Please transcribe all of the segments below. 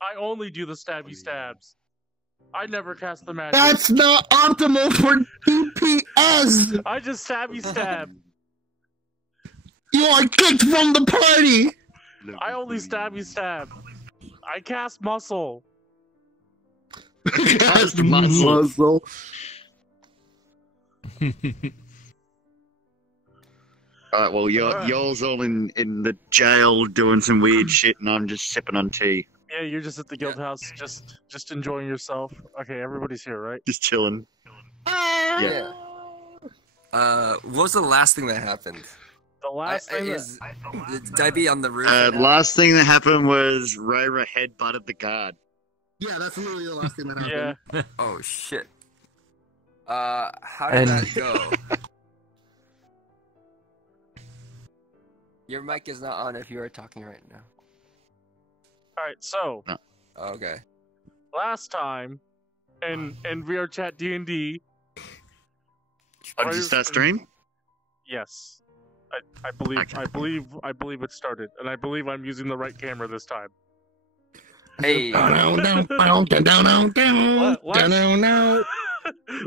I only do the stabby stabs. I never cast the magic. That's not optimal for DPS! I just stabby stab. You are kicked from the party! I only stabby stab. I cast muscle. Cast muscle. Alright, well, y'all's all in the jail doing some weird shit, and I'm just sipping on tea. Yeah, you're just at the guild house, just enjoying yourself. Okay, everybody's here, right? Just chilling. Yeah. What was the last thing that happened? The last thing is Dyabie on the roof. Last thing that happened was Reira headbutted the guard. Yeah, that's literally the last thing that happened. Yeah. Oh shit. How did that go? Your mic is not on if you are talking right now. Alright, so Okay. last time in VRChat D&D. Did you start stream? Yes. I believe it started, and I believe I'm using the right camera this time. Hey.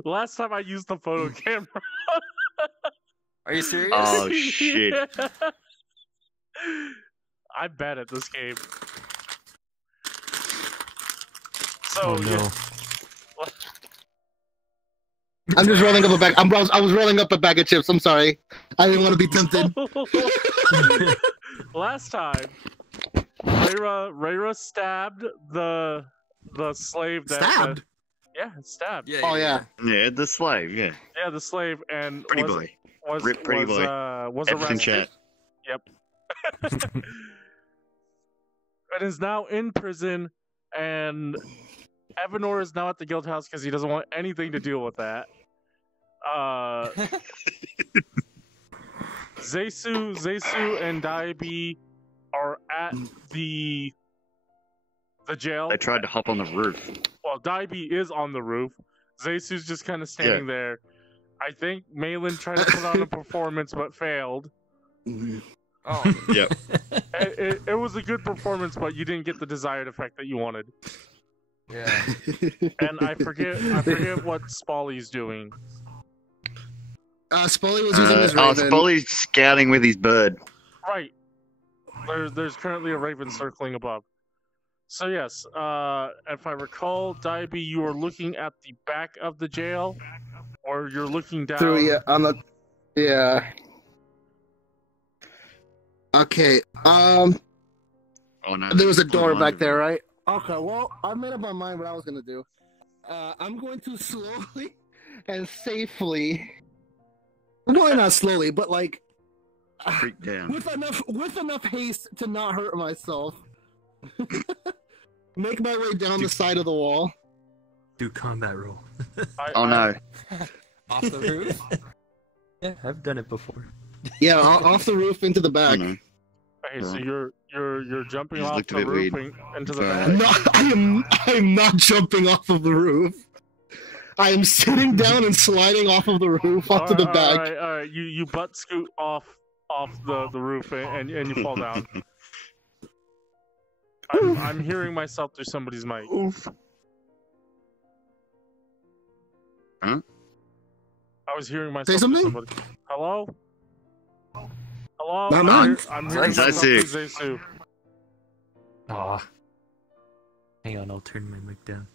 Last time I used the photo camera. Are you serious? Oh shit. Yeah. I'm bad at this game. So, Oh no. yeah. I'm just rolling up a bag. I was rolling up a bag of chips. I'm sorry. I didn't want to be tempted. Last time, Reira stabbed the slave that Stabbed? stabbed. Oh yeah. Yeah, the slave, yeah. Yeah, the slave and Pretty boy. Rip pretty boy. Was Everything arrested. chat. Yep. And is now in prison, and Evanor is now at the guild house because he doesn't want anything to deal with that. Zeisu and Dyabie are at the jail. They tried to hop on the roof. Well, Dyabie is on the roof. Zeisu's just kind of standing there. I think Maellon tried to put on a performance but failed. Oh. Yep. It was a good performance, but you didn't get the desired effect that you wanted. Yeah. And I forget what Spoly's doing. Spoly was using his raven. Spoly's scouting with his bird. Right. There's currently a raven circling above. So yes, if I recall, Dyabie, you are looking at the back of the jail, or you're looking down. Yeah. Okay. Oh no. There was a door back there, right? Okay. Well, I made up my mind what I was gonna do. I'm going to slowly and safely. Well, not slowly, but like Freak down. with enough haste to not hurt myself. Make my way down the side of the wall. Do combat roll. No. Off the roof? Yeah, I've done it before. Yeah, off the roof into the back. Oh, no. Okay, so you're jumping Just off looked a the bit roof weird. into the Sorry. back. No, I am not jumping off of the roof. I am sitting down and sliding off of the roof onto the back. All right. You butt scoot off the roof and you fall down. I'm hearing myself through somebody's mic. Oof. Huh? I was hearing myself Say through something? somebody. Hello? Hello? Not mine. I'm hearing myself through Zeisu. Zeisu. Aw. Hang on, I'll turn my mic down.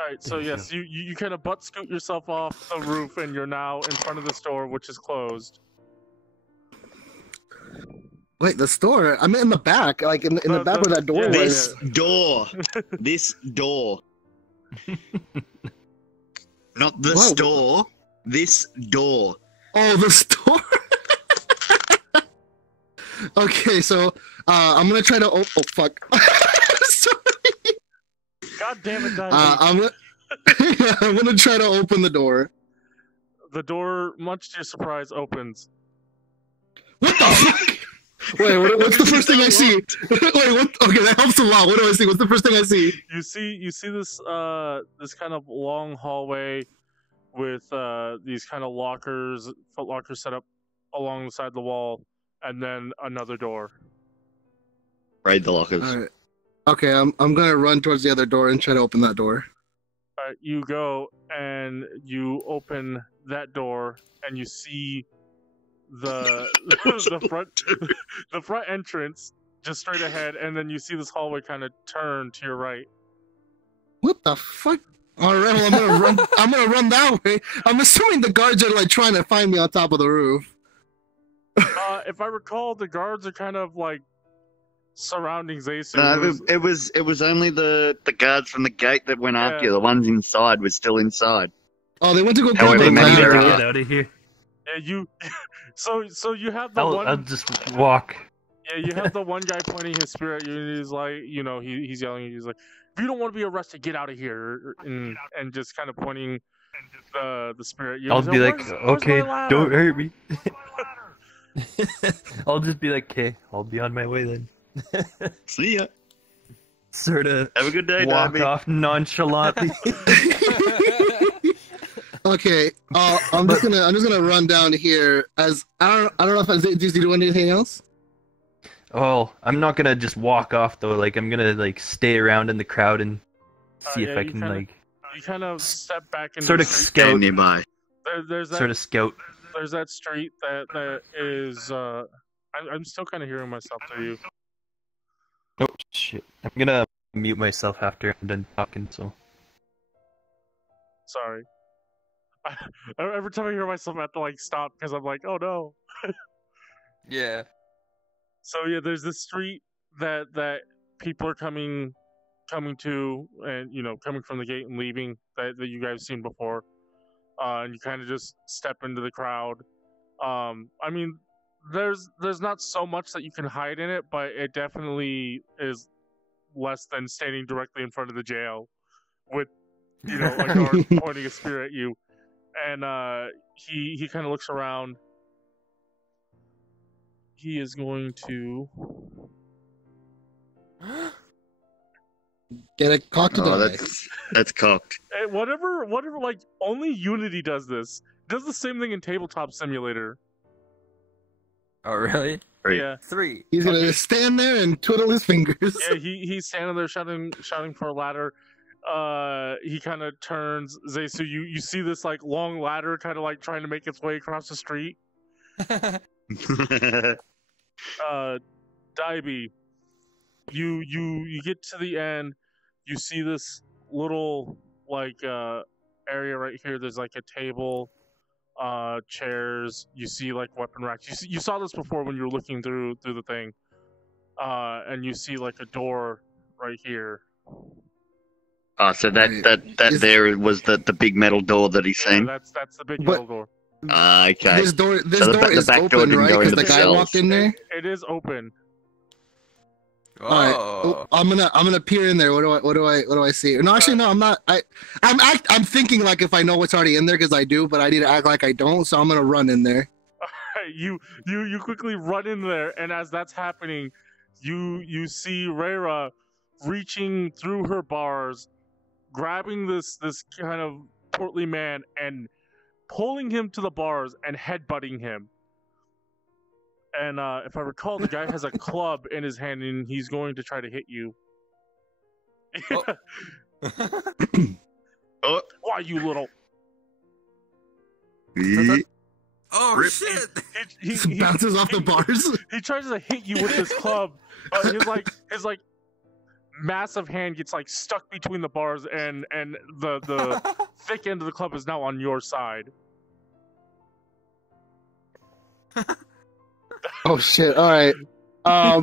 Alright, so yes, you kind of butt scoot yourself off the roof and you're now in front of the store, which is closed. Wait, the store? I'm in the back, like in the back where that door was. This door. Not the Whoa. store. This door. Oh, the store. Okay, so I'm gonna try to. Oh fuck. Sorry. God damn it, Dyabie. I'm gonna try to open the door. The door, much to your surprise, opens. What the fuck? Wait, what's the first thing I see? Wait, what? Okay, that helps a lot. What do I see? What's the first thing I see? You see this this kind of long hallway with these kind of foot lockers set up along the side of the wall, and then another door. Raid the lockers. All right. Okay, I'm gonna run towards the other door and try to open that door. You go and you open that door, and you see the the front entrance just straight ahead, and then you see this hallway kind of turn to your right. What the fuck? All right, well, I'm gonna run. I'm gonna run that way. I'm assuming the guards are like trying to find me on top of the roof. If I recall, the guards are kind of like surrounding Zeisu. No, it was only the guards from the gate that went after you. The ones inside were still inside. Oh, they went to go However grab the many there ladder. are. Get out of here. Yeah, you. So you have the one. I'll just walk. Yeah, you have the one guy pointing his spear at you, and he's like, he's yelling. He's like, "If you don't want to be arrested, get out of here!" And just kind of pointing the spear at you. I'll He's be like, "Where's okay, my ladder?" don't hurt me. I'll just be like, okay, I'll be on my way then. See ya. Sort of Have a good day, walk Dyabie. off nonchalantly. Okay, I'm just gonna run down here. As I don't know if did you do anything else? Oh, I'm not gonna just walk off though. Like I'm gonna like stay around in the crowd and see if yeah, I you can kinda- like You kind of step back into sort the of street. scout. nearby. There's that. Sort of scout. There's that street that is. I'm still kind of hearing myself to you. Oh shit! I'm gonna mute myself after I'm done talking. So Sorry. Every time I hear myself, I have to like stop because I'm like, oh no. Yeah. So yeah, there's this street that people are coming to, and coming from the gate and leaving that you guys have seen before. And you kind of just step into the crowd. I mean, there's not so much that you can hide in it, but it definitely is less than standing directly in front of the jail with a guard pointing a spear at you. And he kind of looks around. He is going to Get it cocked to Oh, die. that's cocked. whatever. Like only Unity does this. Does the same thing in Tabletop Simulator. Oh, really? Right. Yeah. 3. He's gonna just stand there and twiddle his fingers. Yeah, he's standing there shouting for a ladder. He kind of turns. Zeisu, you see this like long ladder kind of like trying to make its way across the street. Dyabie, you get to the end. You see this little like area right here. There's like a table, chairs. You see like weapon racks. You saw this before when you were looking through the thing. And you see like a door right here. Oh, so that there was the big metal door that he's Yeah, seen. that's the big But- metal door. Okay. This door So the is back door open, didn't right? go Because into the the guy cells. walked in there. It is open. Alright, Oh. I'm gonna peer in there. What do I see? No, actually, no. I'm not. I'm thinking like if I know what's already in there because I do, but I need to act like I don't. So I'm gonna run in there. You quickly run in there, and as that's happening, you see Reira reaching through her bars, grabbing this kind of portly man and pulling him to the bars and headbutting him. And if I recall, the guy has a club in his hand, and he's going to try to hit you. Oh. Oh. Why, you little? Oh, Rip. shit! Just bounces off the bars. He tries to hit you with his club. His massive hand gets like stuck between the bars, and the thick end of the club is now on your side. Oh shit! All right. Well,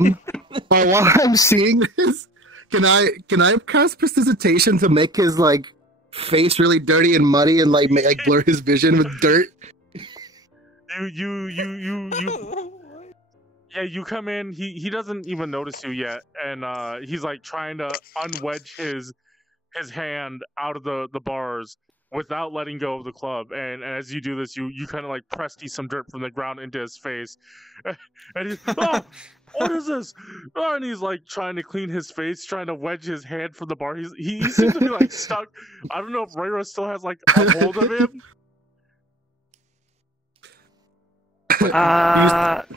while I'm seeing this, can I cast prestidigitation to make his like face really dirty and muddy and like blur his vision with dirt? Yeah, you come in. He doesn't even notice you yet, and he's like trying to unwedge his hand out of the bars without letting go of the club. And as you do this, you kind of like press some dirt from the ground into his face, and he's oh, what is this? Oh, and he's like trying to clean his face, trying to wedge his hand from the bar. He seems to be like stuck. I don't know if Reira still has like a hold of him.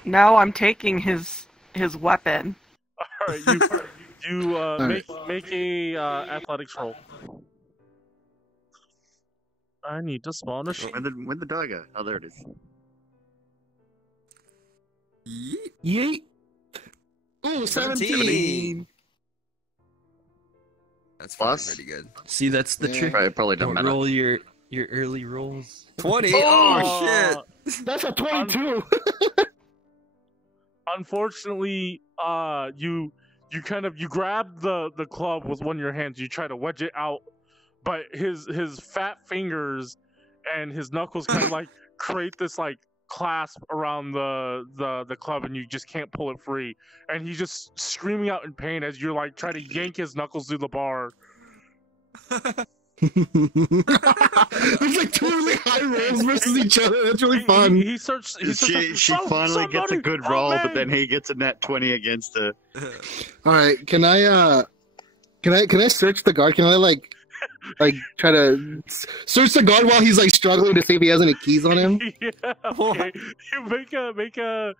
Now I'm taking his weapon. All right, You right. make a athletics roll. I need to spawn a sheep. Where'd the die go? Oh, there it is. Yeet. Ooh, 17. That's Plus? pretty good. See, that's the trick. Right, it probably doesn't Don't matter. roll your early rolls. 20. Oh shit! That's a 22. Unfortunately, you grab the club with one of your hands. You try to wedge it out, but his fat fingers and his knuckles kind of like create this like clasp around the club, and you just can't pull it free. And he's just screaming out in pain as you're like trying to yank his knuckles through the bar. There's like two really high rolls versus each other. That's really fun. He starts. She finally gets a good roll, but then he gets a nat 20 against her. All right, can I search the guard? Can I like try to search the guard while he's like struggling to see if he has any keys on him? Yeah, okay. You make a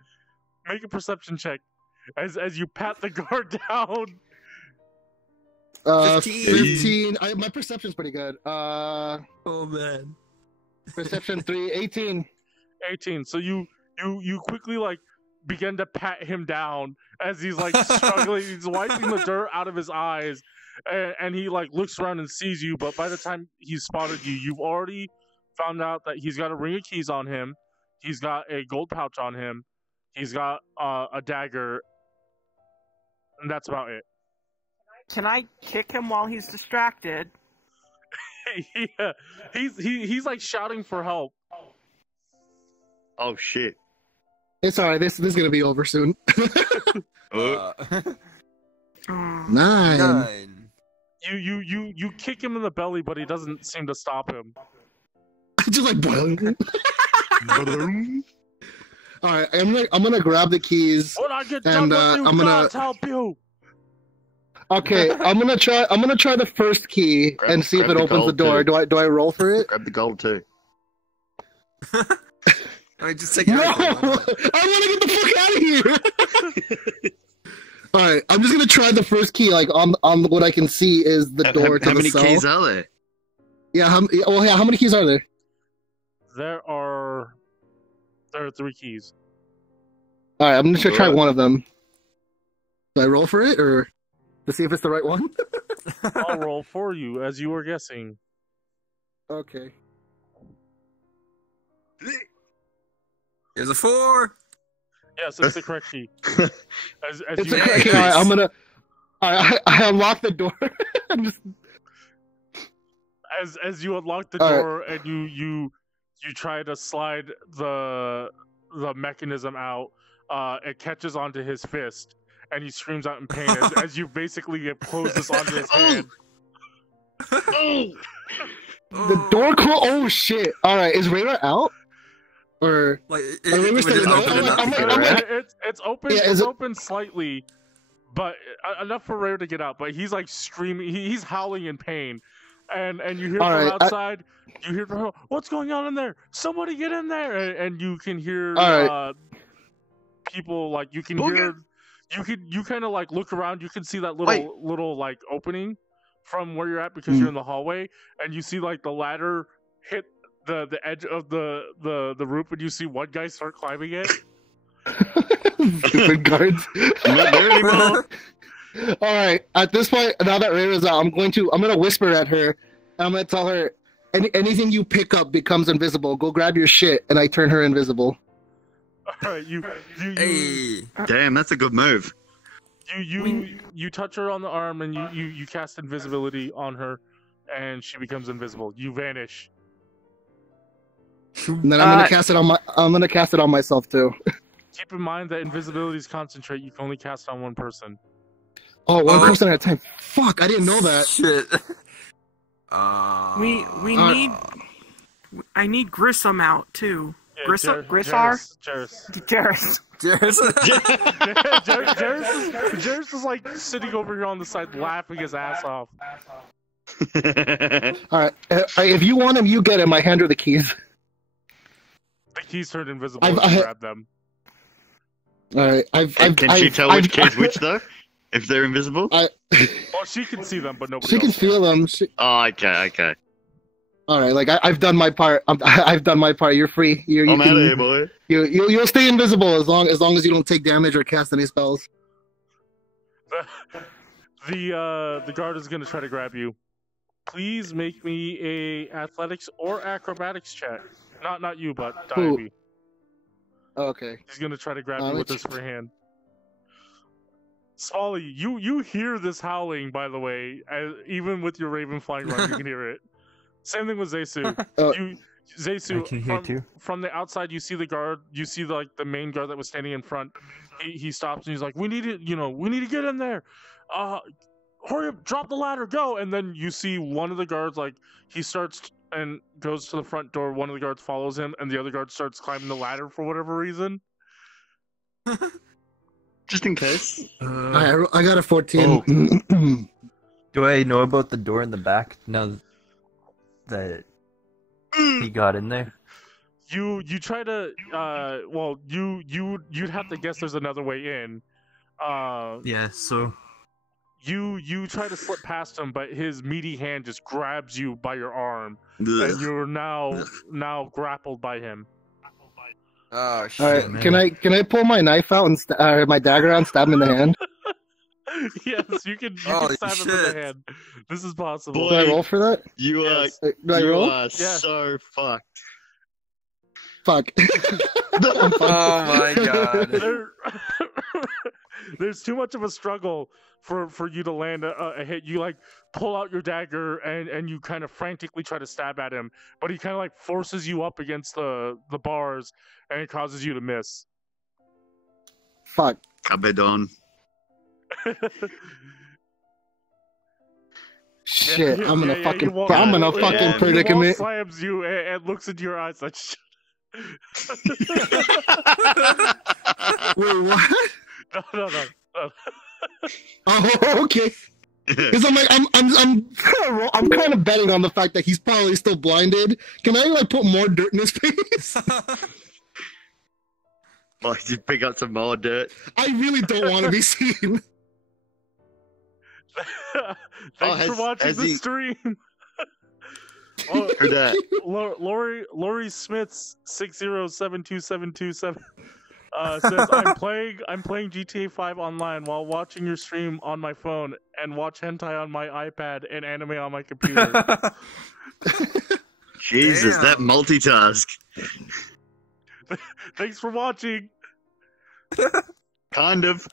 perception check as you pat the guard down. 15. My perception's pretty good. Oh man. Perception 3, 18. 18. So you quickly like begin to pat him down as he's like struggling. He's wiping the dirt out of his eyes, and he like looks around and sees you. But by the time he's spotted you, you've already found out that he's got a ring of keys on him. He's got a gold pouch on him. He's got a dagger, and that's about it. Can I kick him while he's distracted? Yeah, he's like shouting for help. Oh shit. It's alright, this is gonna be over soon. 9. 9. You kick him in the belly, but he doesn't seem to stop him. Just like boiling. Alright, I'm gonna grab the keys. When I get done with you, I'm gonna help you. Okay, I'm gonna try the first key and see if it opens the door. too. Do I roll for it? Grab the gold too. I mean, just take No! everything. I wanna get the fuck out of here! Alright, I'm just gonna try the first key, like on what I can see is the door to How the many cell. keys are there? Yeah, how many keys are there? There are 3 keys. Alright, I'm just gonna try one of them. Do I roll for it, or to see if it's the right one? I'll roll for you, as you were guessing. Okay. Here's a 4. Yes, it's the correct key. As It's you a correct key. Alright, I'm gonna... I unlock the door. I'm just... As you unlock the Alright. door and you try to slide the mechanism out, it catches onto his fist, and he screams out in pain as you basically get closes onto his hand. The door closed. Oh shit! All right, is Reira out? Or Like, Are we would still- it open I'm enough like- to I'm get like- around? It's open. Yeah, it's is it- open slightly, but enough for Ray to get out. But he's like screaming. He's howling in pain, and you hear All from right, outside. You hear from what's going on in there? Somebody get in there! And you can hear All right. people like you can Booger. hear. You kind of like look around. You can see that little like opening from where you're at because you're in the hallway, and you see like the ladder hit the edge of the roof, and you see one guy start climbing it. stupid guards. I'm not there anymore. All right. At this point, now that Reira's out, I'm gonna whisper at her. And I'm gonna tell her anything you pick up becomes invisible. Go grab your shit, and I turn her invisible. All right, you Hey. Damn, that's a good move. you touch her on the arm, and you cast invisibility on her, and she becomes invisible. You vanish. And then I'm gonna cast it on myself too. Keep in mind that invisibility is concentrate. You can only cast it on one person. Oh, one person at a time. Fuck, I didn't know that. Shit. We need. I need Grissom out too. Yeah, Grissar? Jairus. Jairus is like sitting over here on the side, laughing his ass off. All right, if you want him, you get him. I hand her the keys. The keys turned invisible. I and you grab them. All right, Can she tell which key's which though? If they're invisible? Well, she can see them, but nobody She can else feel them. Oh, okay. All right, like I've done my part. I've done my part. You're free. I'm out of here, boy. You'll stay invisible as long as you don't take damage or cast any spells. The guard is gonna try to grab you. Please make me a athletics or acrobatics check. Not you, but Dyabie. Okay. He's gonna try to grab you with his free hand. Spoly, you hear this howling, by the way. Even with your raven flying around, you can hear it. Same thing with Zeisu. Zeisu, I can hear too. From the outside, you see the guard. You see the main guard that was standing in front. He stops and he's like, "We need to get in there. Hurry up, drop the ladder, go!" And then you see one of the guards, like, he starts and goes to the front door. One of the guards follows him, and the other guard starts climbing the ladder for whatever reason. Just in case. I got a 14. Oh. Do I know about the door in the back now that he got in there? You try to you'd have to guess there's another way in. Yeah, so you try to slip past him, but his meaty hand just grabs you by your arm, and you're now grappled by him. Oh shit! All right, man. can I pull my knife out and my dagger out and stab him in the hand? Yes, you can Holy stab him in the shit. hand. This is possible. Do I roll for that? You are, Yes. Do I roll? Yeah. so fucked. Fuck. Oh my god! There's too much of a struggle for you to land a hit. You pull out your dagger and you kind of frantically try to stab at him, but he kind of forces you up against the bars and it causes you to miss. Fuck. Cabedon. Shit, I'm in a fucking he predicament. He slams you and looks into your eyes like. Wait, what? No. Oh, okay. Because I'm kind of betting on the fact that he's probably still blinded. Can I put more dirt in his face? Like, you pick up some more dirt. I really don't want to be seen. Thanks for watching the stream. Oh, Who that? Lori Smith's 6072727 says I'm playing GTA 5 online while watching your stream on my phone and watch hentai on my iPad and anime on my computer. Jesus, that multitask. Thanks for watching. Kind of.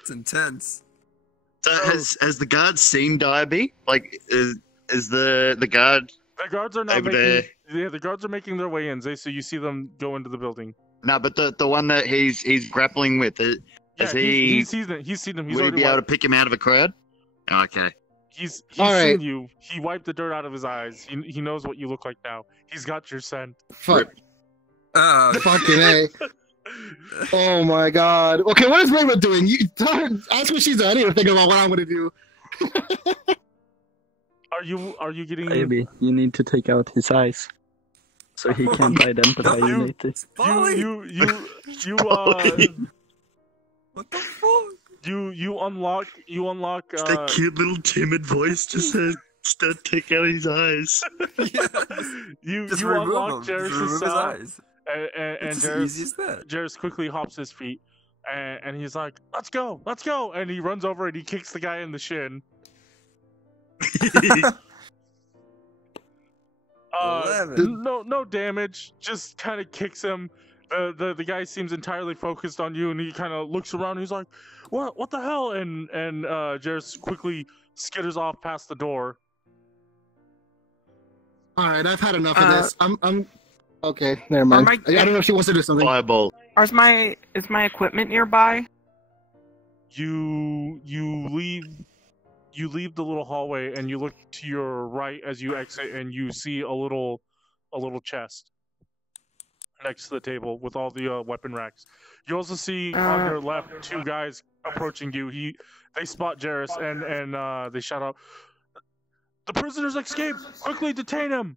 it's intense. So has the guard seen Dyabie? Like, is the guard? The guards are not Over making. Yeah, the guards are making their way in. So you see them go into the building. No, but the one that he's grappling with, Yeah, he's seen them. He's seen them. He's would he already be able to pick him out of a crowd? Okay. He's All right. seen you. He wiped the dirt out of his eyes. He knows what you look like now. He's got your scent. Fuck. Fucking A. Oh my god. Okay, what is Reira doing? You ask what she's doing. I need to think about what I'm gonna do. Are you getting? Maybe you need to take out his eyes, so he can't identify you later. You What the fuck? You unlock That cute little timid voice just says, "Don't take out his eyes." you Just unlock remove him. Just remove Jairus' his cell, eyes. and It's as easy as that. Jairus quickly hops his feet, and he's like, let's go!" And he runs over and he kicks the guy in the shin. 11. No damage, just kind of kicks him. The guy seems entirely focused on you, and he kind of looks around. And he's like, "What the hell?" And Jairus quickly skitters off past the door. All right, I've had enough of this. I'm okay. Never mind. I don't know if she wants to do something. Fireball. Is my equipment nearby? You leave the little hallway and you look to your right as you exit, and you see a little chest next to the table with all the weapon racks. You also see on your left two guys approaching you. They spot Jairus and they shout out, "The prisoner's escaped! Quickly detain him!"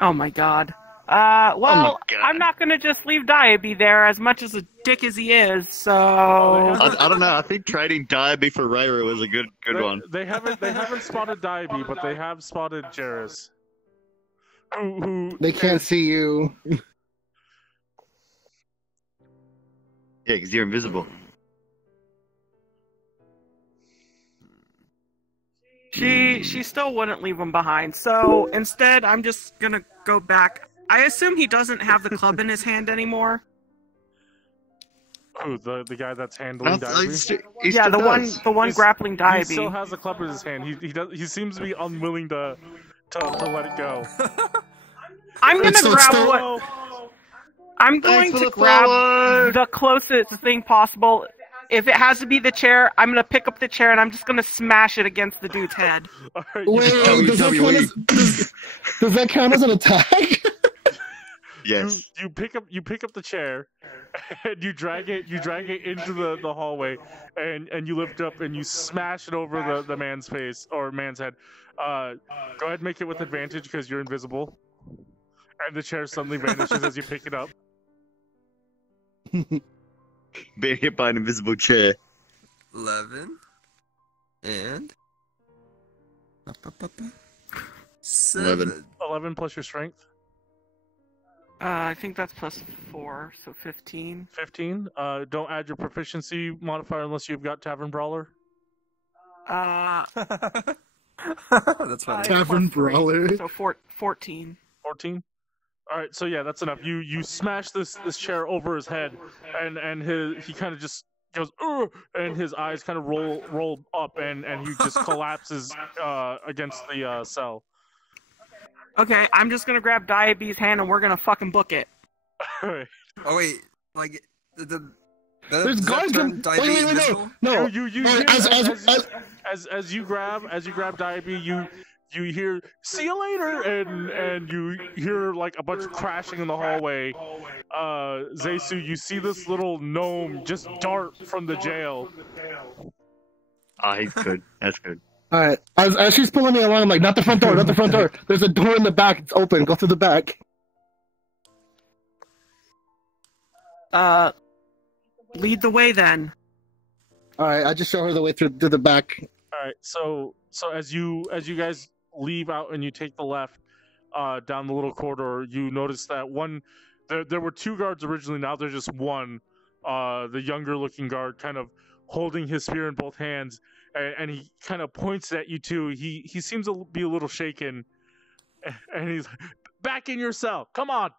Oh my god. Well, God. I'm not gonna just leave Dyabie there, as much as a dick as he is. So I don't know. I think trading Dyabie for Reira was a good one. They haven't spotted Dyabie, but they have spotted Jairus. Who They can't see you. Yeah, because you're invisible. she still wouldn't leave him behind. So instead, I'm just gonna go back. I assume he doesn't have the club in his hand anymore. Who, the guy that's handling Dyabie? Yeah, the one grappling Dyabie. He still has a club in his hand. He seems to be unwilling to let it go. I'm gonna grab what. I'm going to grab the closest thing possible. If it has to be the chair, I'm gonna pick up the chair and I'm just gonna smash it against the dude's head. Right, Wait, does that count as an attack? Yes. You pick up the chair and you drag it into the hallway and you lift up and you smash it over the man's face or man's head. Go ahead and make it with advantage because you're invisible. And the chair suddenly vanishes as you pick it up. Being hit by an invisible chair. 11 and 7. 11 plus your strength. I think that's +4, so 15. 15. Don't add your proficiency modifier unless you've got Tavern Brawler. That's funny. Tavern Brawler. So 14. 14. All right, so yeah, that's enough. You smash this chair over his head, and he kind of just goes, ugh, and his eyes kind of roll up, and he just collapses against the cell. Okay, I'm just gonna grab Dyabie's hand and we're gonna fucing book it. Right. Oh wait, like There's guards going. Wait, no. As you grab Dyabie, you hear "see you later" and you hear like a bunch of crashing in the hallway. Zeisu, you see this little gnome just dart from the jail. Ah, he's good. That's good. Alright, as she's pulling me along, I'm like, not the front door, not the front door. There's a door in the back, it's open, go through the back. Lead the way then. Alright, I just show her the way through the back. Alright, so as you guys leave out and you take the left down the little corridor, you notice that there were 2 guards originally, now there's just one, the younger looking guard kind of holding his spear in both hands, and he kind of points at you too. He seems to be a little shaken, and he's like, back in your cell, come on.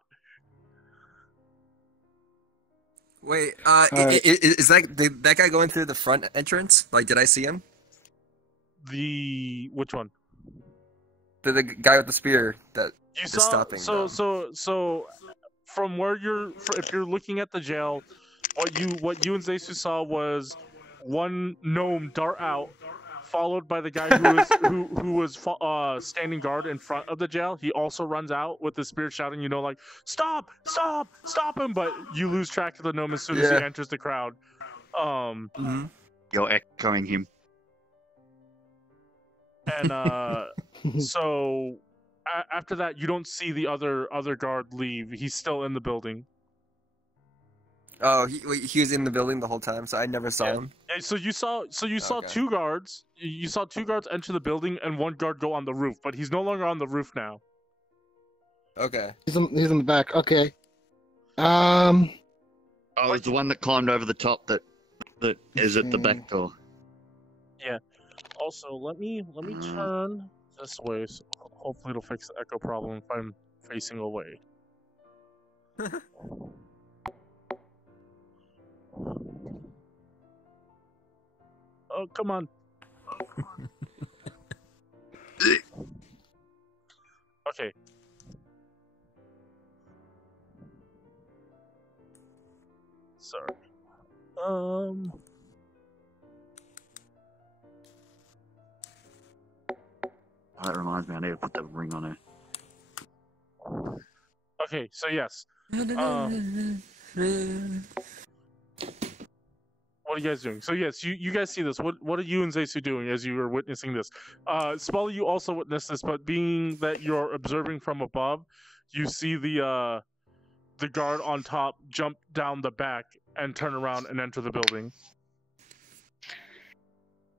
Wait, is that guy going through the front entrance? Like, did I see him? Which one? The guy with the spear that You is saw, stopping. so from where if you're looking at the jail, what you and Zeisu saw was one gnome dart out, followed by the guy who was standing guard in front of the jail. He also runs out with the spear shouting, like, stop him! But you lose track of the gnome as soon as he enters the crowd. You're echoing him. And so after that, you don't see the other guard leave. He's still in the building. Oh, he was in the building the whole time, so I never saw him. Yeah, so you saw Okay. 2 guards. You saw 2 guards enter the building and 1 guard go on the roof, but he's no longer on the roof now. Okay. He's in the back, okay. Oh, it's the one that climbed over the top that is at the back door. Yeah. Also, let me turn this way. So hopefully, it'll fix the echo problem if I'm facing away. Oh, come on. Okay. Sorry. That reminds me, I need to put the ring on it. Okay, so yes. What are you guys doing? So yes, you guys see this. What are you and Zeisu doing as you are witnessing this? Spoly, you also witnessed this, but being that you're observing from above, you see the guard on top jump down the back and turn around and enter the building.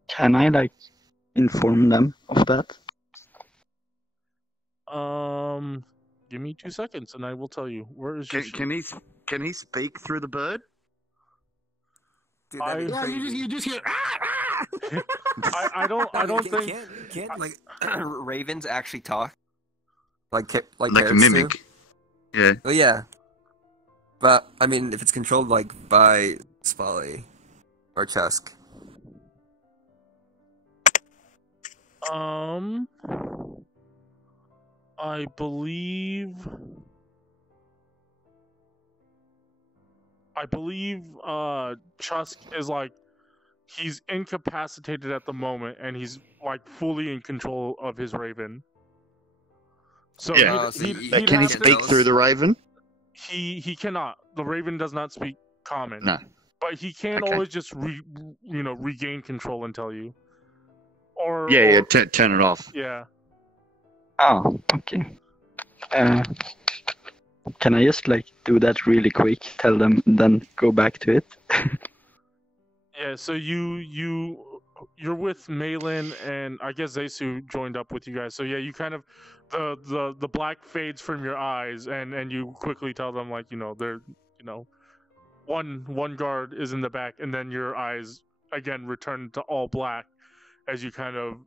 Can I like inform them of that? Give me 2 seconds and I will tell you. Where is your Can he speak through the bird? Dude, that'd be Yeah, crazy. you just hear. I don't think Can't like ravens actually talk? Like Like a parrots mimic. do? Yeah. Oh yeah. But I mean, if it's controlled like by Spoly or Chusk. I believe Chusk is like he's incapacitated at the moment and he's like fully in control of his raven. So Yeah. he'd Can he have to- speak through the raven? He cannot. The raven does not speak common. No. But he can Okay. always just regain control and tell you. Or Yeah, turn it off. yeah. Oh, okay. Can I just like do that really quick? Tell them, then go back to it. Yeah, so you're with Maellon and I guess Zeisu joined up with you guys. So yeah, you kind of the black fades from your eyes and you quickly tell them like, they're one guard is in the back and then your eyes again return to all black as you kind of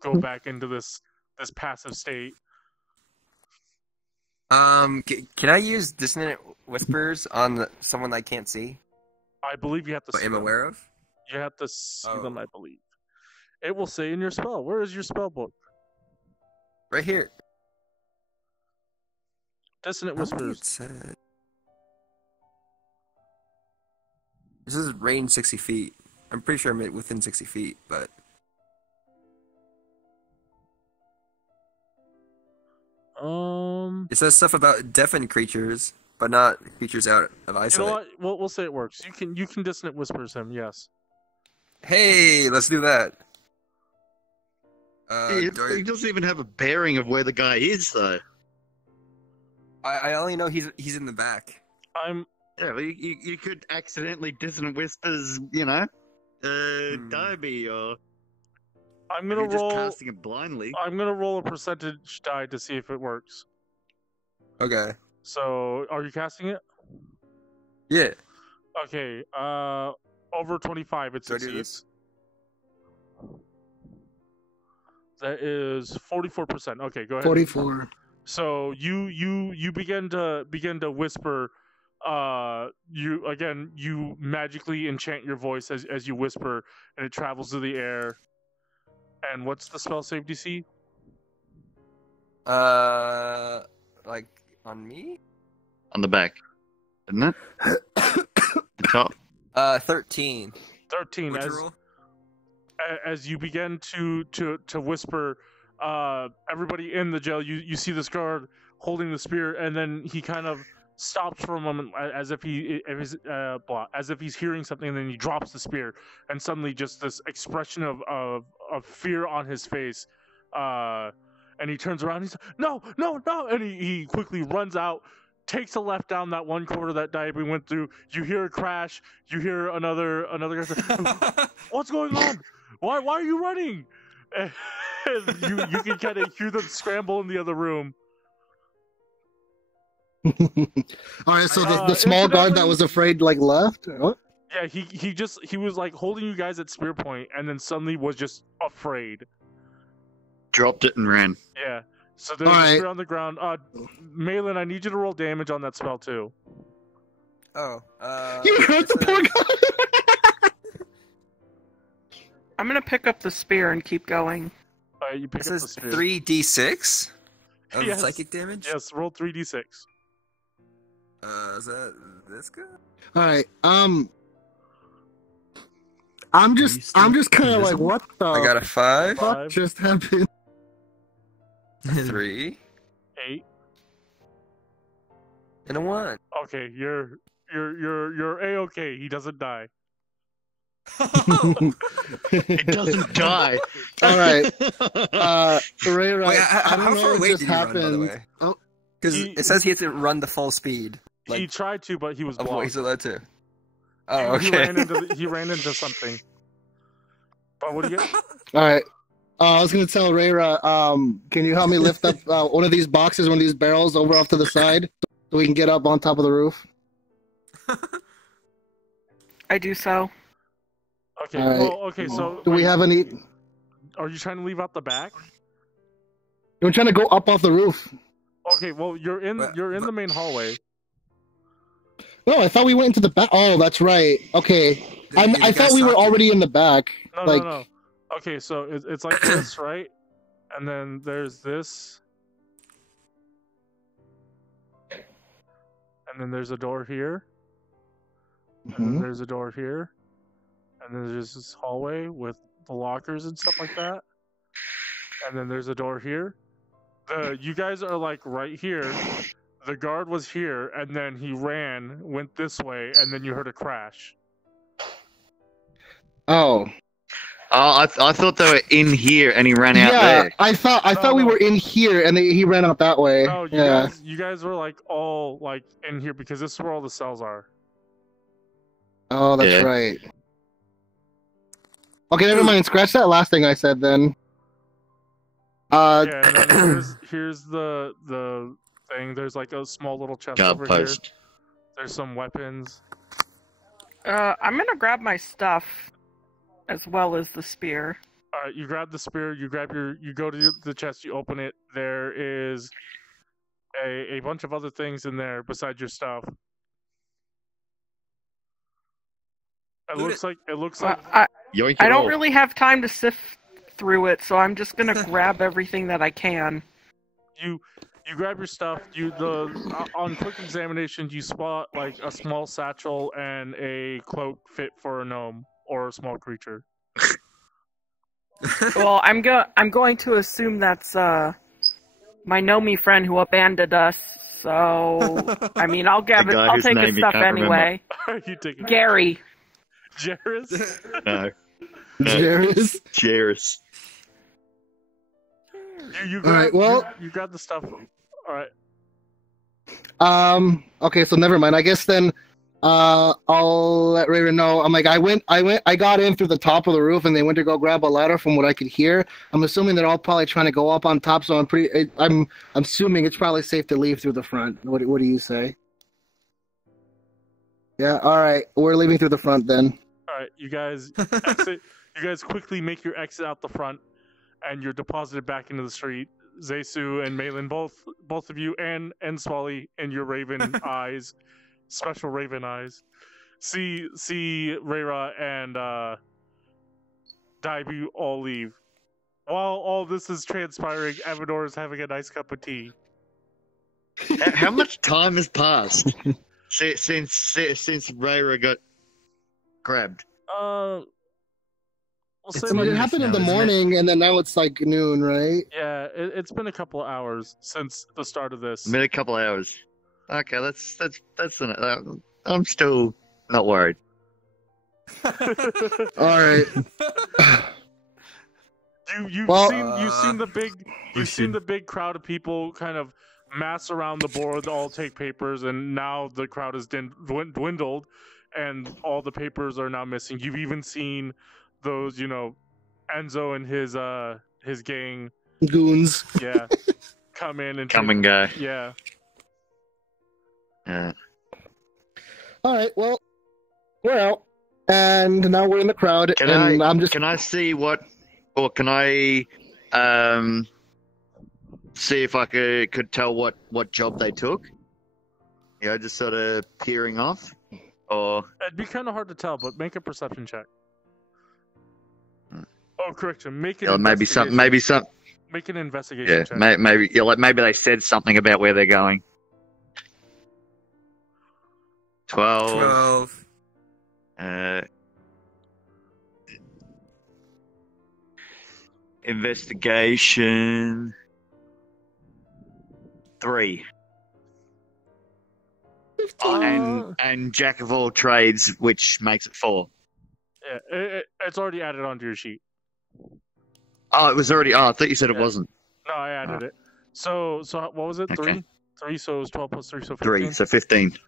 go back into this passive state. Can I use dissonant whispers on someone I can't see? I believe you have to Or see am them. aware of? You have to see Oh. them, I believe. It will say in your spell. Where is your spell book? Right here. Dissonant I don't think Whispers. it said. This is range 60 feet. I'm pretty sure I'm within 60 feet, but it says stuff about deafened creatures, but not creatures out of You eyesight. know what? We'll say it works. You can Dissonant Whispers him. Yes. Hey, let's do that. He doesn't even have a bearing of where the guy is, though. I only know he's in the back. Yeah, well, you could accidentally dissonant whispers, Dyabie, or I'm gonna you're just roll. casting it blindly. I'm gonna roll a percentage die to see if it works. Okay. So, are you casting it? Yeah. Okay. Over 25, it Do I do succeeds. That is 44%. Okay, go ahead. 44. So you begin to whisper. You magically enchant your voice as you whisper, and it travels through the air. And what's the spell save DC? Like on me? On the back, isn't it? The top. 13. 13. What'd you roll? As you begin to whisper, everybody in the jail, you see this guard holding the spear, and then he kind of stops for a moment as if he's hearing something, and then he drops the spear, and suddenly just this expression of fear on his face, and he turns around, he's like, no, and he quickly runs out, takes a left down that one corridor that Dyabie went through. You hear a crash, you hear another guy say, what's going on? Why are you running? And you can kind of hear them scramble in the other room. All right, so the small guard that was afraid left. What? Yeah, he was like holding you guys at spear point, and then suddenly was just afraid. Dropped it and ran. Yeah. So there's a spear on the ground. Maellon, I need you to roll damage on that spell too. Oh. You hurt the poor guy. I'm gonna pick up the spear and keep going. You pick This up is the spear. 3d6 of Yes. psychic damage? Yes, roll 3d6. Is that this guy? All right. I'm just kind of like, what the I got a 5, fuck just happened? 3, 8. and a 1. Okay, you're a-okay. He doesn't die. It doesn't die. All right. Reira, Wait, I don't how know far what away just did you run, by the happened. way? Oh, Because it says he has to run the full speed. He tried to, but he was of what blocked. he's allowed to. Oh, okay. He ran into something. But what do you get? All right. I was going to tell Reira, can you help me lift up one of these boxes, one of these barrels over off to the side so we can get up on top of the roof? I do so. Okay, right. well, okay, so... Do we have any... Are you trying to leave out the back? We're trying to go up off the roof. Okay, well, you're in the main hallway. No, I thought we went into the back. Oh, that's right. Okay. I thought we were already in the back. No. Okay, so it's like this, right? And then there's this. And then there's a door here. And then there's a door here. And then there's this hallway with the lockers and stuff like that. And then there's a door here. You guys are like right here. The guard was here, and then he went this way, and then you heard a crash. Oh. I thought they were in here, and he ran out there. I thought we were in here, and he ran out that way. No, you guys were like all like in here because this is where all the cells are. Oh, that's right. Okay, never mind. Scratch that last thing I said then. Yeah, and then here's the thing. There's like a small little chest over here. There's some weapons. I'm gonna grab my stuff, as well as the spear. All right, you grab the spear. You go to the chest. You open it. There is a bunch of other things in there besides your stuff. It looks like. I don't really have time to sift through it, so I'm just gonna grab everything that I can. You grab your stuff. On quick examination, you spot like a small satchel and a cloak fit for a gnome or a small creature. Well, I'm going to assume that's my gnomey friend who abandoned us. So I mean, I'll take his stuff anyway. You take it. Gary. Jairus? No. Jairus. You got the stuff. All right. Okay, so never mind. I guess then I'll let Reira know. I'm like, I got in through the top of the roof, and they went to go grab a ladder from what I could hear. I'm assuming they're all probably trying to go up on top, so I'm assuming it's probably safe to leave through the front. What do you say? Yeah, all right. We're leaving through the front then. All right, you guys exit. You guys quickly make your exit out the front, and you're deposited back into the street. Zeisu and Maellon, both of you, and Spoly in your raven eyes, special raven eyes, see Reira and Dyabie all leave. While all this is transpiring, Evanor is having a nice cup of tea. How much time has passed since Reira got grabbed? It happened in the morning, and then now it's like noon, right? Yeah, it's been a couple of hours since the start of this. Been a couple of hours. Okay, that's I'm still not worried. All right. You've seen the big crowd of people kind of mass around the board, all take papers, and now the crowd has dwindled, and all the papers are now missing. You've even seen those, Enzo and his gang goons. Yeah, come in and and go. Yeah. Yeah. All right. Well, we're out, and now we're in the crowd. Can I see what, or can I see if I could tell what job they took? Just sort of peering off, or it'd be kind of hard to tell, but make a perception check. Oh, correction. Make an maybe some. Make an investigation check. Maybe they said something about where they're going. 12. Investigation 3. And jack of all trades, which makes it 4. Yeah, it's already added onto your sheet. Oh, it was already. Oh, I thought you said it wasn't. No, I added it. So what was it? 3? 3, so it was 12 plus 3, so 15. 3, so 15.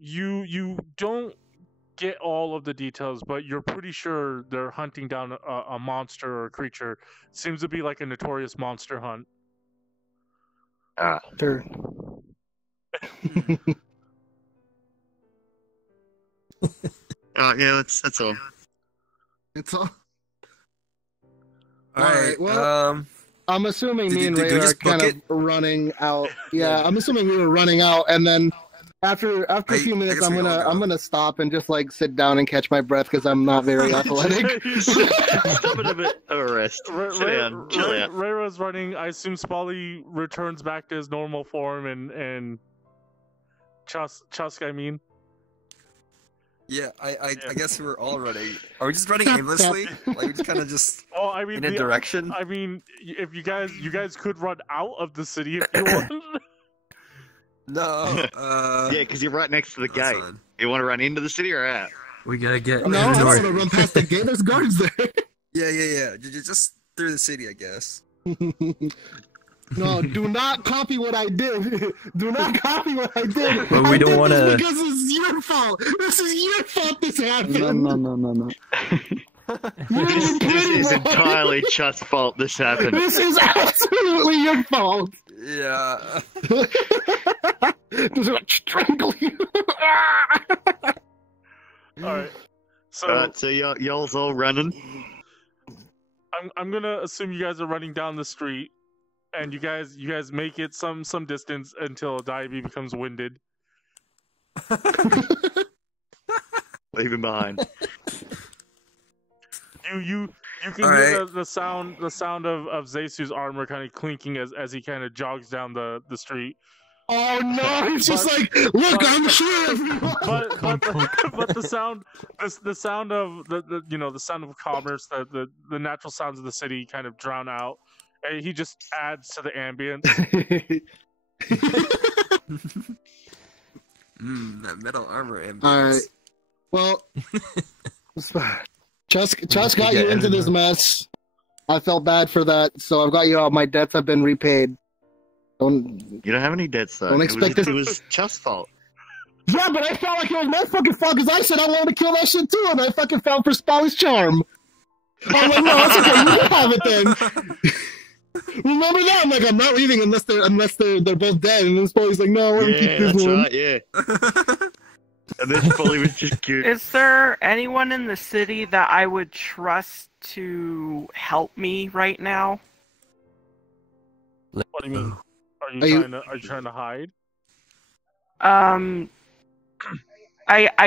You don't get all of the details, but you're pretty sure they're hunting down a monster or a creature. Seems to be like a notorious monster hunt. Sure. Yeah, that's all. It's all. All right. Well, I'm assuming me and did we Ray are just book kind of running out. Yeah, I'm assuming we were running out, and then after a few minutes, guess we all go. I'm gonna stop and just like sit down and catch my breath because I'm not very athletic. Stop it a bit of a rest. Sit down, chill out. Reira's running. I assume Spoly returns back to his normal form, and Chusk, I mean. Yeah, I guess we're all running. Are we just running aimlessly? Like we just kind of just Well, I mean, in a direction? I mean, if you guys could run out of the city if you want. no. Yeah, because you're right next to the That's gate. fine. You want to run into the city or out? We gotta get. No, I don't want to run past the gate. There's guards there. Yeah. Just through the city, I guess. No, do not copy what I did. Do not copy what I did. But we don't want to. Because this is your fault. This is your fault. This happened. No. This is entirely Chusk's fault this happened. This is absolutely your fault. Yeah. This is like strangle you. Alright. So y'all's all running. I'm gonna assume you guys are running down the street, and you guys make it some distance until Dyabie becomes winded. Leave him behind. You can All hear right. the sound of Zeisu's armor kind of clinking as he kind of jogs down the street. Oh no! It's just like, look, I'm sure. But the sound of the sound of commerce, the natural sounds of the city kind of drown out. And he just adds to the ambience. That metal armor ambience. All right. Well, Chusk got you into this mess. I felt bad for that, so I've got you out. My debts have been repaid. You don't have any debts though. Don't expect it was Chusk's fault. Yeah, but I felt like it was my fucking fault because I said I wanted to kill that shit too, and I fucking fell for Spoly's charm. I'm like, no, it's okay. You can have it then. Remember that? I'm like, I'm not leaving unless they're both dead. And then Spoly's like, no, I want to keep this that's one. right. Yeah. And then Spoly was just cute. Is there anyone in the city that I would trust to help me right now? What do you mean? Are you trying to hide? I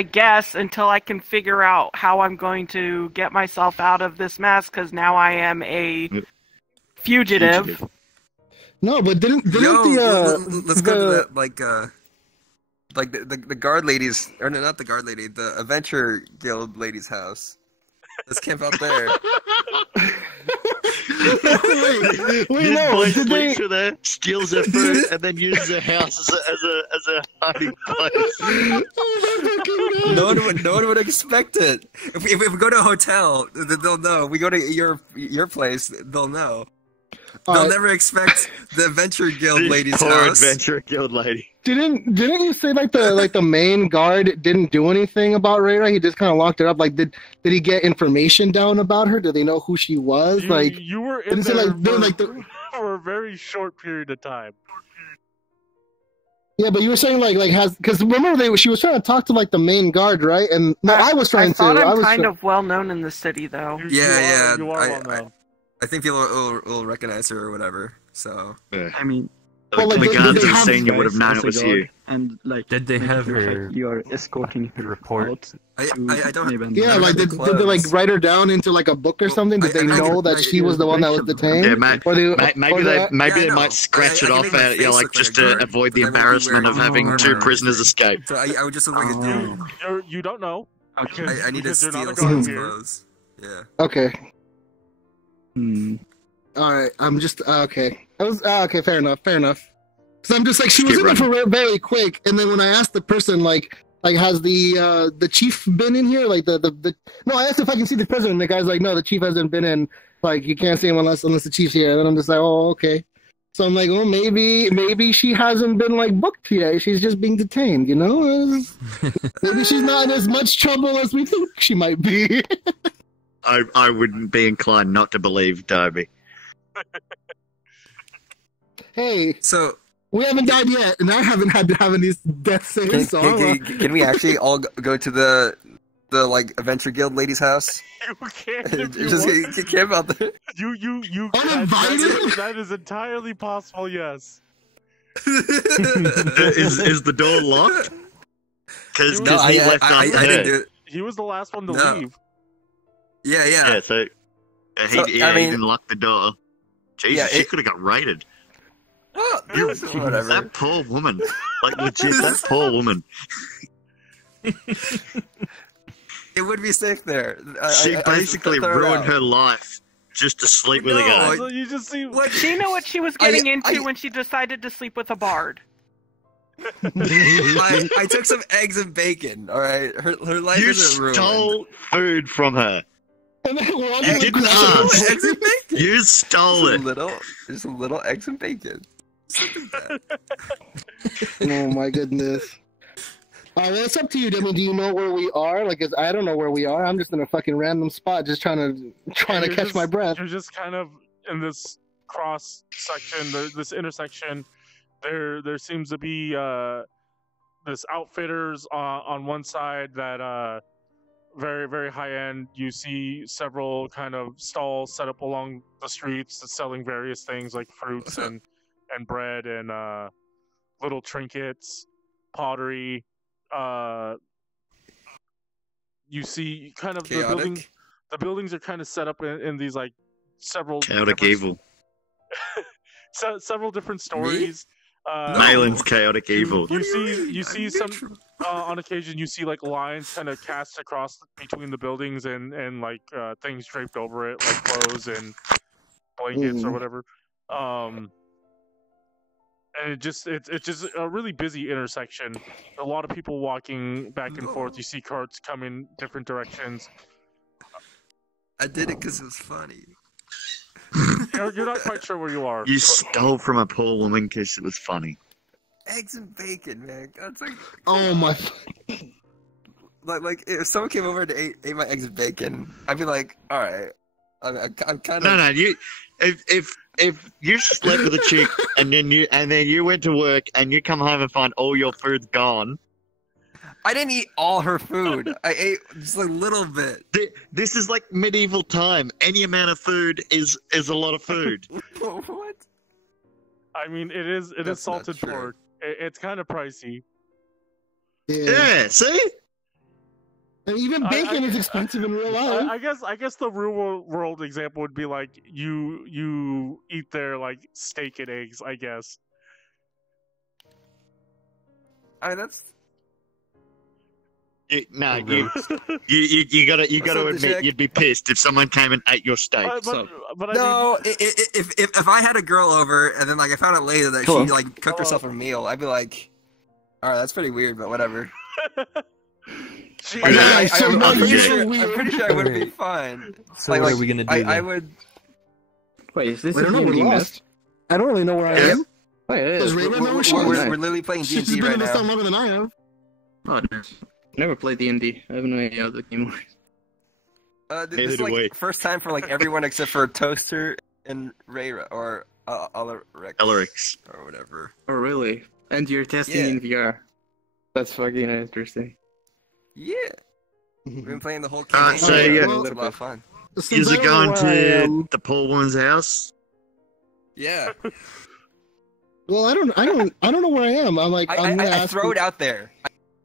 guess until I can figure out how I'm going to get myself out of this mess, because now I am a fugitive. No, but didn't let's go to that like the guard ladies, or no, not the guard lady, the adventure guild lady's house. Let's camp out there. Wait, no, did they... Sleeps with her, steals her food, and then uses her house as a hiding place. No one would expect it. If we go to a hotel, they'll know. We go to your place, they'll know. They'll never expect the adventure guild lady's poor house. adventure guild lady. Didn't you say like the main guard didn't do anything about Reira? He just kind of locked her up. Like, did he get information down about her? Did they know who she was? You were in there for a very short period of time. Yeah, but you were saying because remember she was trying to talk to like the main guard, right? And no, I was trying to. I was kind of well known in the city, though. Yeah. You are well known. I think people will recognize her or whatever. So I mean, well, like, the guards in senior guys would have known as it a was guard, you. And like, Did they have her you are escorting her report? out I to don't. maybe Yeah, like did they like clothes. wite her down into like a book or something? Did they know that she was the one that was detained? Yeah, Maybe they might scratch it off at like just to avoid the embarrassment of having two prisoners escape. So I would just look like a dude. You don't know. Okay. I need to Because you're steal not a someone's guard here. clothes. Yeah. Okay. Hmm. All right. I'm just okay. I was okay. Fair enough. So I'm just like she was Keep in there for very quick, and then when I asked the person like has the chief been in here? Like the no, I asked if I can see the president. And the guy's like, no, the chief hasn't been in. Like you can't see him unless the chief's here. And then I'm just like, oh, okay. So I'm like, well, maybe she hasn't been like booked yet. She's just being detained, you know? Maybe she's not in as much trouble as we think she might be. I wouldn't be inclined not to believe Dyabie. Hey, So we haven't died yet, and I haven't had to have any death saves. can we actually all go to the like Adventure Guild lady's house? You can't if you Just want. get Kim out there. You Uninvited? that is entirely possible, yes. Is the door locked? Because No, he left I after didn't her. do it. He was the last one to No. leave. Yeah. Yeah, so So, he I mean- didn't lock the door. Jesus, Yeah, she it- could have got raided. Well, whatever. That poor woman. Like, legit, that poor woman. It would be safe there. She basically ruined her life just to sleep with a No, guy. So you just see What? She knew what she was getting I- into when she decided to sleep with a bard. I took some eggs and bacon. All right, her life You isn't ruined. stole food from her. And then one You like, didn't grab ask. her- Eggs and bacon. You stole it. Just a little eggs and bacon. Something bad. Oh my goodness. Well, it's up to you, Demi. Do you know where we are? Like, 'cause I don't know where we are. I'm just in a fucking random spot, just trying to You're catch just- my breath. You're just kind of in this cross section, this intersection. There seems to be this outfitters on one side that very very high end. You see several kind of stalls set up along the streets that's selling various things like fruits and bread and little trinkets, pottery. You see kind of Chaotic. the buildings are kind of set up in these like several Chaotic different- evil. several different stories. Maellon's chaotic evil. You see some on occasion you see like lines kind of cast across between the buildings and like things draped over it like clothes and blankets or whatever. And it's just a really busy intersection. A lot of people walking back and forth. You see carts come in different directions. I did it because it was funny. You're not quite sure where you are. You stole from a poor woman because it was funny. Eggs and bacon, man. That's like, Oh my. like if someone came over and ate my eggs and bacon, I'd be like, all right. I'm kind of. No, you. If you slept with a chick and then you went to work and you come home and find all your food's gone. I didn't eat all her food. I ate just a little bit. This is like medieval time. Any amount of food is a lot of food. What? I mean, it is That's not salted true. pork. It's kind of pricey. Yeah, see? And even bacon is expensive in real life. I guess the real world example would be like you eat their like steak and eggs. I guess. I mean, that's. You gotta What's up, admit Jack? you'd be pissed if someone came and ate your steak. But I No, if I had a girl over and then like I found out later that Hello. she like cooked herself a meal, I'd be like, all right, that's pretty weird, but whatever. She, Like, Yeah, so I'm now pretty you're sure, weird. I'm pretty sure I would be fine. So what are we gonna do? I then? would. Wait, is this I a don't know, we're D&D map? lost. I don't really know where I Yeah. am. Oh, yeah, it Does is. Reira know where she We're, is? we're literally playing She's D&D been right in this now. time longer than I have. Oh, never played D&D. I have no idea how the game works. This Neither is do like we. first time for like everyone except for Toaster and Reira or Alareiks. or whatever. Oh, really? And you're testing Yeah. in VR. That's fucking interesting. Yeah, we've been playing the whole Alright, campaign. so yeah. It's a lot of fun. Since Is I it don't know going where I to am- the poor woman's house? Yeah, Well, I don't know where I am. I'm like, I'm gonna I ask throw you- it out there.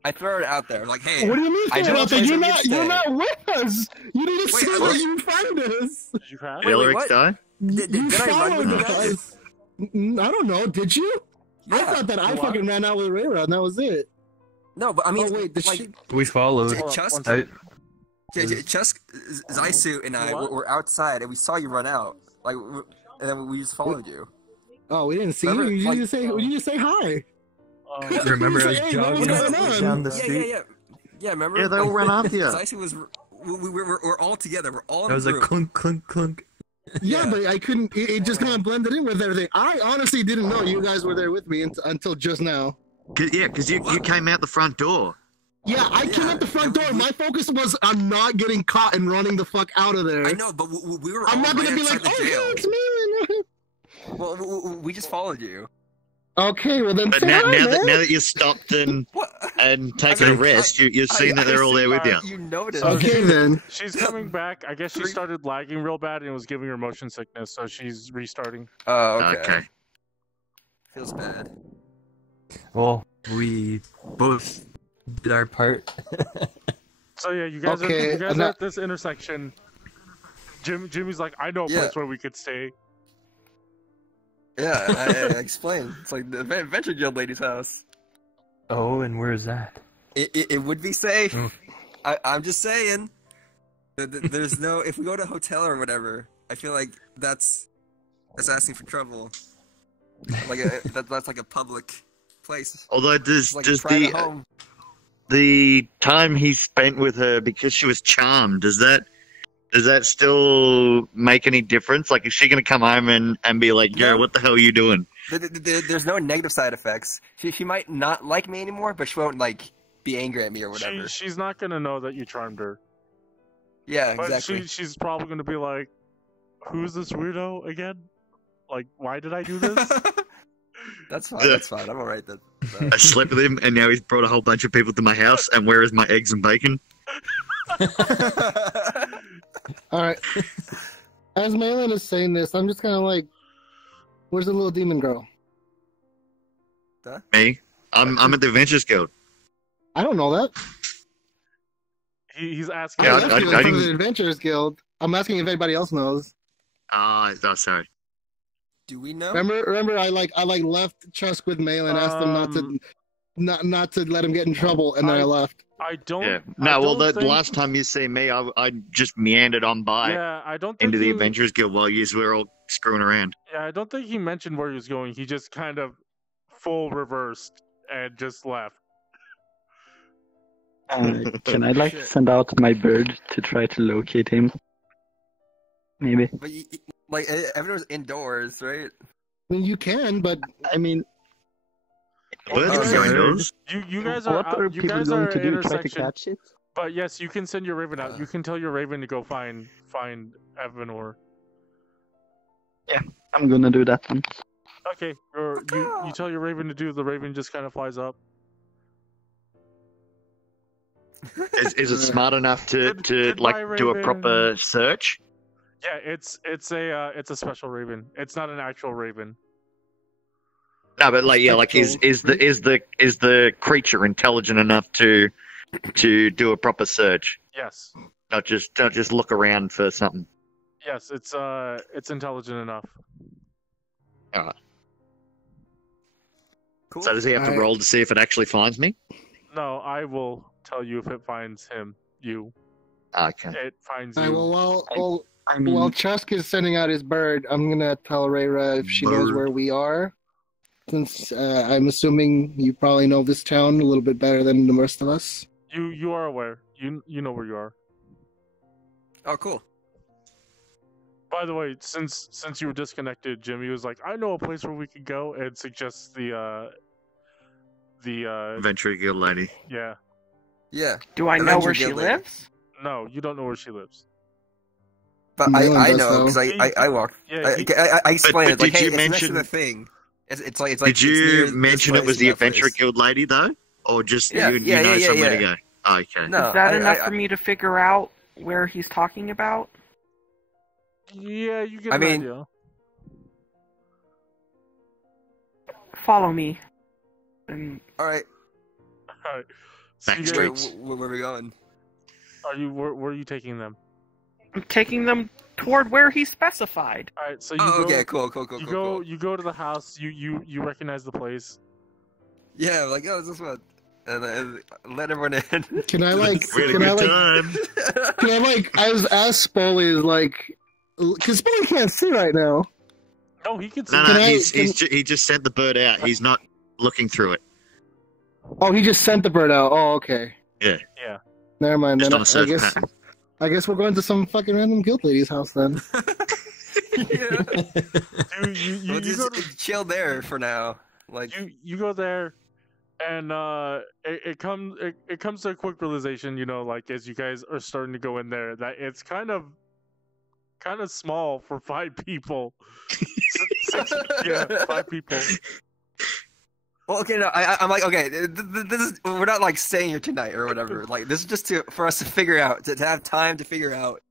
I throw it out there. Like, hey, What do you mean? I throw it know out there? a place You're where not. you You're stay. not with us. You need to Wait, see I where was- you find us. did you crash? Wait, Alareiks what? die? Did You I run with followed you guys? us. I don't know. Did you? I Yeah. thought that I What? fucking ran out with Reira and that was it. No, but I mean, Oh wait, the like, shit. We followed. Hold on, Chusk, one second. Chusk, Zeisu, and I What? were outside, and we saw you run out. Like, and then we just followed you. Oh, we didn't see Remember, you. You like- just say. You just say hi. Remember, I was Hey, jogging what's going on? down the Yeah, street. yeah. Remember? Yeah, they all ran after you. Zeisu was. We're all together. We're all in That was a a group. clunk, clunk, clunk. Yeah, but I couldn't. It just kind of blended in with everything. I honestly didn't know you guys were there with me until just now. Because you came out the front door. Yeah, I came out the front door. My focus was on not getting caught and running the fuck out of there. I know, but we were. I'm all not gonna right be like, outside oh, the jail. hey, it's me. Well, we just followed you. Okay, well then. But say now hi, man. that you stopped and taken I a mean, rest, you've seen that they're all there with you. You noticed. Okay then. She's coming back. I guess she started lagging real bad and it was giving her motion sickness, so she's restarting. Oh, Okay. Feels bad. Well, we both did our part. So yeah, you guys Okay, are at this intersection. Jimmy's like, I know a place where we could stay. Yeah, I explained. It's like the Adventure Guild lady's house. Oh, and where is that? It would be safe. Mm. I'm just saying. There's no. If we go to a hotel or whatever, I feel like that's asking for trouble. Like that's like a public place. Although does Like a private home. the time he spent with her because she was charmed, does that still make any difference? Like, is she gonna come home and be like, "Yo, what the hell are you doing?" There's no negative side effects. She might not like me anymore, but she won't like be angry at me or whatever. She's not gonna know that you charmed her. Yeah, But exactly. she's probably gonna be like, "Who's this weirdo again? Like, why did I do this?" That's fine. That's fine. I'm alright then. I slept with him, and now he's brought a whole bunch of people to my house. And where is my eggs and bacon? All right. As Maellon is saying this, I'm just kind of like, where's the little demon girl? Me? I'm at the Adventures Guild. I don't know that. He's asking. Yeah, I left you in I front of didn't- the Adventurers Guild. I'm asking if anybody else knows. Sorry. Do we know? Remember, I left Chusk with Maellon, asked him not to let him get in trouble, and then I left. I don't. Yeah. I No, well, don't the think- last time you see me, I just meandered on by Yeah, I don't think into the he- Adventurers Guild while you were all screwing around. Yeah, I don't think he mentioned where he was going. He just kind of full reversed and just left. Can I send out my bird to try to locate him? Maybe. But like everyone's indoors, right? I mean, you can, but I mean, Birds can go indoors. You guys are what out, are you people guys going are to at do? Try to intersection. catch it? But yes, you can send your raven out. You can tell your raven to go find Evanor. I'm gonna do that one. Okay, you tell your raven to do. The raven just kind of flies up. Is it smart enough to Goodbye, do a Raven. proper search? Yeah, it's a special raven. It's not an actual raven. No, but is the creature intelligent enough to do a proper search? Yes. Not just look around for something. Yes, it's intelligent enough. Alright. Cool. So does he have to roll to see if it actually finds me? No, I will tell you if it finds you. Okay. It finds all you. right, I mean, while Chusk is sending out his bird, I'm gonna tell Reira if she knows where we are. Since I'm assuming you probably know this town a little bit better than the rest of us. You are aware. You know where you are. Oh, cool. By the way, since you were disconnected, Jimmy was like, "I know a place where we could go," and suggests the Adventure Guild lady. yeah. Yeah. Do I know Adventure where she Guild lady. lives? No, you don't know where she lives. But Maellon I does, know though. because I walk. Yeah, I explained it. But Like, did hey, you it's next to mention- the thing. It's like. Did it's you near this mention it place was and the that Adventure place. Guild lady though, or just Yeah, you yeah, know yeah, somewhere yeah. to go? Oh, okay. No, Is that enough I- for me to figure out where he's talking about? Yeah, you get I an mean- idea. Follow me. And All right. All right. So you Backstreet. guys, Where are we going? where are you taking them? I'm taking them toward where he specified. All right. So you Oh, go. okay. Cool. You go. Cool. You go to the house. You recognize the place. Yeah, like it's this one, and let everyone in. Can I We had a good time. Can I as Spoly is like, because Spoly can't see right now. No, he can see. No, Can I- he just sent the bird out. He's not looking through it. Oh, he just sent the bird out. Oh, okay. Yeah. Yeah. Never mind. Just Then on a search pattern. I guess we're going to some fucking random guild lady's house then. We'll just chill there for now. Like you go there, and it comes to a quick realization, like as you guys are starting to go in there, that it's kind of small for 5 people. 5 people. Well, okay, no, I'm like, okay, this is, we're not like staying here tonight or whatever. Like, this is just for us to figure out, to have time to figure out,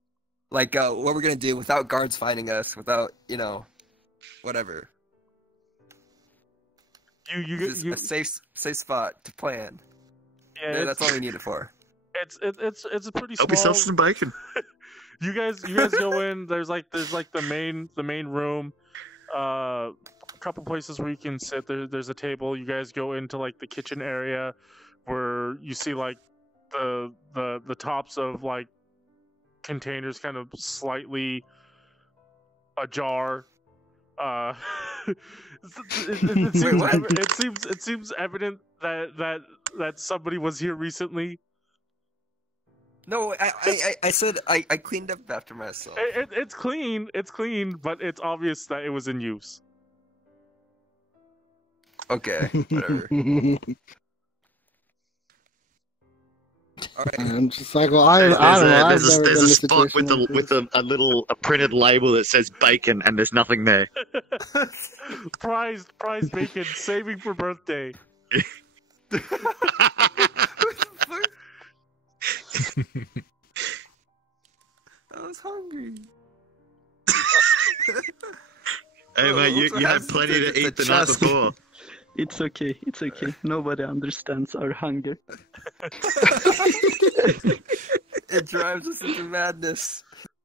like, what we're gonna do without guards finding us, without, whatever. You a safe spot to plan. Yeah, that's all we need it for. It's a pretty small. Help yourself some bacon. You guys go in. There's like the main room. A couple places where you can sit. There's a table. You guys go into like the kitchen area, where you see like the tops of like containers kind of slightly ajar. It seems evident that somebody was here recently. No, I said I cleaned up after myself. It's clean, but it's obvious that it was in use. Okay, whatever. Alright. I'm just like, well, I don't know. There's a spot with a printed label that says bacon, and there's nothing there. Prized bacon, saving for birthday. I was hungry. Hey mate, you had plenty to eat the night before. It's okay. Nobody understands our hunger. It drives us into madness.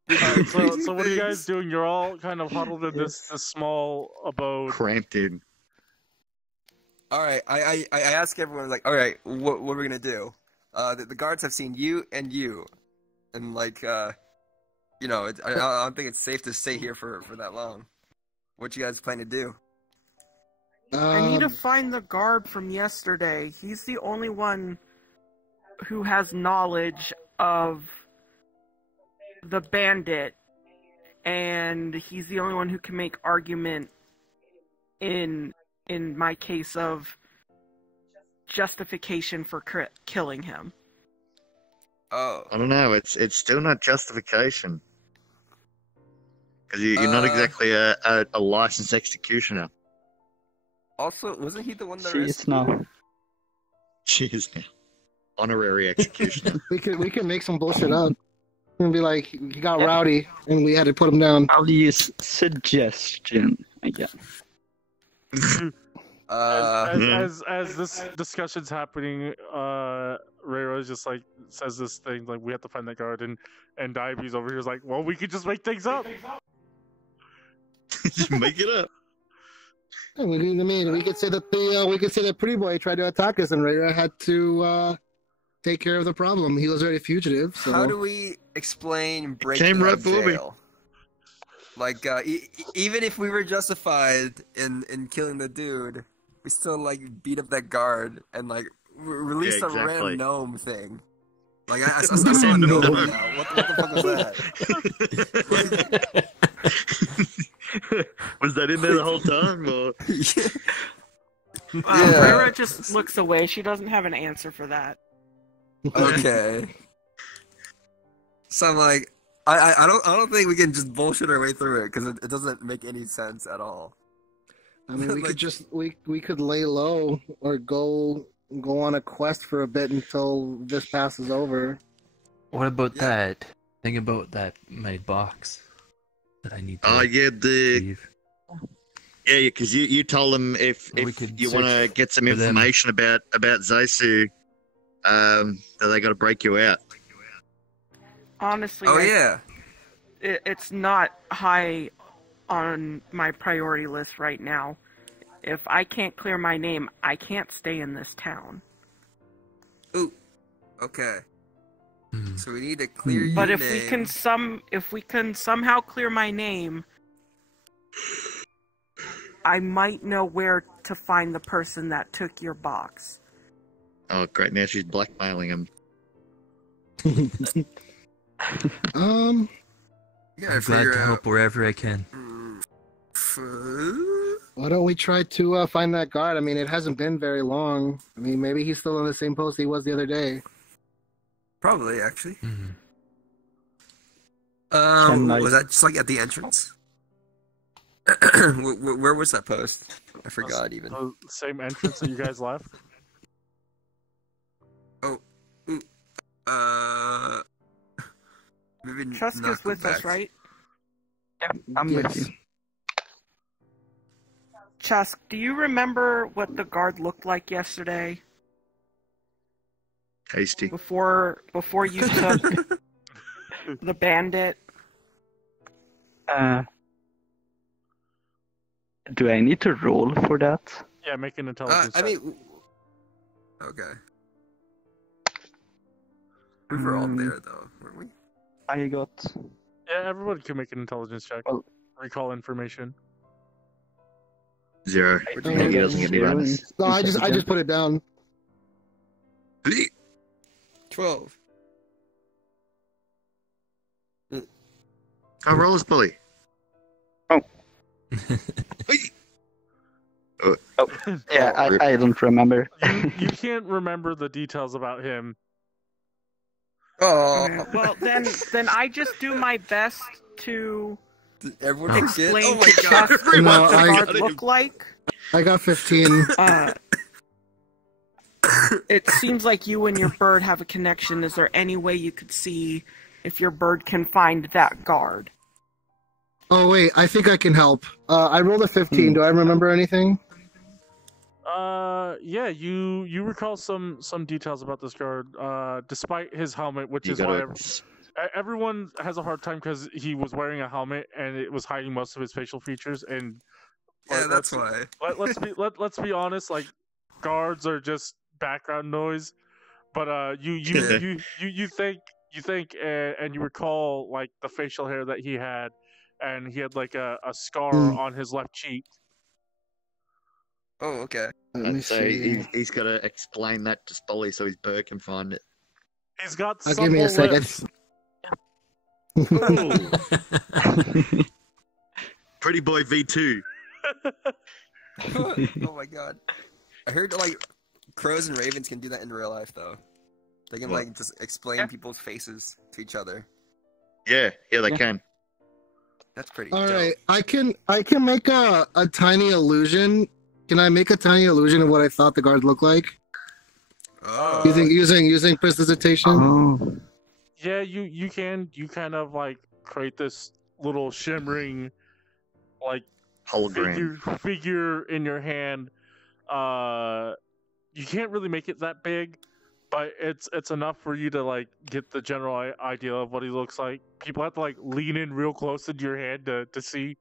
So what are you guys doing? You're all kind of huddled in this small abode. Cramped in. Alright, I ask everyone, like, alright, what are we gonna do? The guards have seen you, and like, I don't think it's safe to stay here for that long. What you guys plan to do? I need to find the guard from yesterday. He's the only one who has knowledge of the bandit, and he's the only one who can make argument in my case of justification for killing him. Oh, I don't know. It's still not justification, because you're not exactly a licensed executioner. Also, wasn't he the one that She is now. She is now honorary executioner. we can make some bullshit up. And be like, he got rowdy, and we had to put him down. I'll use suggestion, I guess. As this discussion's happening, Reira just like says this thing like, we have to find that guard, and Dyabie's over here is like, well, we could just make things up. Just make it up. We could say that Pretty Boy tried to attack us, and Reira had to take care of the problem. He was already a fugitive. So. How do we explain breaking out of jail? Like, even if we were justified in killing the dude, we still like beat up that guard and like released a random gnome thing. Like, I saw a gnome now. What the fuck was that? Was that in there the whole time? Or? Reira just looks away. She doesn't have an answer for that. Okay. So I'm like, I don't think we can just bullshit our way through it, because it doesn't make any sense at all. I mean, we could just we could lay low or go on a quest for a bit until this passes over. What about that? Think about that my box that I need to leave. Yeah, because you told them if you want to get some information about Zeisu, that they got to break you out. Honestly, it's not high on my priority list right now. If I can't clear my name, I can't stay in this town. Ooh, okay. So we need to clear your But name. if we can somehow clear my name, I might know where to find the person that took your box. Oh, great! Now she's blackmailing him. I'm glad to help wherever I can. Why don't we try to find that guard? I mean, it hasn't been very long. I mean, maybe he's still in the same post he was the other day. Probably, actually. Can Was that just like at the entrance? Where was that post? I forgot even. The same entrance that you guys left. Maybe Chusk not is with go us, back. right? I'm with you. Chusk, do you remember what the guard looked like yesterday? Tasty. Before you took the bandit? Do I need to roll for that? Yeah, make an intelligence check. Okay. We were all there though, weren't we? I got... Yeah, everybody can make an intelligence check. Well- Recall information. 0. Maybe he doesn't get any bonus. No, I just put it down. 12. Oh, roll his bully. Yeah, I don't remember. You can't remember the details about him. Oh, Okay, well, then I just do my best to everyone can get. explain Oh my to god! Chuck everyone what the I- guard look like. I got 15. It seems like you and your bird have a connection. Is there any way you could see if your bird can find that guard? Oh, wait, I think I can help. I rolled a 15. Do I remember anything? Yeah, you recall some details about this guard. Despite his helmet, which You is why gotta... everyone has a hard time because he was wearing a helmet and it was hiding most of his facial features. And Yeah, that's why. let's be honest. Like, guards are just background noise. But you think and you recall like the facial hair that he had, and he had like a scar on his left cheek. Oh, okay. Let me So see. he's got to explain that to Spoly so his bird can find it. He's got Give me a supple second. lips. Pretty boy V2. Oh my god! I heard like crows and ravens can do that in real life though. They can like just explain people's faces to each other. Yeah, they can. That's pretty. All dope. right, I can make a tiny illusion. Can I make a tiny illusion of what I thought the guard looked like? Oh. Using prestidigitation? Oh. Yeah, you kind of like create this little shimmering like Hologram. figure in your hand. You can't really make it that big, but it's enough for you to like get the general idea of what he looks like. People have to like lean in real close into your hand to see.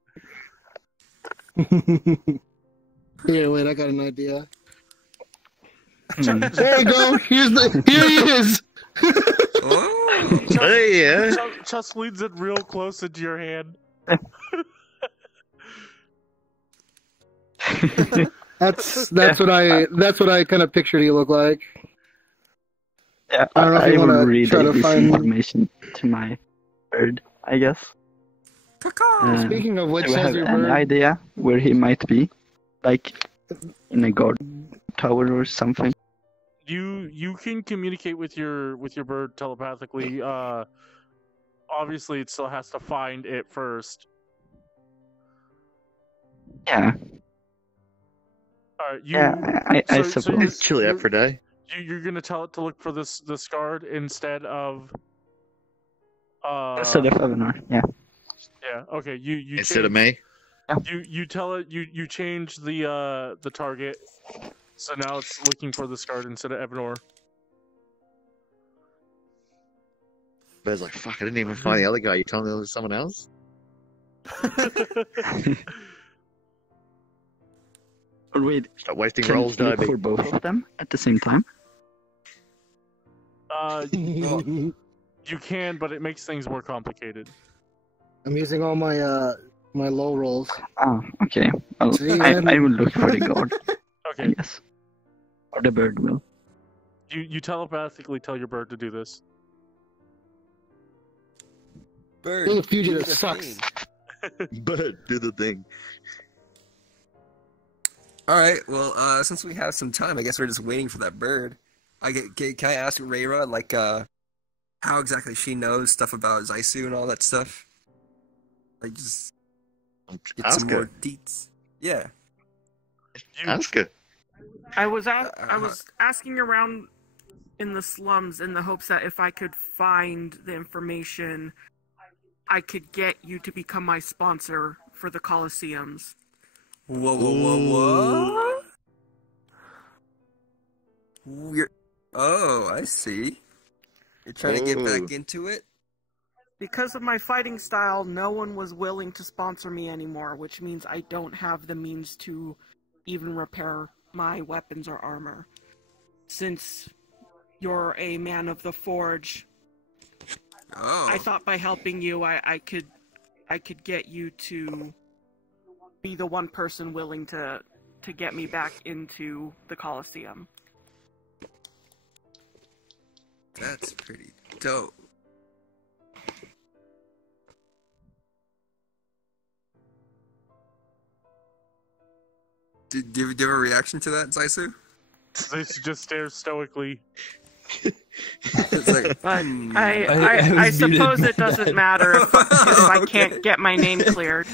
Here, wait, I got an idea. Hmm. There you go. Here he is. Oh. Hey, yeah. Just leans it real close into your hand. That's what I kind of pictured he looked like. Yeah, I don't know if you will wanna relay try to this find- information to my bird, I guess. Speaking of which, Do you has have your any bird? idea where he might be? Like, in a guard tower or something? You can communicate with your bird telepathically. Obviously, it still has to find it first. Yeah, All right, I so suppose. It's chilly out for a day. You're gonna tell it to look for this guard instead of Instead of Evanor, yeah. yeah. Okay, you Instead of me. You tell it you change the target, so now it's looking for this guard instead of Evanor. Bird's like, fuck, I didn't even find the other guy. You telling me it was someone else? Or wait, Stop wasting can rolls, you look Dyabie. for both of them at the same time? You can, but it makes things more complicated. I'm using all my my low rolls. Oh, okay. Well, See, I then- will look for the guard, I Okay, guess. Or the bird will. you telepathically tell your bird to do this. Bird. Being a fugitive do the sucks. thing. But do the thing. All right. Well, since we have some time, I guess we're just waiting for that bird. Can I ask Reira, like, how exactly she knows stuff about Zeisu and all that stuff? Like, just get some more deets. Yeah. Ask her. I was asking around in the slums in the hopes that if I could find the information, I could get you to become my sponsor for the Colosseums. Whoa. Oh, I see. You're trying to get back into it? Because of my fighting style, no one was willing to sponsor me anymore, which means I don't have the means to even repair my weapons or armor. Since you're a man of the forge, I thought by helping you, I could get you to be the one person willing to get me back into the Colosseum. That's pretty dope. Do you have a reaction to that, Zeisu? Zeisu just stares stoically. It's like, I suppose it doesn't matter if I can't get my name cleared.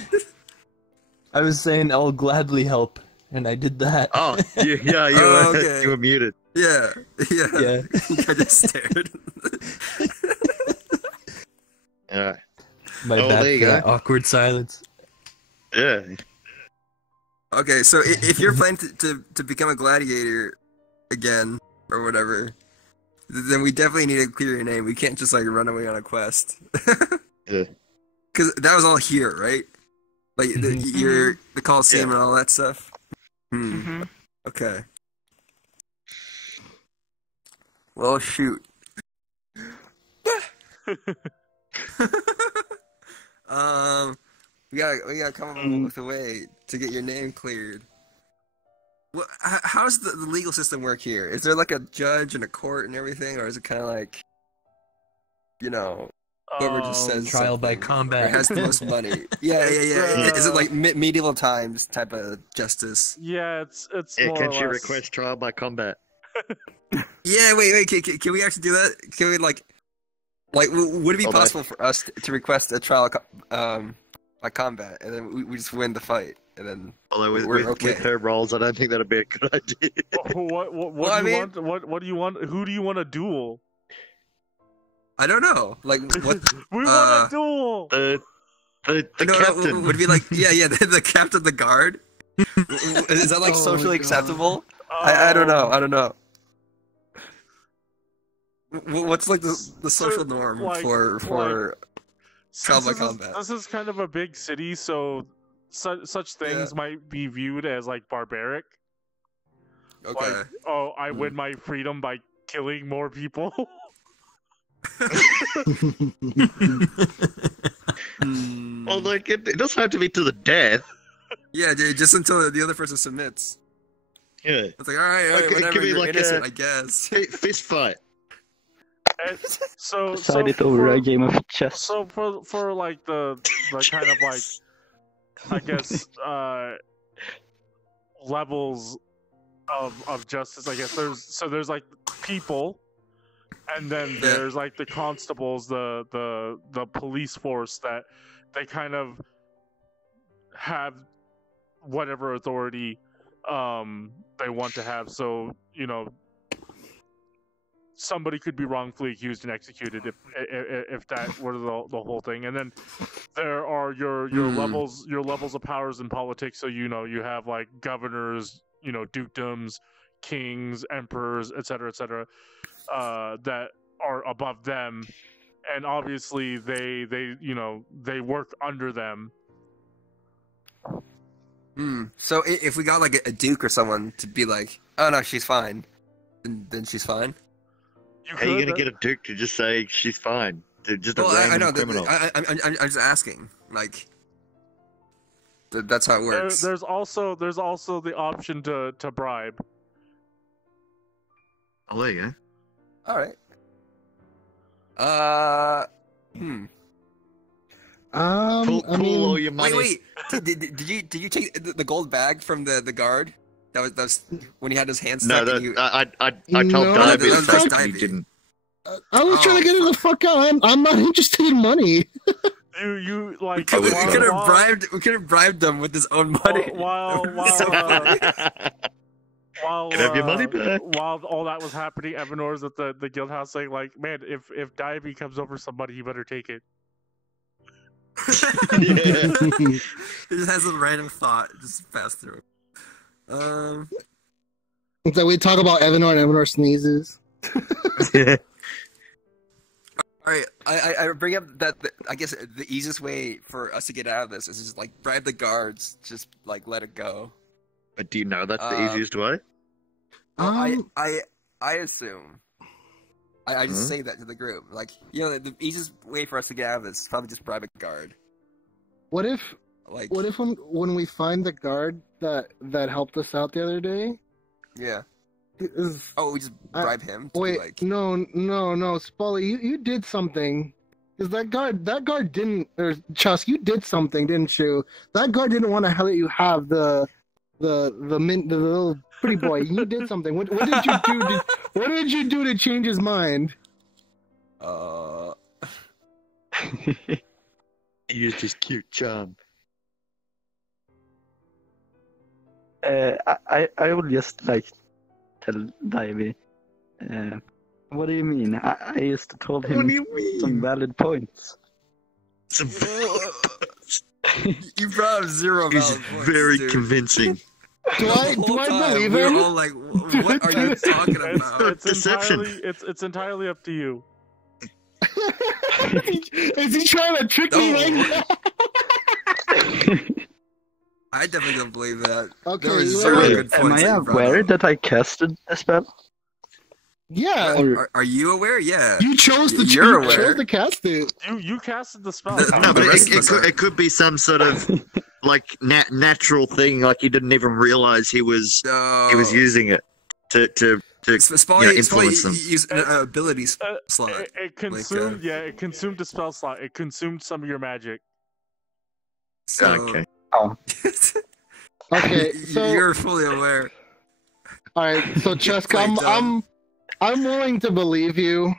I was saying I'll gladly help, and I did that. Oh, you were muted. Yeah. I just stared. Yeah. My bad there you for go. that awkward silence. Yeah. Okay, so if you're planning to become a gladiator again, or whatever, then we definitely need to clear your name. We can't just, like, run away on a quest. Yeah. Because that was all here, right? Like, the Colosseum and all that stuff? Okay. Well, shoot. We gotta come up with a way to get your name cleared. Well, how does the legal system work here? Is there like a judge and a court and everything, or is it kind of like, whoever just says trial by combat, or has the most money? Yeah. Is it like medieval times type of justice? Yeah, it's Yeah, more can or she less. request trial by combat? Yeah, wait. Can we actually do that? Can we like would it be possible for us to request a trial by combat, and then we just win the fight, and then Although we're okay. with her roles, I don't think that'd be a good idea. What do you want? What do you want? Who do you want to duel? I don't know. Like what? We want a duel. The captain. Would it be like the captain of the guard? Is that like socially acceptable? I don't know. What's like the social norm for trial by combat? This is kind of a big city, so such things might be viewed as like barbaric. Okay. Like, I win my freedom by killing more people. Well, like it doesn't have to be to the death. Yeah, dude, just until the other person submits. Yeah. It's like, all right, whatever, it could be you're like innocent, I guess. Fist fight. Decided over a game of chess. So for like the kind of like, I guess, levels of justice, I guess there's like people, and then there's like the constables, the police force that they kind of have whatever authority they want to have. So somebody could be wrongfully accused and executed if that were the whole thing. And then there are your levels of powers in politics. So you have like governors, dukedoms, kings, emperors, etc., that are above them, and obviously they work under them. So if we got like a duke or someone to be like, oh no, she's fine, then she's fine. How are you gonna get a duke to just say she's fine? They're just a random criminal. I'm just asking. Like, that's how it works. There's also the option to bribe. Oh, there you go. All right. Pull I mean, all your money. Wait. Did you take the gold bag from the guard? That was when he had his hands No, stuck. and you... I told No, Dyabie that's the fact that Dyabie. he didn't. I was trying to get him the fuck out. I'm not interested in money. You We like could have while- bribed. We could have bribed him with his own money. While Can I have your money back? while all that was happening, Evanor's at the guild house saying like, "Man, if Dyabie comes over somebody, he better take it." Yeah. He just has a random thought just pass through. So we talk about Evanor and Evanor sneezes. All right, I bring up that I guess the easiest way for us to get out of this is just like bribe the guards, just like let it go. But do you know that's the easiest way? Well, I assume. I just say that to the group, like the easiest way for us to get out of this is probably just bribe a guard. What if when we find the guard that helped us out the other day? Yeah. Is, we just bribe him. To wait, like... no, Spoly, you did something. Because that guard didn't, or Chusk, you did something, didn't you? That guard didn't want to let you have the little pretty boy. You did something. What did you do? What did you do to change his mind? He used his cute charm. I would just like tell Dyabie. What do you mean? I just told him What do you mean? some valid points. You brought up zero He's valid points, very dude. convincing. Do I believe We're him? all like, what are you talking about? Deception. It's entirely up to you. Is he trying to trick me right now? I definitely don't believe that. Okay, There was you zero are- good Am points I that you brought aware up. that I casted a spell? Yeah. Are you aware? Yeah. You chose the You're you aware. chose to cast it. You casted the spell. No, but the rest of us are. it could be some sort of like natural thing. Like he didn't even realize he was using it to Spoly influence them. used an ability slot. It consumed. It consumed a spell slot. It consumed some of your magic. So, Okay. Okay, so you're fully aware. all right, so Chusk, Play dumb. I'm willing to believe you,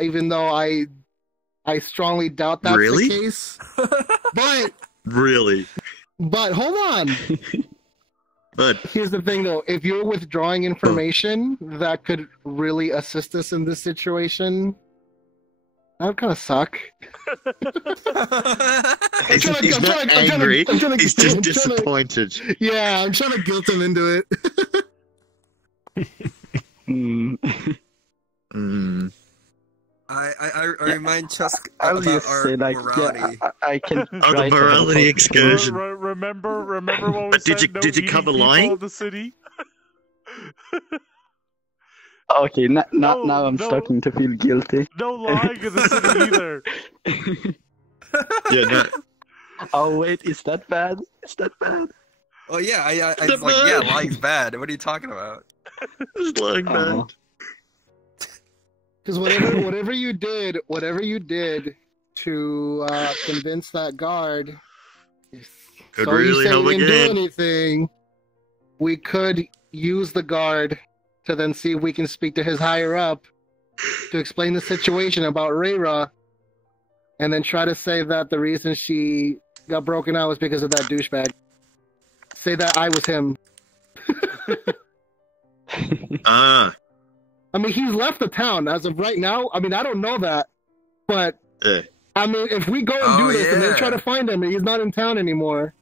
even though I strongly doubt that's Really? the case. But Really, hold on. but Here's the thing, though. If you're withdrawing information that could really assist us in this situation, that would kind of suck. he's not angry. He's just disappointed. Yeah, I'm trying to guilt him into it. I remind Chusk I'll about just our say like, morality. yeah, I can. Oh, try the to morality help. excursion. Remember when we But did said you- no did you eating cover people lying? in the city? Okay, now No, I'm no. starting to feel guilty. No lying in the city either. Yeah, no. Oh wait, is that bad? Is that bad? Oh yeah, I The was like, yeah, bird. lying's bad. What are you talking about? It's lying, man. Oh. Because whatever you did to convince that guard, Could so you really say help we didn't do again. anything, we could use the guard to then see if we can speak to his higher up to explain the situation about Reira, and then try to say that the reason she got broken out was because of that douchebag. Say that I was him. Ah, I mean, he's left the town as of right now. I mean, I don't know that, but eh. I mean, if we go and Oh, do this and they yeah. try to find him and he's not in town anymore,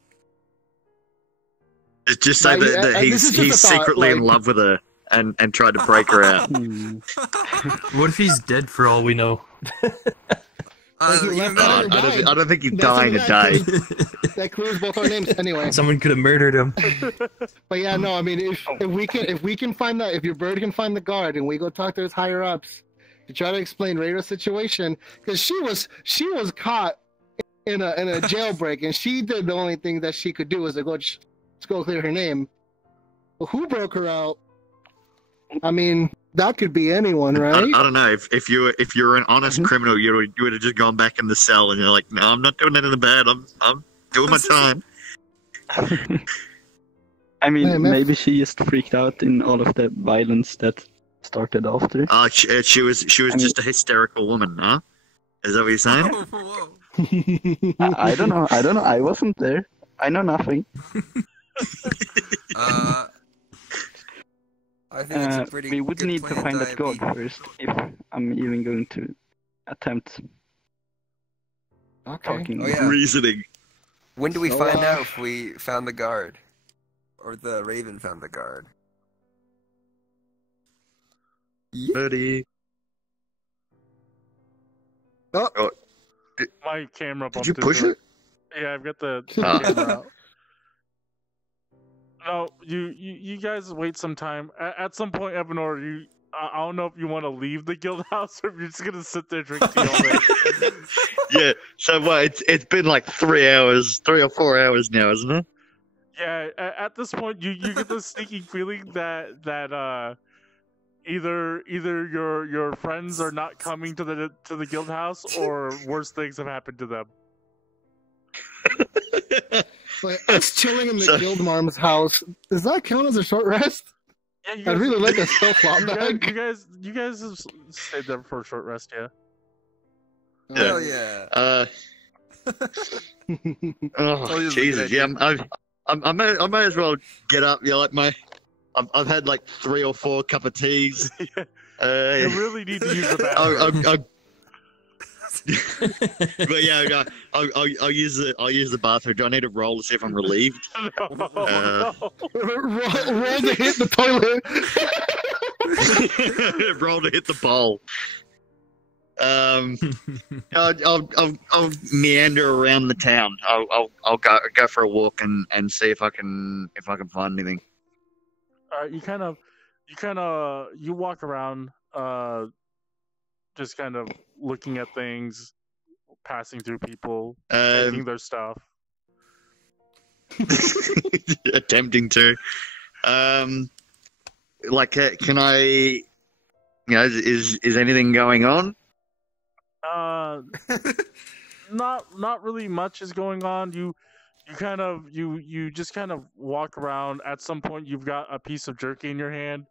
It's just say Like, that this is he's just a thought, secretly in like- love with her and tried to break her out. What if he's dead for all we know? Like, he Even left better. town. I don't think he's That's dying even today. that clears both our names anyway. Someone could have murdered him. But yeah, no, I mean, if we can find that, if your bird can find the guard and we go talk to his higher ups to try to explain Reira's situation, because she was caught in a jailbreak and she did the only thing that she could do was to go clear her name. But who broke her out? I mean, that could be anyone, right? I don't know. If you're an honest criminal, you would have just gone back in the cell, and you're like, no, I'm not doing anything bad. I'm doing my time. I mean, Hey, maybe she just freaked out in all of the violence that started after. She was just a hysterical woman, huh? Is that what you're saying? Whoa. I don't know. I wasn't there. I know nothing. I think it's a pretty We would good need to plan, find that god Dyabie. first, if I'm even going to attempt Okay. talking. Oh, yeah. Reasoning. When do we So, find out if we found the guard? Or the raven found the guard? Buddy. Oh, My camera bumped Did you push into it? Yeah, I've got the Ah. camera out. No, you guys wait some time. At some point, Evanor, I don't know if you want to leave the guild house or if you're just gonna sit there drink tea all day. Yeah. So what? It's been like 3 hours, 3 or 4 hours now, isn't it? Yeah, at this point, you get the sneaking feeling that either your friends are not coming to the guild house, or worse things have happened to them. but us chilling in the So- guild marm's house, does that count as a short rest? Yeah, you I'd guys, really like a self flop you back. guys have stayed there for a short rest, yeah. Hell yeah. Oh Totally just Jesus! looking Yeah, at I might as well get up. Yeah, like I've had like 3 or 4 cup of teas. You really need to use the bathroom. But yeah, I'll use the bathroom. Do I need to roll to see if I'm relieved? No. roll to hit the toilet. Roll to hit the bowl. I'll meander around the town. I'll go for a walk and see if I can find anything. You walk around, just kind of looking at things, passing through people, taking their stuff. Attempting to. Like, can I? You know, is anything going on? Not really much is going on. You just kind of walk around. At some point, you've got a piece of jerky in your hand.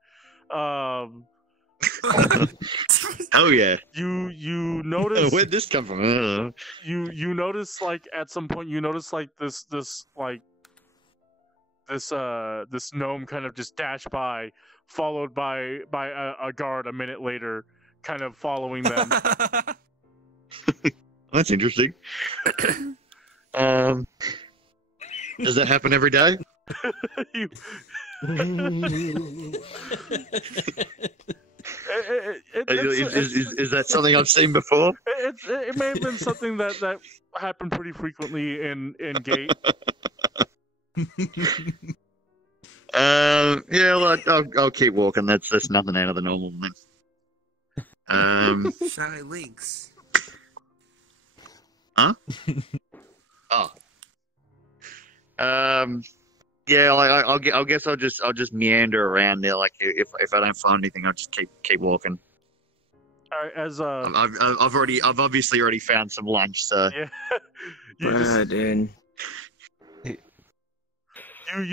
Oh yeah. You notice. Where'd this come from? I don't know. You notice, like, at some point you notice, like, this gnome kind of just dash by, followed by a guard a minute later, kind of following them. That's interesting. Does that happen every day? You- Is that something I've seen before? It may have been something that happened pretty frequently in Gate. Yeah, well, I'll keep walking. That's nothing out of the normal. Shy links. Huh? Oh. Yeah, like I guess I'll just meander around there. Like if I don't find anything, I'll just keep walking. All right, as I've obviously already found some lunch, so yeah, you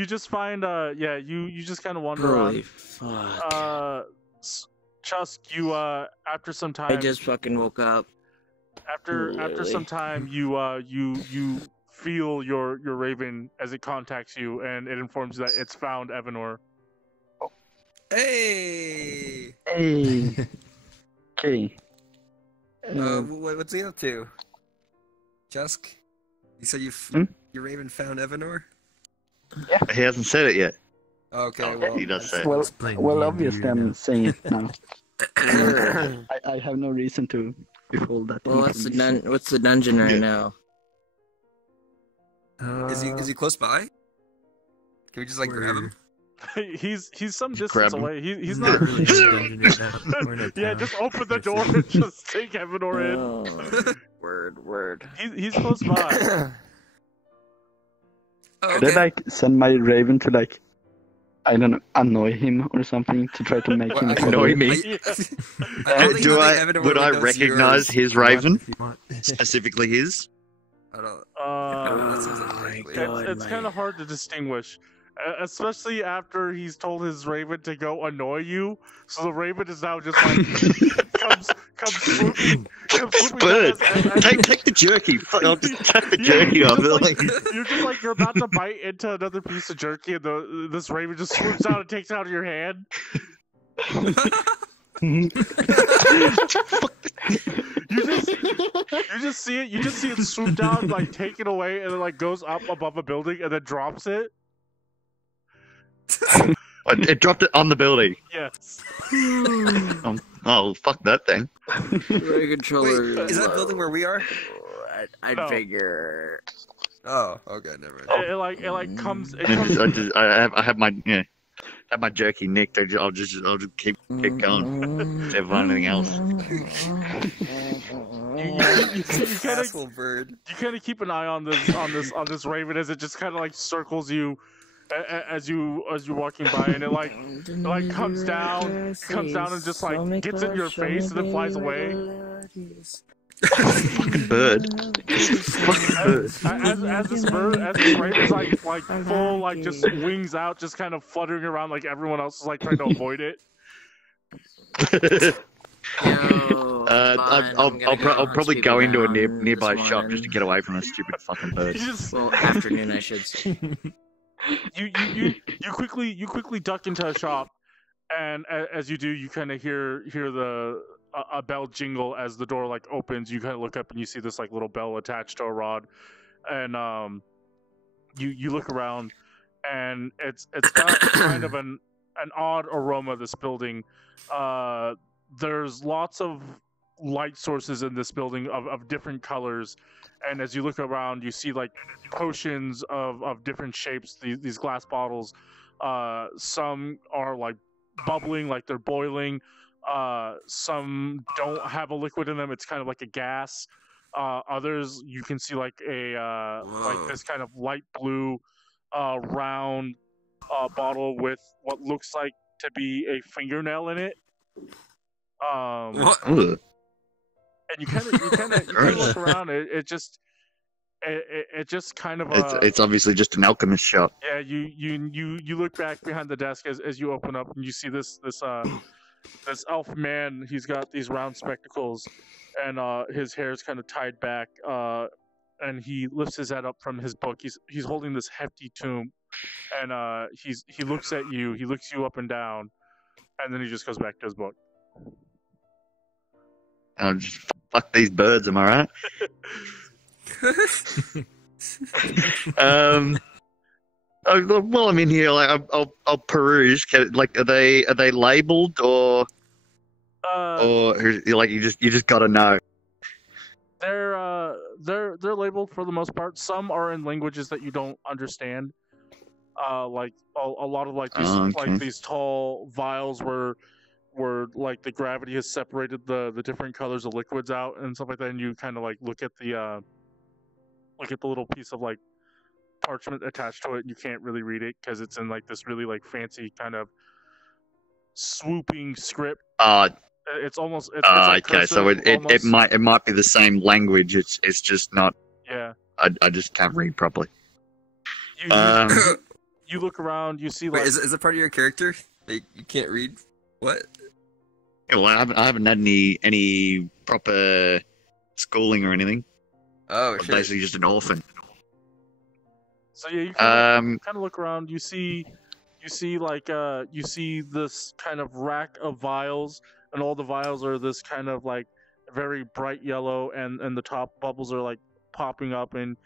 just find you just kind of wander Holy around. fuck. Chusk, you after some time. I just fucking woke up. After some time, you feel your raven as it contacts you, and it informs you that it's found Evanor. Hey! Hey. Okay. What's he up to? Chusk? You said your raven found Evanor? he hasn't said it yet. Okay, Oh, well, he does say it. Well, obviously I'm saying it now. I have no reason to withhold that. Well, what's the dungeon right now? Is he close by? Can we just grab him? He's some grab distance him. away. He's Not not. really in a dungeon right now. We're in a Yeah, town. just open the door and just take Evanor in. Oh, word. He's close by. Oh, Could I send my raven to I don't know, annoy him or something to try to make him Annoy me. Would Would I recognize his raven? If you want. Specifically his? I don't. It's kind of hard to distinguish, especially after he's told his raven to go annoy you. So the raven is now just like comes swooping. Bird, take the jerky. I'll just tap the jerky off. You're about to bite into another piece of jerky, and this raven just swoops out and takes it out of your hand. You just see it swoop down, like take it away, and then like goes up above a building and then drops it. It dropped it on the building. Yes. Oh, fuck that thing. Very controller. Wait, is that building where we are? I'd No. figure. Oh, okay, never mind. It comes. I have my jerky nicked. I'll just keep going. If ever anything else. Asshole bird. You kind of keep an eye on this raven as it just kind of like circles you as you're walking by, and it like comes down and just like gets in your face and then flies away. Fucking bird. Fucking bird. As this raven's like full, like just wings out, just kind of fluttering around like everyone else is like trying to avoid it. Yo, I'll probably go into a nearby shop just to get away from a stupid fucking bird. Well, afternoon, I should say. You quickly duck into a shop, and as you do, you kind of hear a bell jingle as the door like opens. You kind of look up and you see this like little bell attached to a rod, and you look around, and it's got kind of an odd aroma. This building, there's lots of light sources in this building of different colors, and as you look around, you see like potions of different shapes. These glass bottles, some are like bubbling, like they're boiling. Some don't have a liquid in them. It's kind of like a gas. Others you can see like like this kind of light blue round bottle with what looks like to be a fingernail in it. And you kind of look around. It just kind of it's obviously just an alchemist shop. Yeah, you look back behind the desk as you open up and you see this elf man. He's got these round spectacles, and his hair is kind of tied back. And he lifts his head up from his book. He's holding this hefty tome, and he looks at you. He looks you up and down, and then he just goes back to his book. I'll just fuck these birds. Am I right? Well, I'm in here. Like, I'll peruse. Like, are they labeled or like you just gotta know? They're labeled for the most part. Some are in languages that you don't understand. Like a lot of like these like these tall vials where like the gravity has separated the different colors of liquids out and stuff like that, and you kind of like look at the little piece of like parchment attached to it, and you can't really read it because it's in like this really like fancy kind of swooping script. It's almost like okay, so it might be the same language. It's just not. Yeah. I just can't read properly. You look around, you see like. Wait, is it part of your character? Like, you can't read what? Yeah, well, I haven't had any proper schooling or anything. Oh, I'm basically just an orphan. So yeah, you kind of look around. You see this kind of rack of vials, and all the vials are this kind of like very bright yellow, and the top bubbles are like popping up, and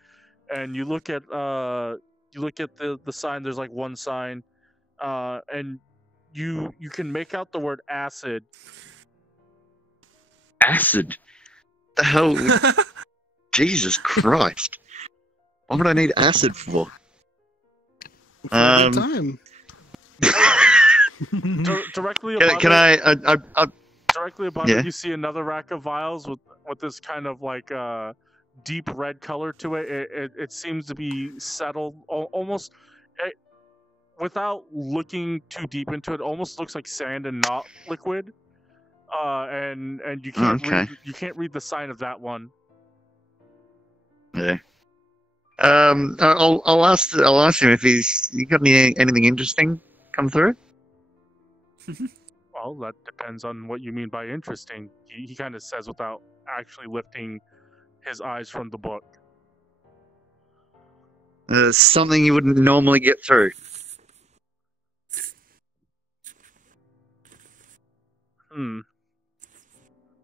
you look at the sign. There's like one sign, and you can make out the word acid. Acid? The hell? Jesus Christ! What would I need acid for? Time. Directly above directly above it, you see another rack of vials with this kind of like deep red color to it. It seems to be settled almost. without looking too deep into it, almost looks like sand and not liquid. And you can't read the sign of that one. Yeah. I'll ask him if you got anything interesting come through. Well, that depends on what you mean by interesting. He kind of says without actually lifting his eyes from the book. Something you wouldn't normally get through.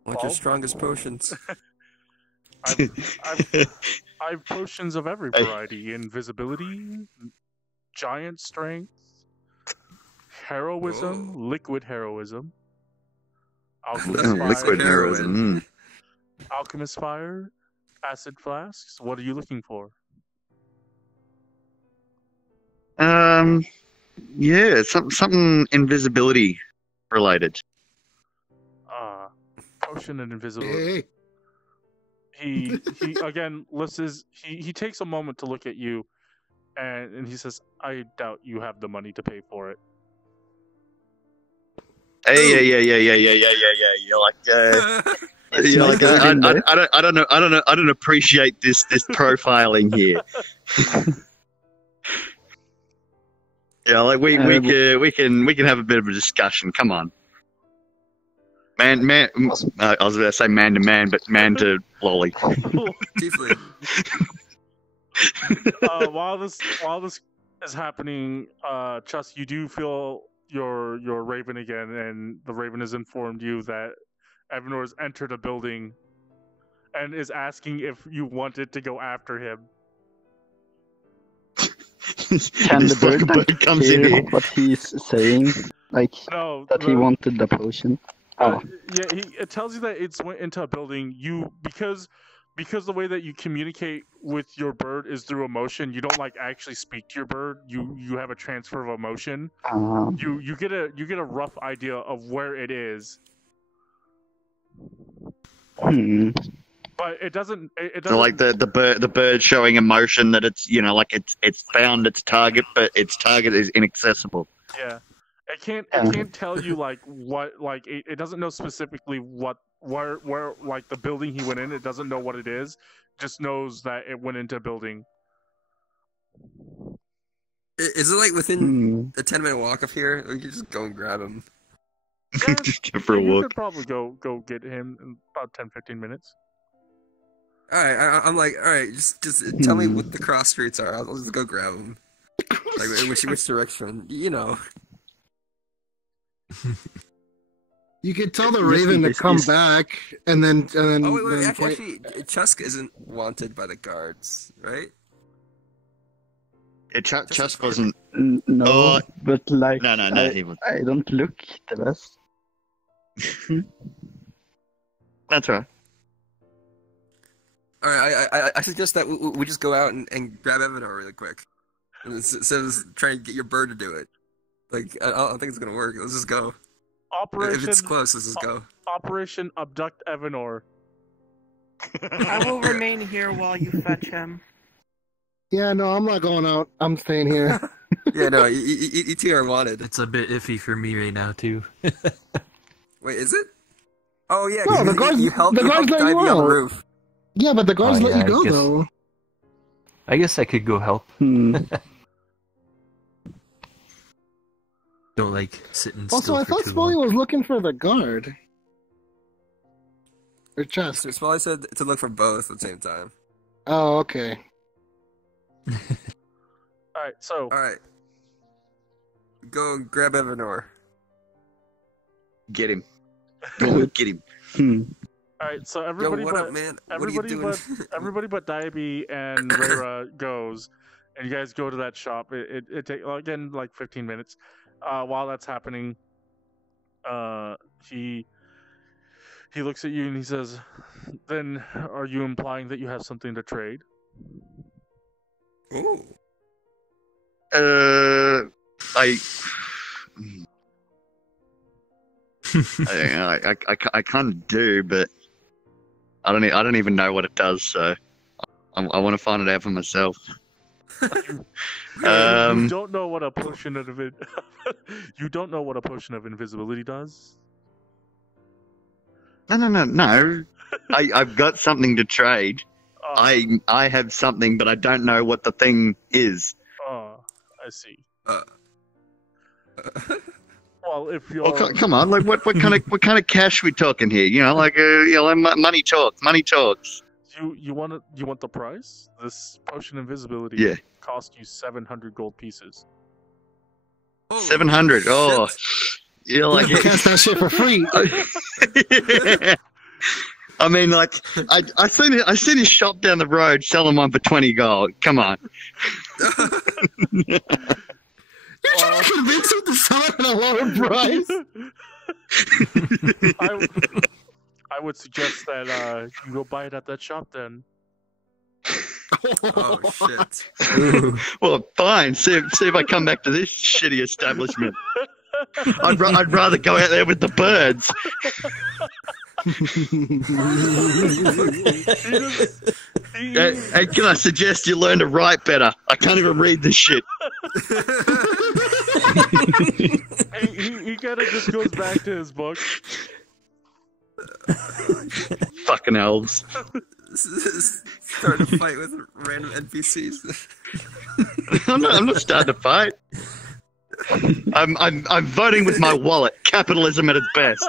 What's your strongest potions? I've potions of every variety: invisibility, giant strength, heroism, liquid heroism, alchemist fire, liquid heroism. Alchemist fire, acid flasks. What are you looking for? Yeah, something invisibility related. Potion and invisibility. He again lifts he takes a moment to look at you, and he says, "I doubt you have the money to pay for it." Hey, yeah. You're like, I don't appreciate this profiling here. Yeah, like we can have a bit of a discussion. Come on. Man, I was about to say man to man, but man to lolly. While this is happening, Chusk, you do feel your raven again, and the raven has informed you that Evanor has entered a building and is asking if you wanted to go after him. Can the bird comes in hear here. what he's saying? Like he wanted the potion. Oh. Yeah, it tells you that it's went into a building. Because the way that you communicate with your bird is through emotion. You don't like actually speak to your bird. You have a transfer of emotion. You get a rough idea of where it is. But it doesn't. So like the bird showing emotion that it's like it's found its target, but its target is inaccessible. Yeah. It can't tell you like what it doesn't know specifically where like the building he went in. It doesn't know what it is. Just knows that it went into a building. Is it like within a 10-minute walk of here? Or you can just go and grab him. Yeah, just go for a you walk. could probably go get him in about 10-15 minutes. All right, I'm like, all right, just tell me what the cross streets are. I'll just go grab him. Like which direction? You know. You could tell the raven to come back, and then. Oh wait, actually, Chusk isn't wanted by the guards, right? Chusk wasn't. No, but like no, he was. I don't look the best. That's right. All right, I suggest that we just go out and grab Evanor really quick, instead of trying to get your bird to do it. Like I don't think it's gonna work. Let's just go. If it's close, let's just go. Operation Abduct Evanor. I will remain here while you fetch him. Yeah, no, I'm not going out. I'm staying here. Yeah, no, you two are wanted. It's a bit iffy for me right now too. Wait, is it? Oh yeah, No, the guards helped let you Dyabie on the out. roof. Yeah, but the guards let you go though. I guess I could go help. Don't like sitting still. Also, I thought Spoly was looking for the guard. Or Chusk. Spoly said to look for both at the same time. Oh, okay. Alright, so. Alright. Go grab Evanor. Get him. Go get him. Alright, so everybody but Dyabie and Reira goes, and you guys go to that shop. It takes again like 15 minutes. While that's happening, he looks at you and he says, "Then are you implying that you have something to trade?" Ooh. I kind of do, but I don't even know what it does. So I want to find it out for myself. You don't know what a potion of you don't know what a potion of invisibility does. No. I've got something to trade. I have something, but I don't know what the thing is. Oh, I see. Well, if you're come on, like what kind of cash we talking here? You know, like money talks. You want the price? This potion invisibility cost you 700 gold pieces. 700. Oh, you're like cast that shit for free. I mean, like I seen his shop down the road selling one for 20 gold. Come on. You're trying to convince him to sell it at a lower price. I would suggest that you go buy it at that shop then. Oh shit. Well, fine. See if I come back to this shitty establishment. I'd rather go out there with the birds. Hey, can I suggest you learn to write better? I can't even read this shit. He kind of just goes back to his book. Fucking elves. Start a fight with random NPCs. I'm not starting to fight. I'm voting with my wallet. Capitalism at its best.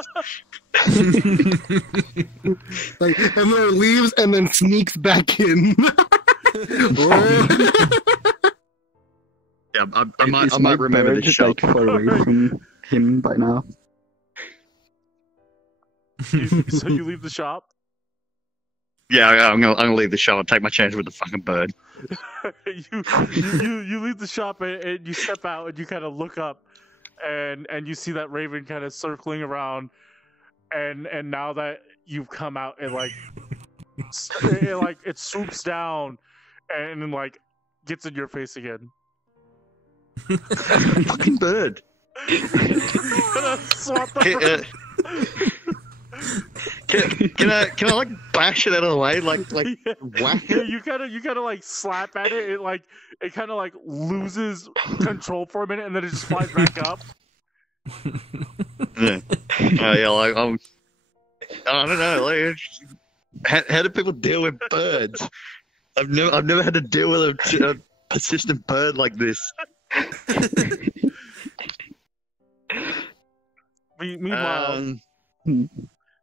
Like Evanor leaves and then sneaks back in. Yeah, I might remember this shop. Like far away from him by now. So you leave the shop? Yeah, I'm gonna leave the shop and take my chance with the fucking bird. you leave the shop and you step out and you kind of look up and you see that raven kind of circling around and now that you've come out it it swoops down and then like gets in your face again. Fucking bird. Can I like bash it out of the way, like whack it? You kind of like slap at it. It kind of like loses control for a minute, and then it just flies back up. Yeah, like I don't know. Like, how do people deal with birds? I've never had to deal with a persistent bird like this. Meanwhile.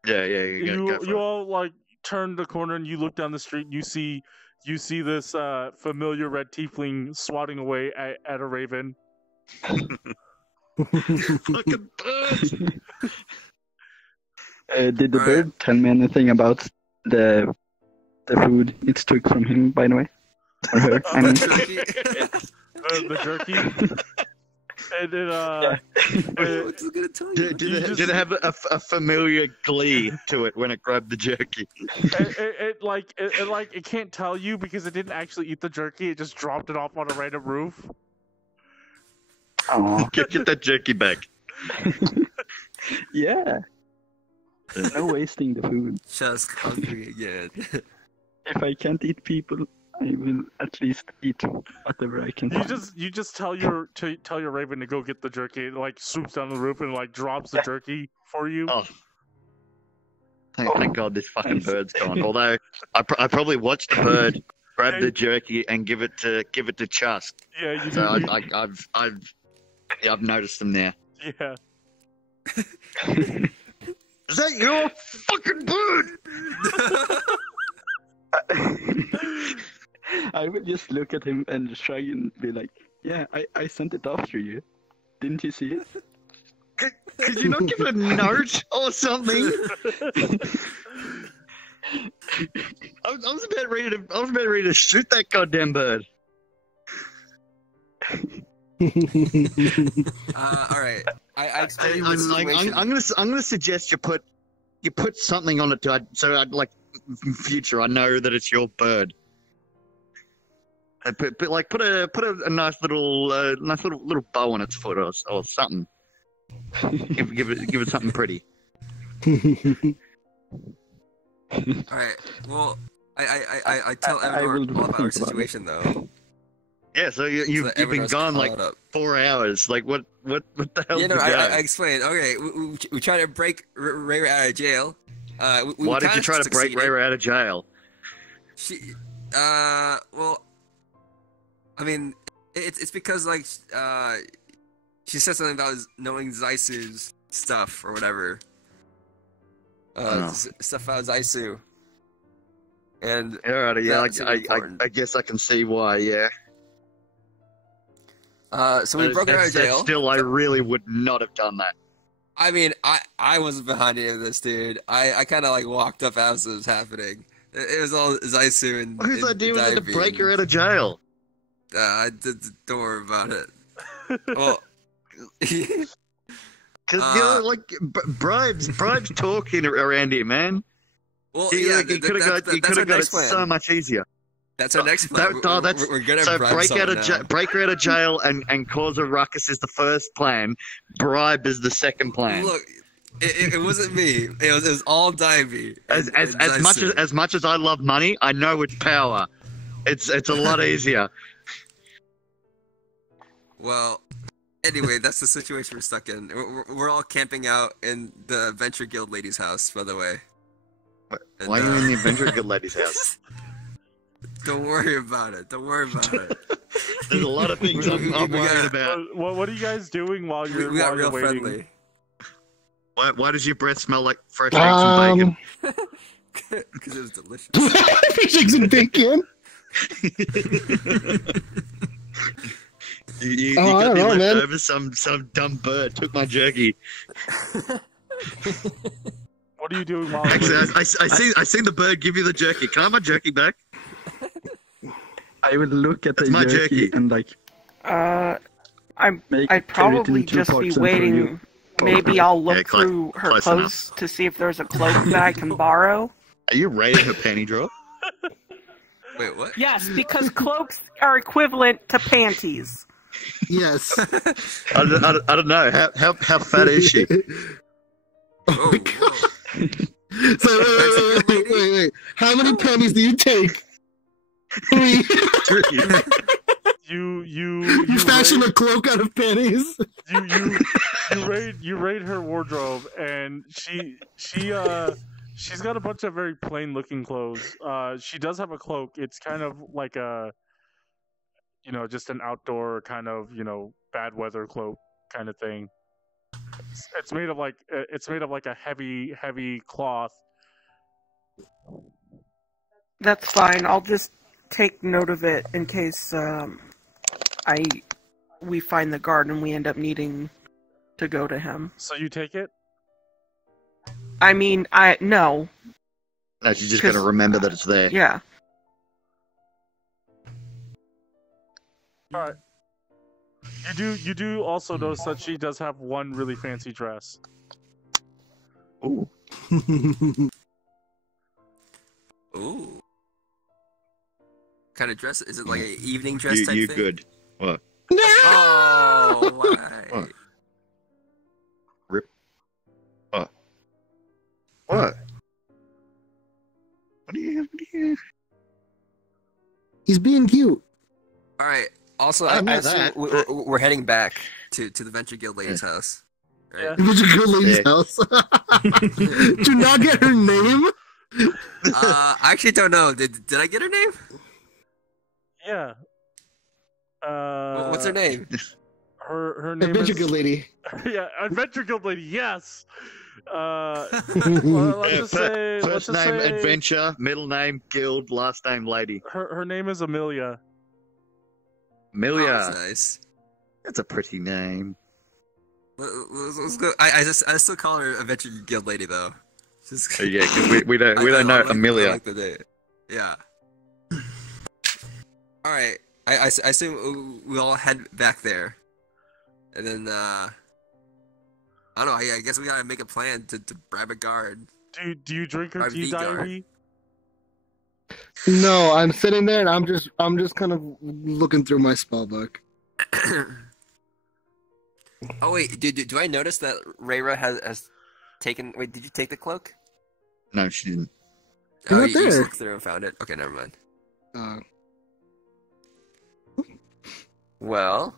Yeah. You all like turn the corner and you look down the street. And you see this familiar red tiefling swatting away at a raven. Fucking birds! Did the bird tell me anything about the food it took from him, by the way? Or her? I mean. The jerky. And it, What's it gonna tell you? Did it have a familiar glee to it when it grabbed the jerky? It can't tell you because it didn't actually eat the jerky. It just dropped it off on a random roof. Oh. Get that jerky back. Yeah. No wasting the food. Just hungry again. If I can't eat people, I will at least eat whatever I can find. You just tell your raven to go get the jerky. It like swoops down the roof and like drops the jerky for you. Oh. Thank God this fucking bird's gone. Although I probably watched the bird grab the jerky and give it to Chusk. Yeah, you so do. I've noticed them there. Yeah. Is that your fucking bird? I would just look at him and try and be like, yeah, I sent it after you. Didn't you see it? Could you not give it a note or something? I was about ready to shoot that goddamn bird. All right. I explained the situation. I'm gonna suggest you put something on it so I'd like in future I know that it's your bird. Put a nice little bow on its foot or something. give it something pretty. All right. Well, I tell Evanor all about our situation though. Yeah, so you've been gone like 4 hours. Like what the hell? Yeah, no, I explained. Okay, we try to break Reira out of jail. Why did you try to break Reira out of jail? Well, I mean, it's because like she said something about knowing Zeisu's stuff or whatever. Stuff about Zeisu. And alright, yeah, I guess I can see why. Yeah. So we broke her out of jail. Still, I really would not have done that. I mean, I wasn't behind any of this, dude. I kind of like walked up as it was happening. It was all Zeisu and whose idea was it to Dyabie. break her out of jail? Don't worry about it. Well, because you know, like bribes talking around here, man. Well, you could have got it so much easier. That's our next plan. We're gonna bribe break her out of jail and cause a ruckus is the first plan. Bribe is the second plan. Look, it wasn't me. It was all Dyabie. As much as I love money, I know it's power. It's a lot easier. Well, anyway, that's the situation we're stuck in. We're all camping out in the Adventure Guild lady's house, by the way. Why are you in the Adventure Guild lady's house? Don't worry about it. Don't worry about it. There's a lot of things I'm worried about. What are you guys doing while you're we got real waiting? friendly. Why does your breath smell like fresh eggs and bacon? Because it was delicious. Fish eggs and bacon. You I got don't me know, man. over some dumb bird took my jerky. What are you doing while Actually, waiting? I seen the bird give you the jerky. Can I have my jerky back? I would look at That's the my jerky and like. I'd probably just be waiting. Maybe I'll look through her clothes to see if there's a cloak that I can borrow. Are you raiding her panty drawer? Wait, what? Yes, because cloaks are equivalent to panties. Yes. I don't know. How fat is she? Oh my god. So wait. How many pennies do you take? 3. You fashion a cloak out of pennies. You raid her wardrobe, and she's got a bunch of very plain looking clothes. She does have a cloak. It's kind of like a, just an outdoor kind of, bad weather cloak kind of thing. It's made of like a heavy cloth. That's fine. I'll just take note of it in case we find the guard and we end up needing to go to him. So you take it? I mean, no. No, she's just gonna remember that it's there. Yeah. All right. You do also notice that she does have one really fancy dress. Ooh. Ooh. Kind of dress? Is it like an evening dress type you thing? good. What? No! Oh, why? What? Rip. What? What? What do you... He's being cute. Alright, also, I know I assume that. we're heading back to the Venture Guild lady's house. Right? Yeah. It was a good lady's Yeah. house. Did you not get her name? I actually don't know. Did I get her name? Yeah. What's her name? Her name Adventure is Guild lady. yeah, Adventure Guild lady. Yes. Let's just say First name Adventure, middle name Guild, last name Lady. her name is Amelia. Amelia. Oh, that's nice. That's a pretty name. Let's go. I still call her Adventure Guild lady though. Just, Yeah, because we don't know Amelia. I like the name. Yeah. All right. I assume we all head back there, and then I don't know. I guess we gotta make a plan to grab a guard. Do you drink her Our tea, V-guard. Dyabie? No, I'm sitting there and I'm just kind of looking through my spell book. Oh wait, do I notice that Reira has taken? Wait, did you take the cloak? No, she didn't. You're Oh, not you just there. looked through and found it. Okay, never mind. Well,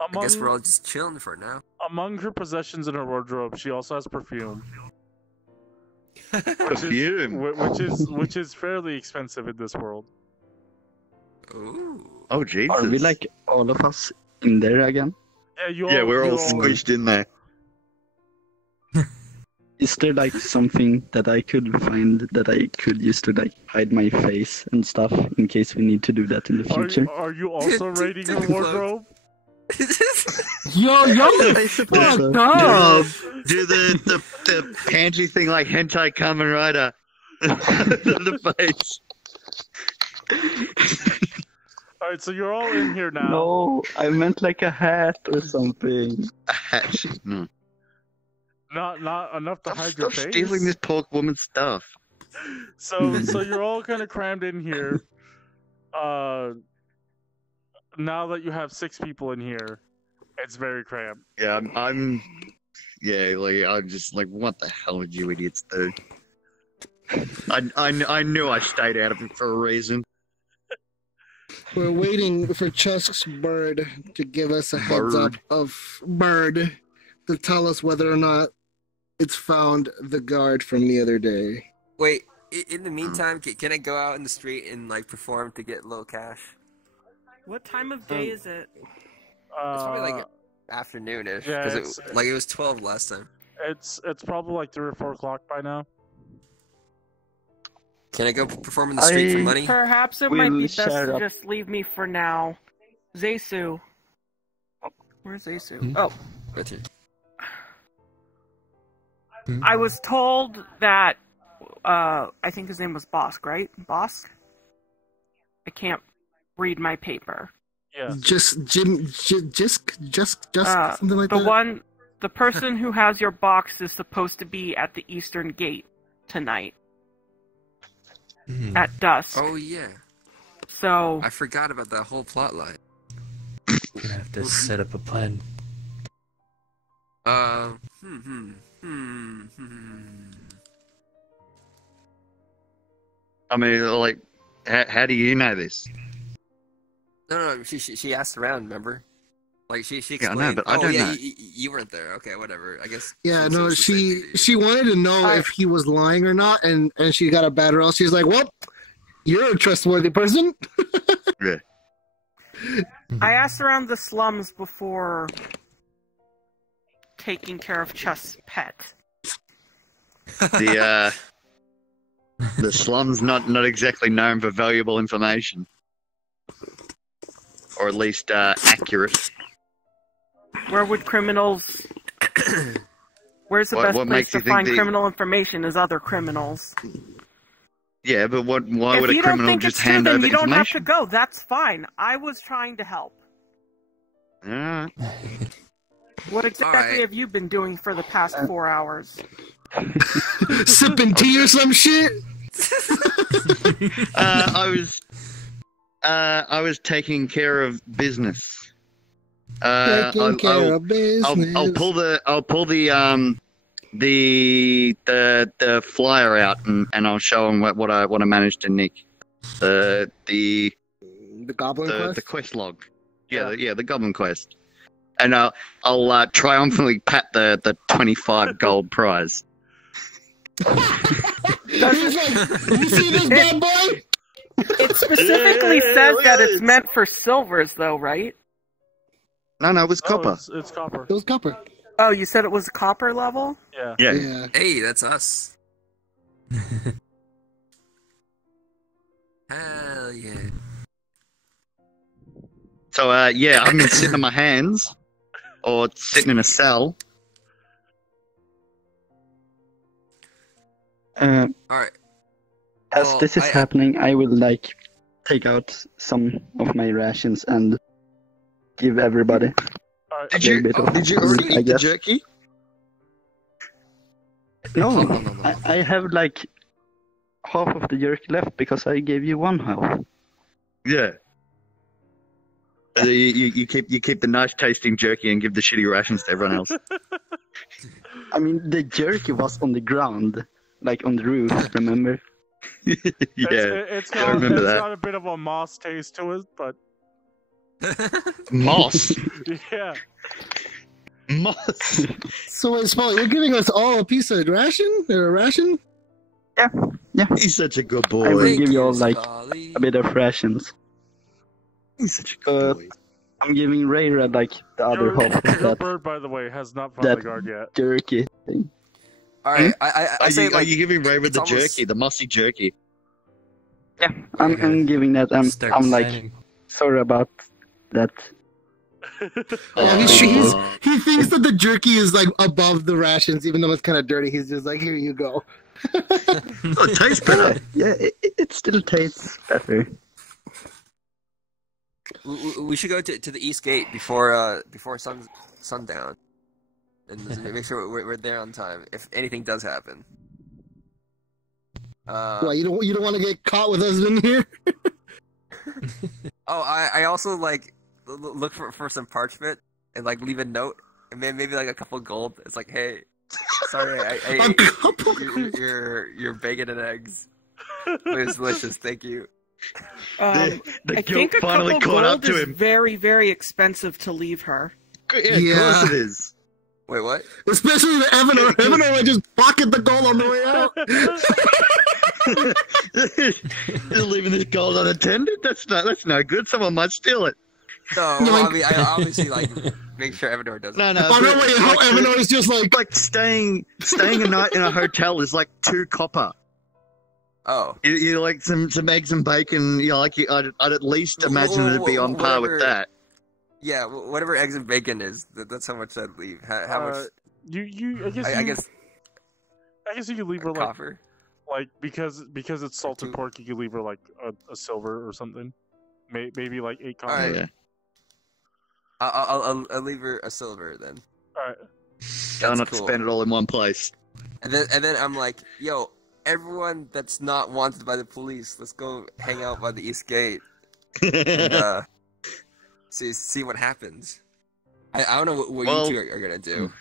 I guess we're Among all just chilling for now. among her possessions in her wardrobe, she also has perfume, Perfume. which is fairly expensive in this world. Ooh. Oh Jesus. Are we like all of us in there again? Yeah, Yeah, we're all squished in there. Is there like something that I could find that I could use to like hide my face and stuff in case we need to do that in the future? Are you also raiding her wardrobe? Yo, y'all fucked up. Do the pantry thing like hentai Kamen Rider. The face. All right, so you're all in here now. No, I meant like a hat or something. A hatch. No. Not enough to hide your Stop face. stealing this pork woman's stuff. So you're all kind of crammed in here. Now that you have 6 people in here, it's very cramped. Yeah, I'm just like, what the hell did you idiots do? I knew I stayed out of it for a reason. We're waiting for Chusk's bird to give us a heads up of bird to tell us whether or not it's found the guard from the other day. Wait, in the meantime, can I go out in the street and like perform to get a little cash? What time of day is it? It's probably like afternoonish. yeah, Because it was 12 last time. It's probably like 3 or 4 o'clock by now. Can I go perform in the street for money? Perhaps it might be best to just leave me for now. Zeisu. Where's Zeisu? Oh. Right here. I was told that, I think his name was Bosk, right? Bosk? I can't read my paper. Yeah. Just something like that. The person who has your box is supposed to be at the Eastern Gate tonight. At dusk. Oh, yeah. So... I forgot about that whole plot line. We're gonna have to set up a plan. I mean, like, how do you know this? No, she asked around, remember? Like, she explained. Yeah, I know, but I don't know. You weren't there. Okay, whatever. I guess. Yeah, no, she wanted to know if he was lying or not, and she got a bad roll. She's like, well, you're a trustworthy person. Yeah. I asked around the slums before taking care of Chusk's pet. The slum's not exactly known for valuable information, or at least accurate. Where would criminals? Where's the best place to find criminal information? Is other criminals. Yeah, but why would a criminal just hand over information? You don't have to go. That's fine. I was trying to help. Alright. What exactly have you been doing for the past 4 hours? Sipping tea or some shit? I was taking care of business. I'll pull the flyer out and I'll show them what I managed to nick. The goblin quest? The quest log. Yeah, the goblin quest. And I'll triumphantly pat the 25 gold prize. He's like, you see this bad boy? It specifically says that it's meant for silvers, though, right? No, it was copper. It's copper. It was copper. Oh, you said it was copper level? Yeah. Hey, that's us. Hell yeah. So, I've been sitting on my hands, or sitting in a cell. Alright. As this is happening, I will, like, take out some of my rations and give everybody. Did you already eat the jerky? No. I have, like, half of the jerky left because I gave you one half. Yeah. You keep the nice tasting jerky and give the shitty rations to everyone else. I mean, the jerky was on the ground, like on the roof, remember? It's got a bit of a moss taste to it, but Moss. Yeah. Moss. So wait, Smolly, you're giving us all a piece of ration or a ration? Yeah. He's such a good boy. I will Thank give you you, all like Scully. a bit of rations. He's such a good boy. I'm giving Reira like the other Your, half of your that bird, by the way, has not found that- the guard yet. jerky thing. All right, I Are say you, like are you giving Raven it's the almost- jerky, the mossy jerky? Yeah, I'm giving that. I'm like signing. sorry about that. Yeah, he thinks that the jerky is like above the rations, even though it's kind of dirty. He's just like, here you go. Oh, it tastes better. Yeah, it still tastes better. we should go to the east gate before sundown, and make sure we're there on time if anything does happen. Why you don't want to get caught with us in here? Oh, I also like look for some parchment and like leave a note and maybe like a couple gold. It's like, hey, sorry, I ate your bacon and eggs. It was delicious, thank you. The I guilt think a finally couple caught up gold to is him. very, very expensive to leave her. Yeah, of course it is. Wait, what? Especially the Evanor. Evanor might just pocket the gold on the way out. You're leaving this gold unattended? That's no good. Someone might steal it. No, well, I mean, I obviously like make sure Evanor doesn't. No. Oh no! Wait, how Evanor is just like staying a night in a hotel is like 2 copper. Oh, You like some eggs and bacon. I'd at least imagine it'd be on par with that. Yeah, whatever eggs and bacon is, that's how much I'd leave. How much? I guess I guess you could leave her like coffer. because it's salted pork. You could leave her like a silver or something. Maybe like 8 copper. All right. Yeah. I'll leave her a silver then. All right. Try not to cool. spend it all in one place. And then I'm like, yo, everyone that's not wanted by the police, let's go hang out by the East Gate and see what happens. I don't know what you two are gonna do.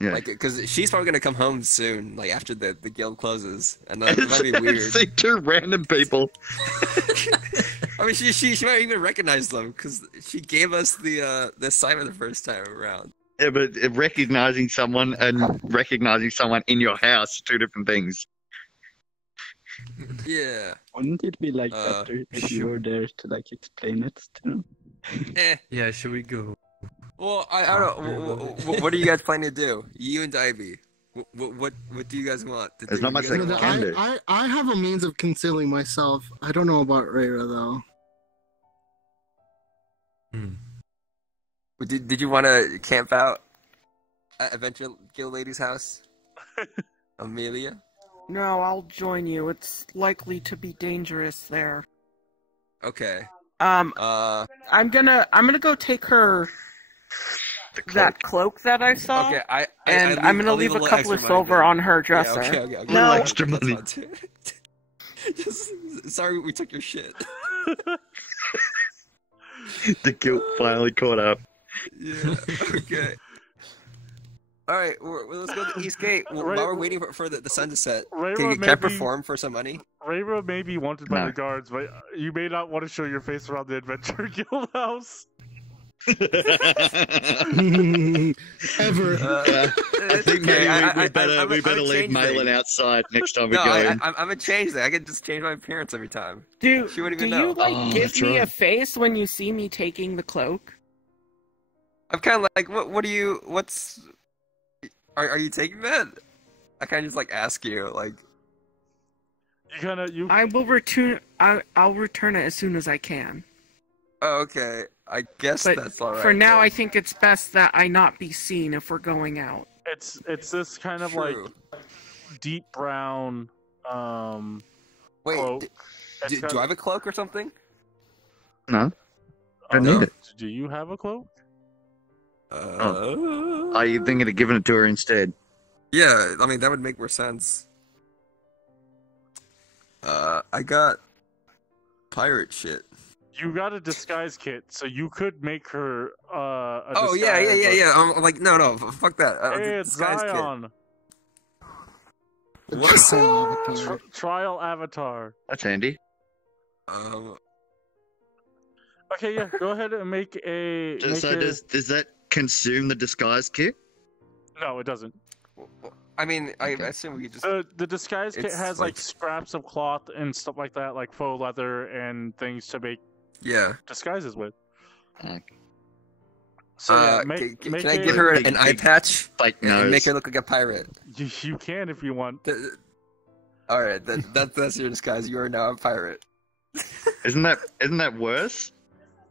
Yeah. Like, because she's probably gonna come home soon, like after the guild closes, and that might be weird. See 2 random people. I mean, she might even recognize them because she gave us the assignment the first time around. Yeah, but recognizing someone and recognizing someone in your house, 2 different things. Yeah. Wouldn't it be like better if you were there to like explain it to them? Yeah, should we go? Well, I don't know. What are you guys planning to do? You and Dyabie. What do you guys want? There's not much they you guys can want? do. I have a means of concealing myself. I don't know about Reira though. Did you want to camp out at Adventure Guild Lady's house? Amelia? No, I'll join you. It's likely to be dangerous there. Okay. I'm gonna go take her that cloak that I saw. Okay, I'm gonna leave a couple of silver on her dresser. Yeah, okay. No extra money. Sorry, we took your shit. The guilt finally caught up. Yeah. Okay. All right, let's go to the East Gate. While we're waiting for the sun to set, can I perform for some money? Reira may be wanted by the guards, but you may not want to show your face around the Adventure Guild house. Ever. I think maybe we better leave Maellon outside next time we go in. I'm gonna change that. I can just change my appearance every time. Do She wouldn't even you know. give me a right. face when you see me taking the cloak? I'm kind of like, what do you? What's? Are you taking that? I kind of just like ask you like. I will return. I'll return it as soon as I can. Oh, okay. I guess But that's all right. for now, then. I think it's best that I not be seen if we're going out. It's this kind of like deep brown Wait, cloak. do I have a cloak or something? No. I don't need it. Do you have a cloak? Are you thinking of giving it to her instead? Yeah, I mean that would make more sense. I got pirate shit. You got a disguise kit, so you could make her a Oh disguise, yeah. I'm like no, fuck that. Hey, it's disguise kit. Zion. What? Trial avatar. That's handy. Okay, yeah. Go ahead and make a. Does that consume the disguise kit? No, it doesn't. I mean, I assume we just. The disguise kit has like scraps of cloth and stuff like that, like faux leather and things to make disguises with. So yeah, can I get her an eye patch and make her look like a pirate? You can if you want. All right, that's your disguise. You are now a pirate. Isn't that worse?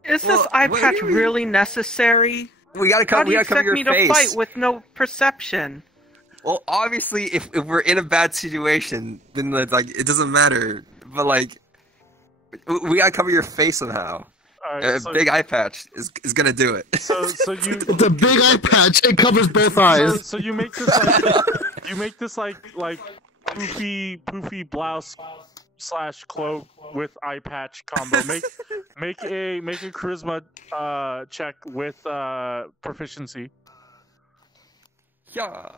Is this eye patch really necessary? We gotta cover your face. How do you expect me to fight with no perception? Well, obviously, if we're in a bad situation, then like it doesn't matter. But like, we gotta cover your face somehow. Right, big eye patch is gonna do it. So you the big eye patch, it covers both eyes. So you make this like poofy blouse / cloak with eye patch combo. Make a charisma check with proficiency. Yeah.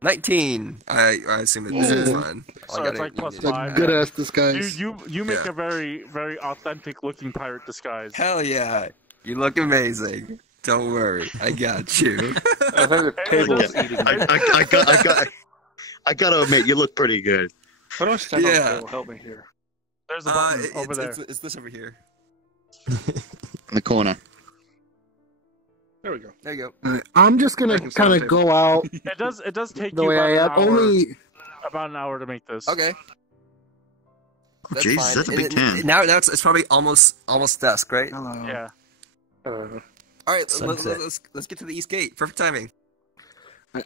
19. I assume that this is fine. So it's like +5. Good ass disguise. You make a very, very authentic looking pirate disguise. Hell yeah. You look amazing. Don't worry. I got you. I think the table is eating. I gotta admit, you look pretty good. Why don't stand on the table? Help me here. There's a button over there. It's this over here. In the corner. There we go. There you go. I'm just gonna kind of go out. It does take the you way about I an am. hour. About an hour to make this. Okay. Jeez, fine. that's a big tent. Now it's probably almost dusk, right? Hello. Yeah. All right, let's get to the east gate. Perfect timing.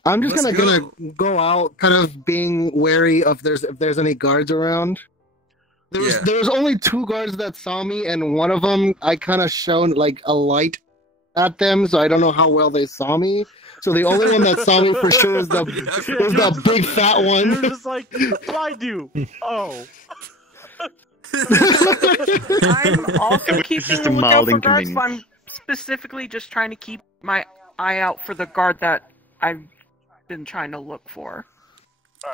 I'm just gonna go out, kind of being wary of if there's any guards around. There was only 2 guards that saw me, and one of them I kind of shone like a light at them, so I don't know how well they saw me. So the only one that saw me for sure is the big fat one. You're just like, blind you. Oh. I'm also keeping a lookout for guards, but I'm specifically just trying to keep my eye out for the guard that I've been trying to look for.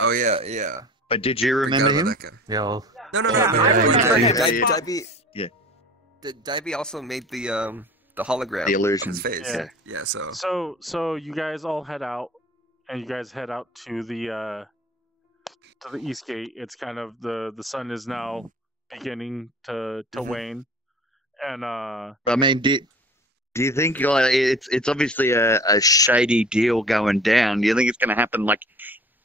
Oh yeah. But did you remember him? Yeah. No. Dyabie. Yeah. Dyabie also made the hologram. The illusion. On his face. Yeah. So you guys all head out, and you guys head out to the east gate. It's kind of the sun is now beginning to wane, and I mean, do you think it's obviously a shady deal going down? Do you think it's going to happen like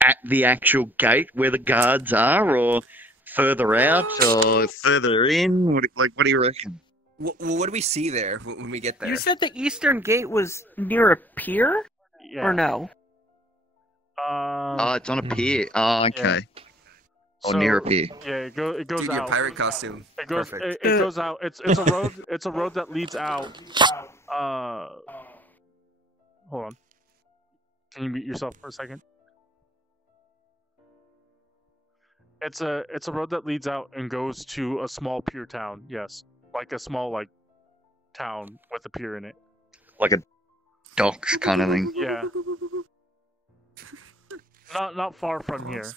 at the actual gate where the guards are, or further out, or further in? What do you reckon? Well, what do we see there when we get there? You said the eastern gate was near a pier, or no? Oh, it's on a pier. Oh, okay. Or near a pier. Yeah, it goes Dude, your out. pirate costume. It goes. Perfect. It goes out. It's a road. It's a road that leads out. Hold on. Can you mute yourself for a second? It's a road that leads out and goes to a small pier town. Yes, like a small town with a pier in it. Like a docks kind of thing. Yeah. Not far from here.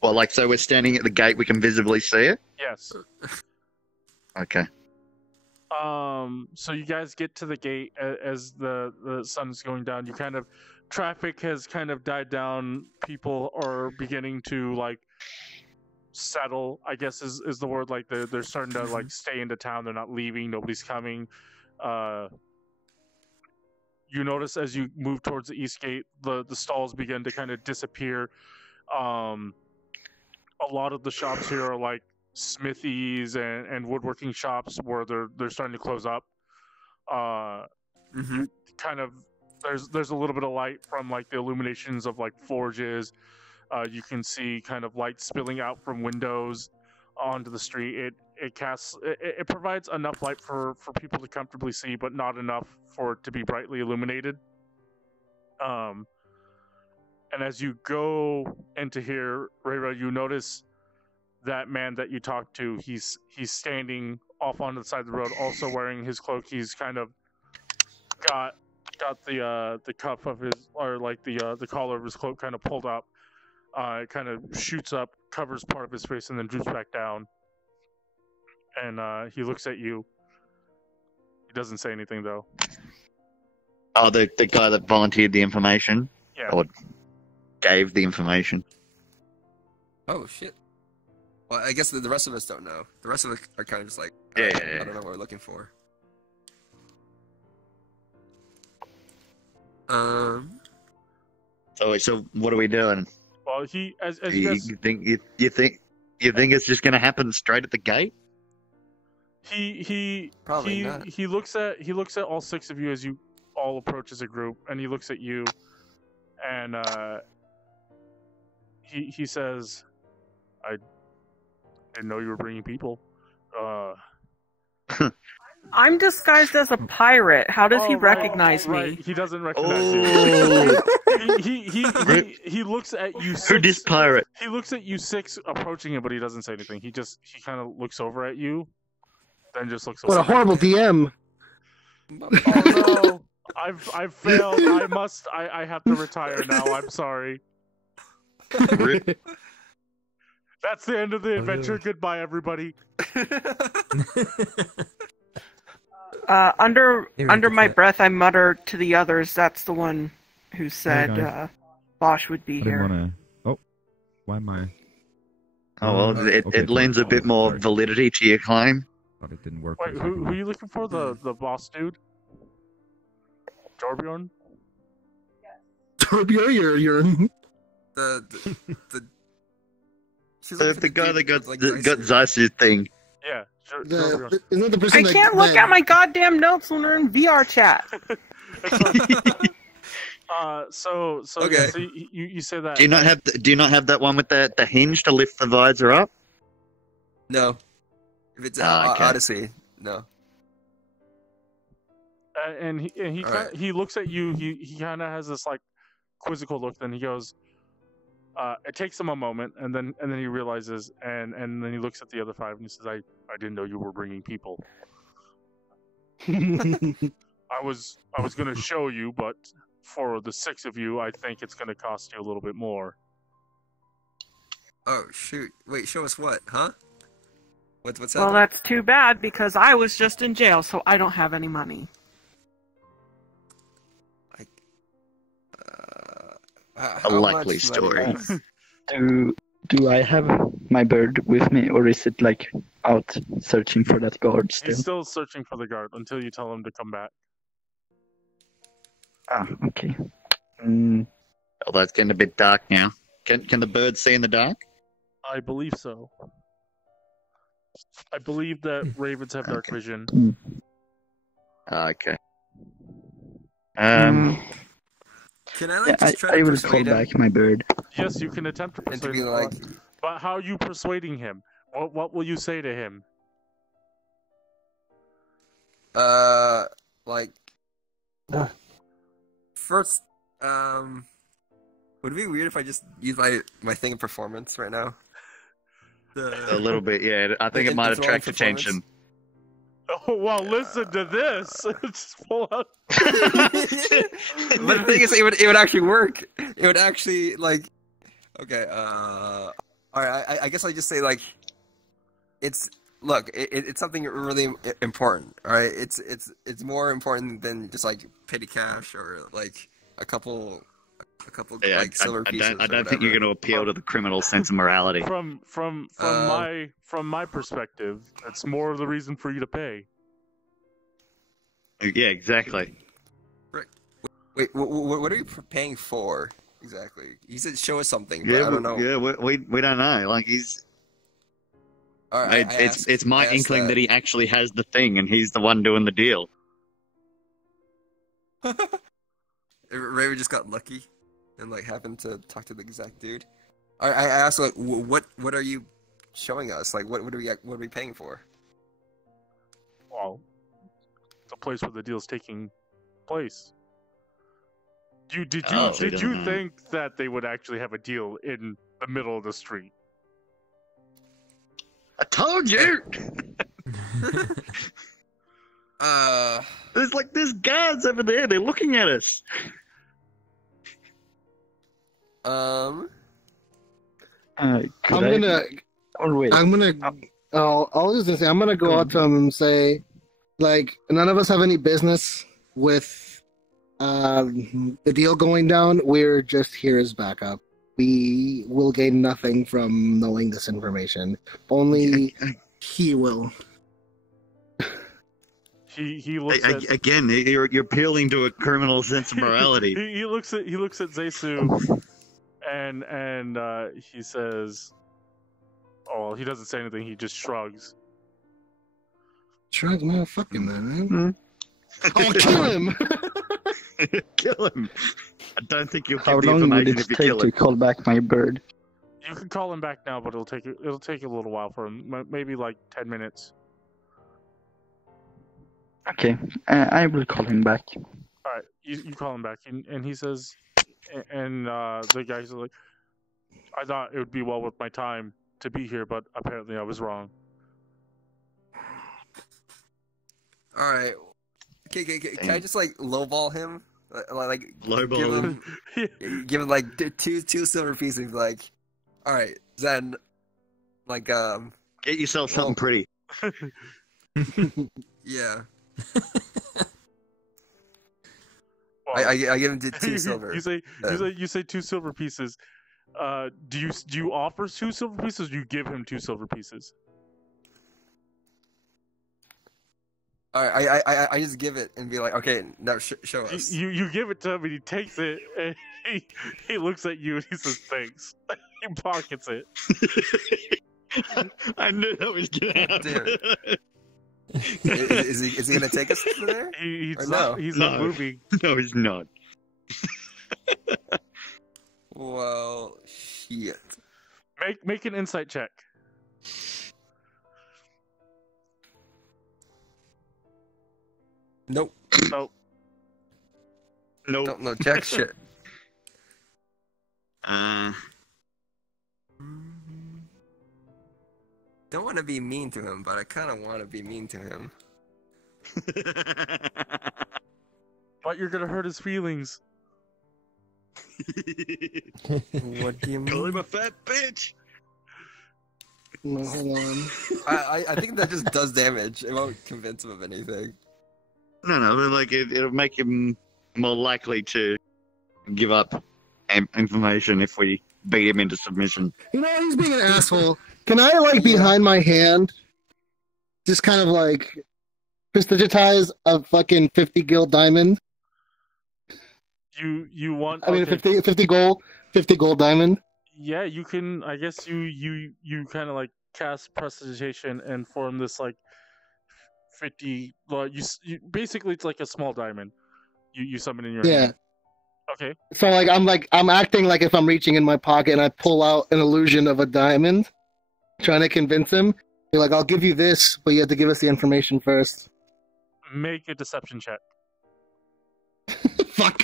Well, so we're standing at the gate, we can visibly see it? Yes. Okay. So you guys get to the gate as the sun is going down. Traffic has kind of died down. People are beginning to settle, I guess is the word. They're starting to stay into town. They're not leaving. Nobody's coming. You notice as you move towards the east gate, the stalls begin to kind of disappear. A lot of the shops here are smithies and woodworking shops where they're starting to close up. Kind of there's a little bit of light from the illuminations of forges. You can see kind of light spilling out from windows onto the street. It provides enough light for people to comfortably see, but not enough for it to be brightly illuminated. And as you go into here, Reira, you notice that man that you talked to. He's standing off onto the side of the road, also wearing his cloak. He's kind of got the cuff of his, or the collar of his cloak kind of pulled up. It kind of shoots up, covers part of his face, and then droops back down. and he looks at you. He doesn't say anything though. Oh, the guy that volunteered the information? Yeah. Or gave the information. Oh, shit. Well, I guess the rest of us don't know. The rest of us are kind of just like, Yeah. I don't know what we're looking for. So what are we doing? Well, he as You think it's just gonna happen straight at the gate? Probably not. He looks at all six of you as you all approach as a group, and he looks at you, and he says, "I didn't know you were bringing people." I'm disguised as a pirate. How does he recognize me? Right. He doesn't recognize you. He looks at you six. Who this pirate? He looks at you six approaching him, but he doesn't say anything. He kind of looks over at you, then just looks away. What a horrible DM. Oh no. I've failed. I have to retire now. I'm sorry. That's the end of the adventure. Goodbye, everybody. Under my breath, I muttered to the others, "That's the one who said Bosch would be here." Oh, why am I? Oh well, it lends a bit more validity to your claim. Thought it didn't work. Wait, who are you looking for? The boss dude? Torbjorn? Torbjorn, you're the guy that got Zeisu thing. Yeah, sure. Isn't that the person I can't look at my goddamn notes when we're in VRChat. So Okay. yeah, so you say that. Do you not have that one with the hinge to lift the visor up? No. If it's okay. Odyssey, no. And he looks at you. He kind of has this like quizzical look. Then he goes. It takes him a moment, and then he realizes, and then he looks at the other five and he says, "I didn't know you were bringing people. I was going to show you, but for the six of you, I think it's going to cost you a little bit more." Oh shoot! Wait, show us what? Huh? What's Well, happening? that's too bad because I was just in jail, so I don't have any money. A likely story. Do I have my bird with me, or is it like out searching for that guard still? He's still searching for the guard until you tell him to come back. Ah, okay. Although it's getting a bit dark now. Can the bird see in the dark? I believe so. I believe that ravens have dark vision. Okay. Can I just try I to will persuade call him? back my bird. Yes, you can attempt to And to persuade be him. like, But how are you persuading him? What will you say to him? like, first, would it be weird if I just use my thing of performance right now? A little bit, yeah. I think it might attract attention. Oh, well, listen to this. Just pull out. But the thing is, it would actually work. It would actually, like, okay, alright, I guess I just say, like, it's something really important, alright? It's more important than just, like, petty cash or, like, a couple like, silver pieces. I don't think you're going to appeal to the criminal sense of morality. From my perspective, that's more of the reason for you to pay. Yeah, exactly. Wait, what are you paying for exactly? He said, "Show us something." But Yeah, I don't know. Yeah, we don't know. Like he's. All right, it's my inkling that he actually has the thing, and he's the one doing the deal. Reira just got lucky, and like happened to talk to the exact dude. I asked, like, what are you showing us? Like, what are we paying for? Well, the place where the deal's taking place. Did you think that they would actually have a deal in the middle of the street? I told you. There's guards over there. They're looking at us. I'm gonna Oh, I was just gonna say, I'm gonna go out to him and say, like, none of us have any business with the deal going down. We're just here as backup. We will gain nothing from knowing this information. Only he will. He looks at Again, you're appealing to a criminal sense of morality. he looks at Zeisu, and he says, "Oh, he doesn't say anything. He just shrugs." Shrug, motherfucking man. Oh, kill him! Kill him. I don't think you'll How give the long would information it if you take kill to him. call back my bird? You can call him back now, but it'll take a little while for him. Maybe like 10 minutes. Okay, I will call him back. All right, you call him back, and he says, and the guys are like, "I thought it would be well worth my time to be here, but apparently I was wrong." All right. Can I just like lowball him? Like Lowball give him like two silver pieces and be like, all right, then like get yourself something pretty. Yeah. Well, I give him two silver. you say 2 silver pieces. Do you offer 2 silver pieces? Or do you give him 2 silver pieces? All right, I just give it and be like, okay, now show us. You give it to him and he takes it and he looks at you and he says thanks. He pockets it. I knew that was gonna happen. Is he gonna take us to there? He's not moving. No, he's not. Well, shit. Make an insight check. Nope. Nope. No, jack shit. Don't want to be mean to him, but I kind of want to be mean to him. But you're gonna hurt his feelings. What do you mean? Call him a fat bitch. No, hold on. I think that just does damage. It won't convince him of anything. No, but like it'll make him more likely to give up information if we beat him into submission. You know, he's being an asshole. Can I, like, behind my hand, just kind of, like, prestigitize a fucking 50 gil diamond? You want? I mean, 50 gold diamond? Yeah, you can. I guess you kind of like cast prestidigitation and form this like 50. Well, you basically it's like a small diamond. You summon in your hand. Okay. So I'm acting like if I'm reaching in my pocket and I pull out an illusion of a diamond, trying to convince him. You're like, I'll give you this, but you have to give us the information first. Make a deception check. Fuck.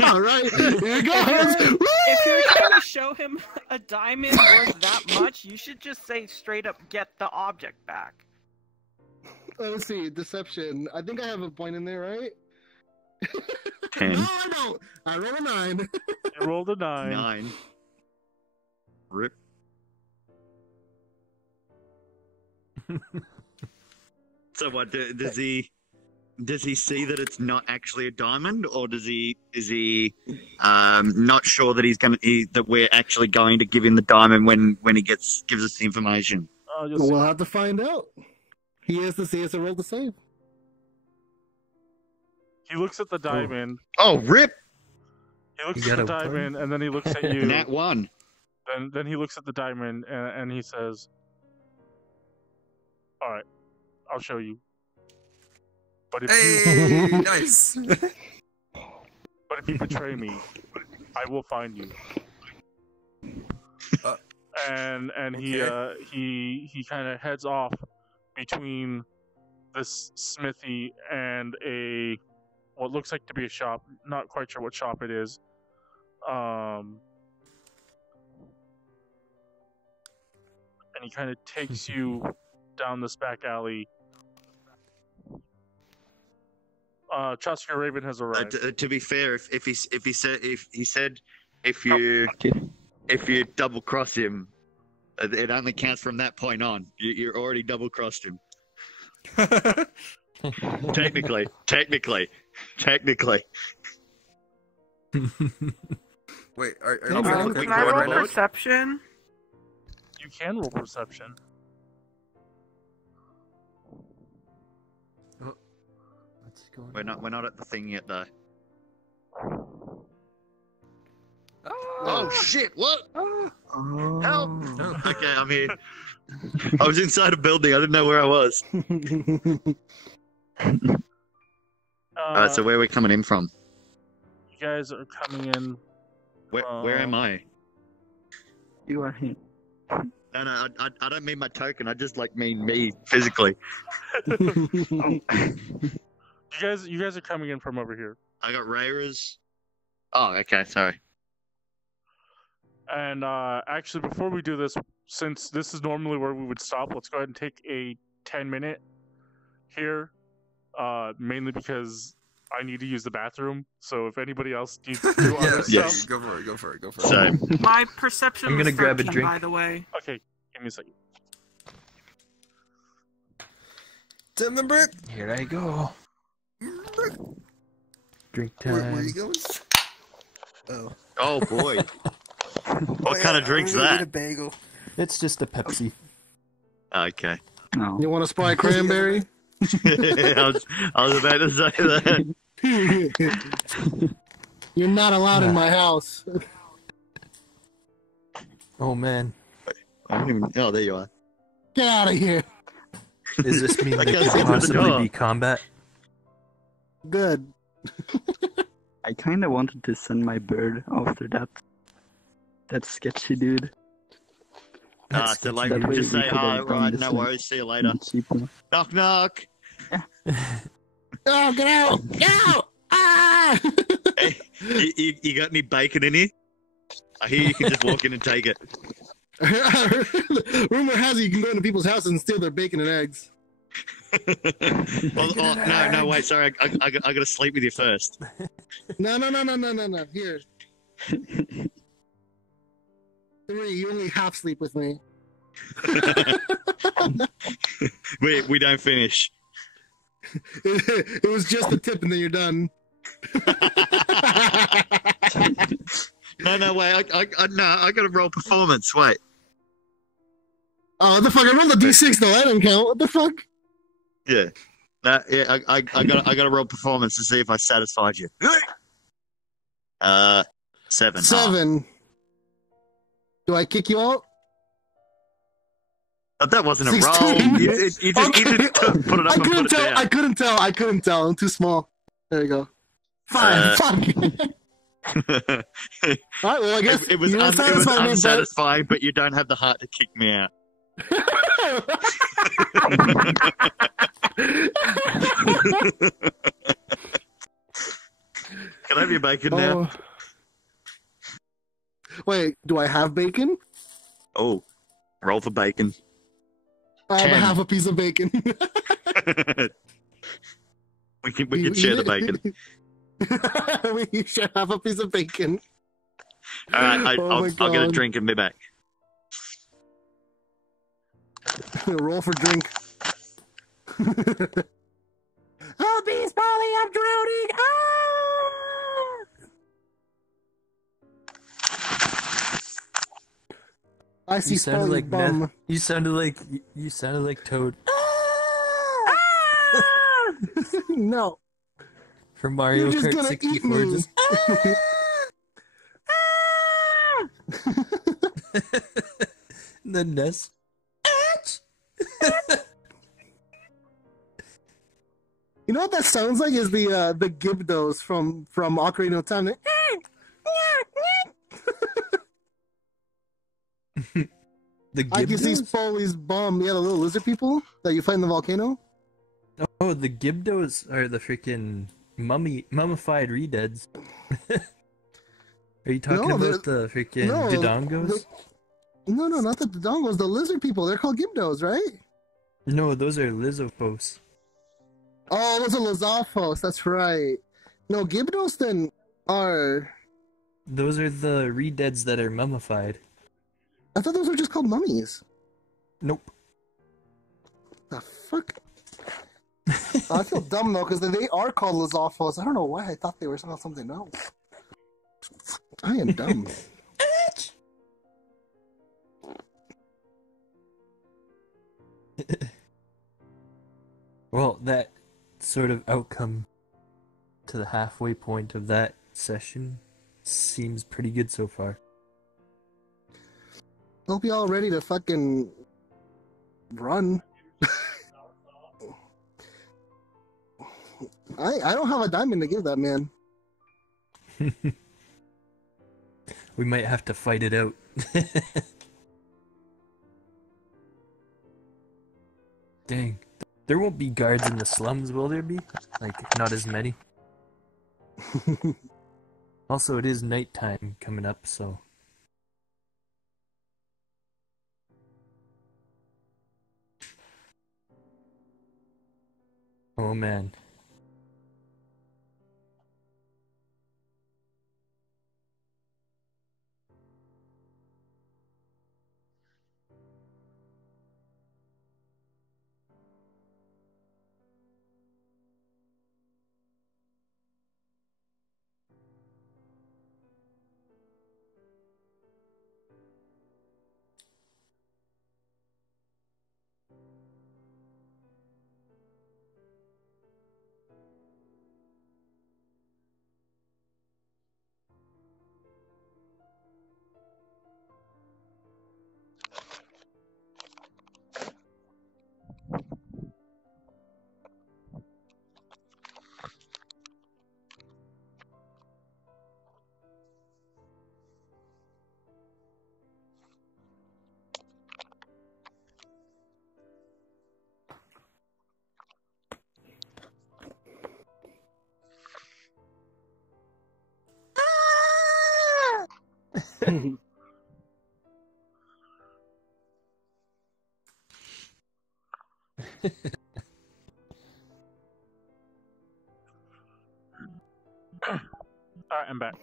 All right, here it goes. If you're trying to show him a diamond worth that much, you should just say straight up, get the object back. Let's see, deception. I think I have a point in there, right? 10. No, I don't. I rolled a 9. You rolled a 9. 9. Rip. So what? Does he see that it's not actually a diamond, or is he not sure that that we're actually going to give him the diamond when he gives us the information? We'll have to find out. He has to see us and roll the same. He looks at the diamond. Oh, rip! He looks at the diamond, and then he looks at you. Nat 1. Then he looks at the diamond, and he says, "All right, I'll show you. But if you nice. But if you betray me, I will find you." And he kind of heads off between this smithy and what looks like to be a shop. Not quite sure what shop it is. And he kind of takes you down this back alley. Chusk, your Raven has arrived. To be fair, if he said if you double cross him, It only counts from that point on. You're already double crossed him. Technically. Wait, are Can we I going roll right now? perception? You can roll perception. We're not at the thing yet though. Oh shit! What? Help! Okay, I'm here. I was inside a building. I didn't know where I was. Alright, so where are we coming in from? You guys are coming in. Where am I? You are here. No, I don't mean my token. I just mean me physically. You guys are coming in from over here. I got Reira's. Oh, okay, sorry. And actually, before we do this, since this is normally where we would stop, let's go ahead and take a 10-minute here. Mainly because I need to use the bathroom. So if anybody else needs to do other stuff, Go for it. Same. My perception I'm was gonna grab a 13, drink. by the way. Okay, give me a second. Remember? Here I go. Drink time. Where you going? Oh. Oh boy. What kind of drink's I'm gonna that? Get a bagel. It's just a Pepsi. Okay. No. You want to spy cranberry? I was about to say that. You're not allowed in my house. Oh man. I don't even. Oh, there you are. Get out of here. Does this mean I there can't could see through the possibly door. be combat? Good. I kind of wanted to send my bird after that. That sketchy dude. So like, That way just we say, could have oh, gone right, this no way. worries, see you later. Cheaper. Knock, knock. Oh, get out! Get out! Ah! Hey, you got any bacon in here? I hear you can just walk in and take it. Rumor has it you can go into people's houses and steal their bacon and eggs. No, wait, sorry, I gotta sleep with you first. No. Here. 3, you only half sleep with me. We don't finish. It was just a tip and then you're done. No, wait, I gotta roll performance, wait. Oh, what the fuck? I rolled a d6 though, I don't count. What the fuck? Yeah. I gotta roll performance to see if I satisfied you. 7. 7. Do I kick you out? But that wasn't a 16. roll. You just put it up and put it down. I couldn't tell. I'm too small. There you go. Fine. Fuck. Alright, well, I guess it was unsatisfying, but you don't have the heart to kick me out. Can I have your bacon now? Wait, do I have bacon? Oh, roll for bacon. I have 10. a half a piece of bacon. we can share the bacon. We should have a piece of bacon. All right, Oh my I'll get a God. drink and be back. Roll for drink. Oh, beast Polly, I'm drowning! Ah! I see You sounded Polly's like bum. meth. You sounded like Toad No. from Mario You're just Kart gonna 64. eat me. Just the Ness. You know what that sounds like is the Gibdos from Ocarina of Time. The I can see Gibdos? Foley's bum. Yeah, the little lizard people that you fight in the volcano. Oh, the Gibdos are the freaking mummified re-deads. Are you talking No, about the freaking Dodongos? No, not the Dodongos. The lizard people. They're called Gibdos, right? No, those are Lizopos. Oh, those are Lozophos. That's right. No, Gibdos then are... Those are the re-deads that are mummified. I thought those were just called mummies. Nope. The fuck? I feel dumb though, because they are called Lazophos. I don't know why I thought they were called something else. I am dumb. Well, that sort of outcome to the halfway point of that session seems pretty good so far. Hope y'all ready to fucking run. I don't have a diamond to give that man. We might have to fight it out. Dang. There won't be guards in the slums, will there be? Like, not as many. Also, it is nighttime coming up, so... Oh, man. Alright, I'm back.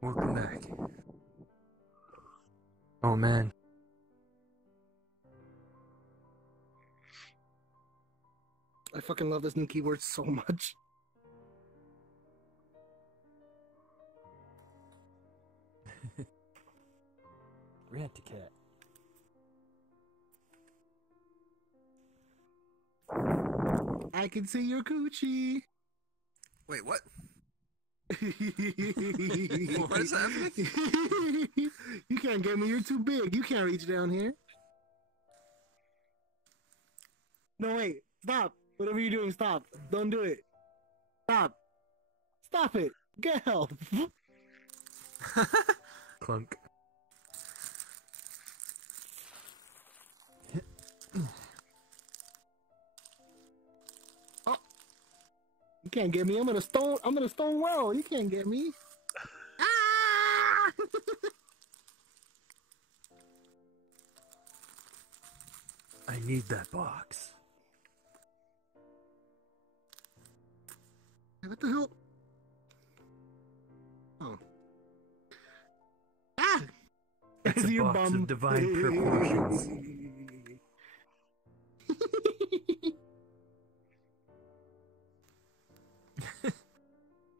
Welcome back. Oh, man. I fucking love this new keyboard so much. Rant-a-cat. I can see your coochie. Wait, what? What is happening? You can't get me, you're too big. You can't reach down here. No, wait. Stop. Whatever you're doing, stop. Don't do it. Stop. Stop it. Get help. Clunk. Oh. You can't get me. I'm in a stone world. You can't get me. Ah! I need that box. What the hell? Oh. Ah! It's a box of divine proportions.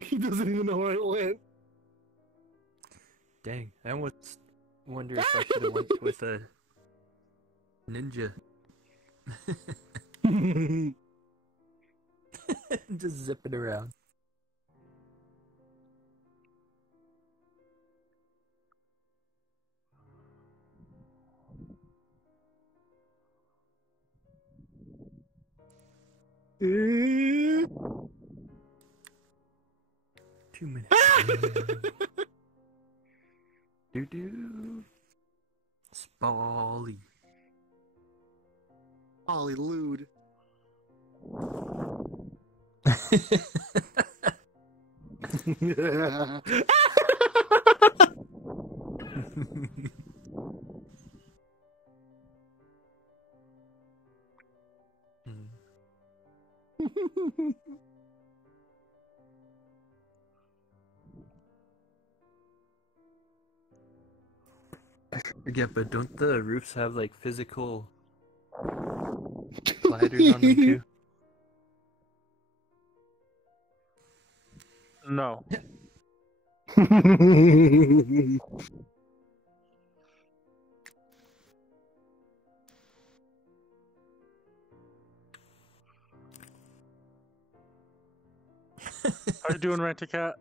He doesn't even know where it went. Dang, I almost wonder if I should have went with a ninja. Just zipping around. Eh? 2 minutes. Doo-doo. Spoly. Ollie lewd. Yeah, but don't the roofs have like physical gliders on them too? No. How you doing, Rent-A-Cat?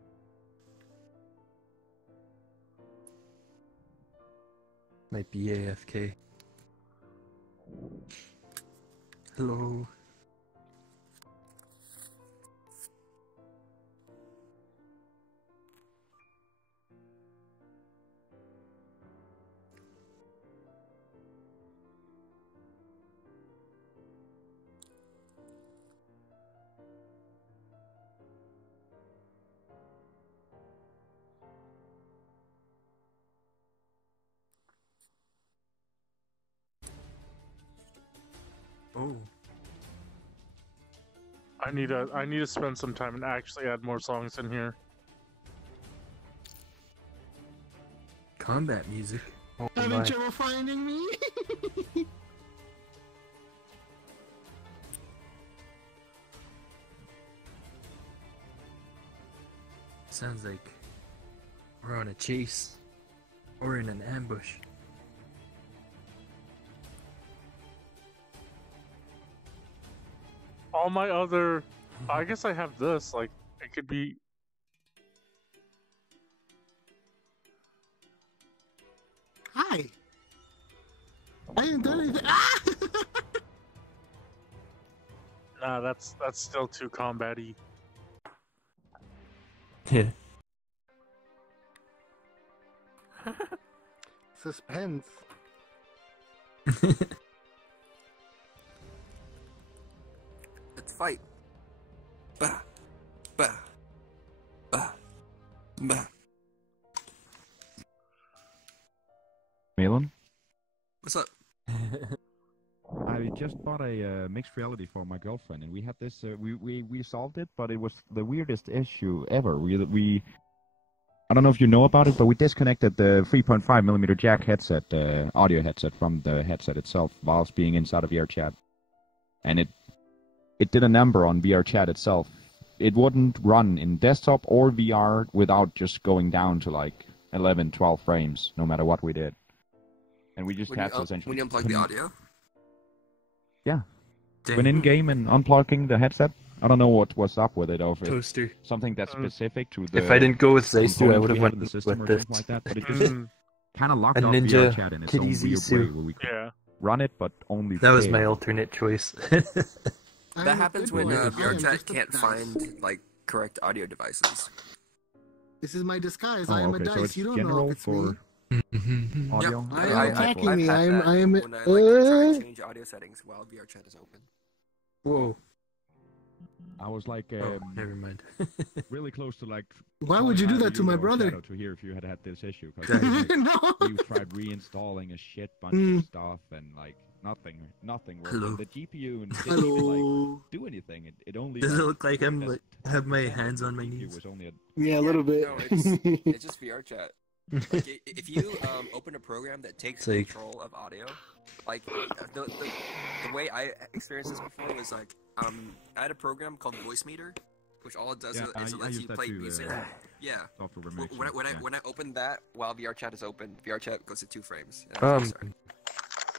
Might be AFK. Hello. Oh. I need to spend some time and actually add more songs in here. Combat music. Oh Having my. trouble finding me? Sounds like we're on a chase or in an ambush. All my other, I guess I have this. Like, it could be. Hi. I didn't do anything. Ah! Nah, that's still too combat-y. Yeah. Suspense. Let's fight. Bah. Bah. Bah. Bah. Maellon? What's up? I just bought a mixed reality for my girlfriend, and we had this. We solved it, but it was the weirdest issue ever. We I don't know if you know about it, but we disconnected the 3.5mm jack headset, audio headset, from the headset itself whilst being inside of VRChat, and it did a number on VRChat itself. It wouldn't run in desktop or VR without just going down to like 11, 12 frames, no matter what we did. And we just had to essentially... When you unplug the audio? Yeah. When in-game and unplugging the headset, I don't know what was up with it, or if it's Toaster. something that's specific to the... If I didn't go with Zeisu, I would have went the system with or this. something like that, but it just kind of locked A off Ninja VRChat in its Kitty own weird Zeisu. way, where we could run it, but only... That was fail. my alternate choice. That happens when VRChat can't find like correct audio devices. This is my disguise. Oh, I am okay, a so dice. it's You don't know general if it's for me. audio? Why are you attacking me? I've had I am. that when I like try to change audio settings while VRChat is open. Whoa. I was like, never mind. really close to like. Why would you do that to my brother? To hear if you had this issue, because No. you tried reinstalling a shit bunch of stuff and like nothing worked. Hello. The GPU and didn't even, like do anything. It only. Does it look like I'm like have my hands on my GPU knees? was only Yeah, a little bit. No, it's just VRChat. Like, if you open a program that takes Like- control of audio, like the way I experienced this before was like I had a program called Voice Meter, which all it does Yeah, is it I lets use you that play too, music. Yeah. software When I open that while VRChat is open, VRChat goes to 2 frames.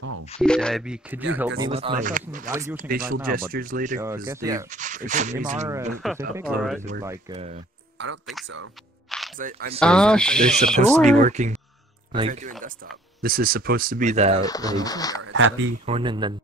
Oh. Dyabie, could you Yeah, help me because, with um, my I'm using it right facial now, but, gestures later? I Because guess they, is for some it reason, MR don't specific or upload is it work. like I don't think so. 'Cause I'm They're trying supposed to be working. try Like, doing desktop. this is supposed to be that like happy one, and then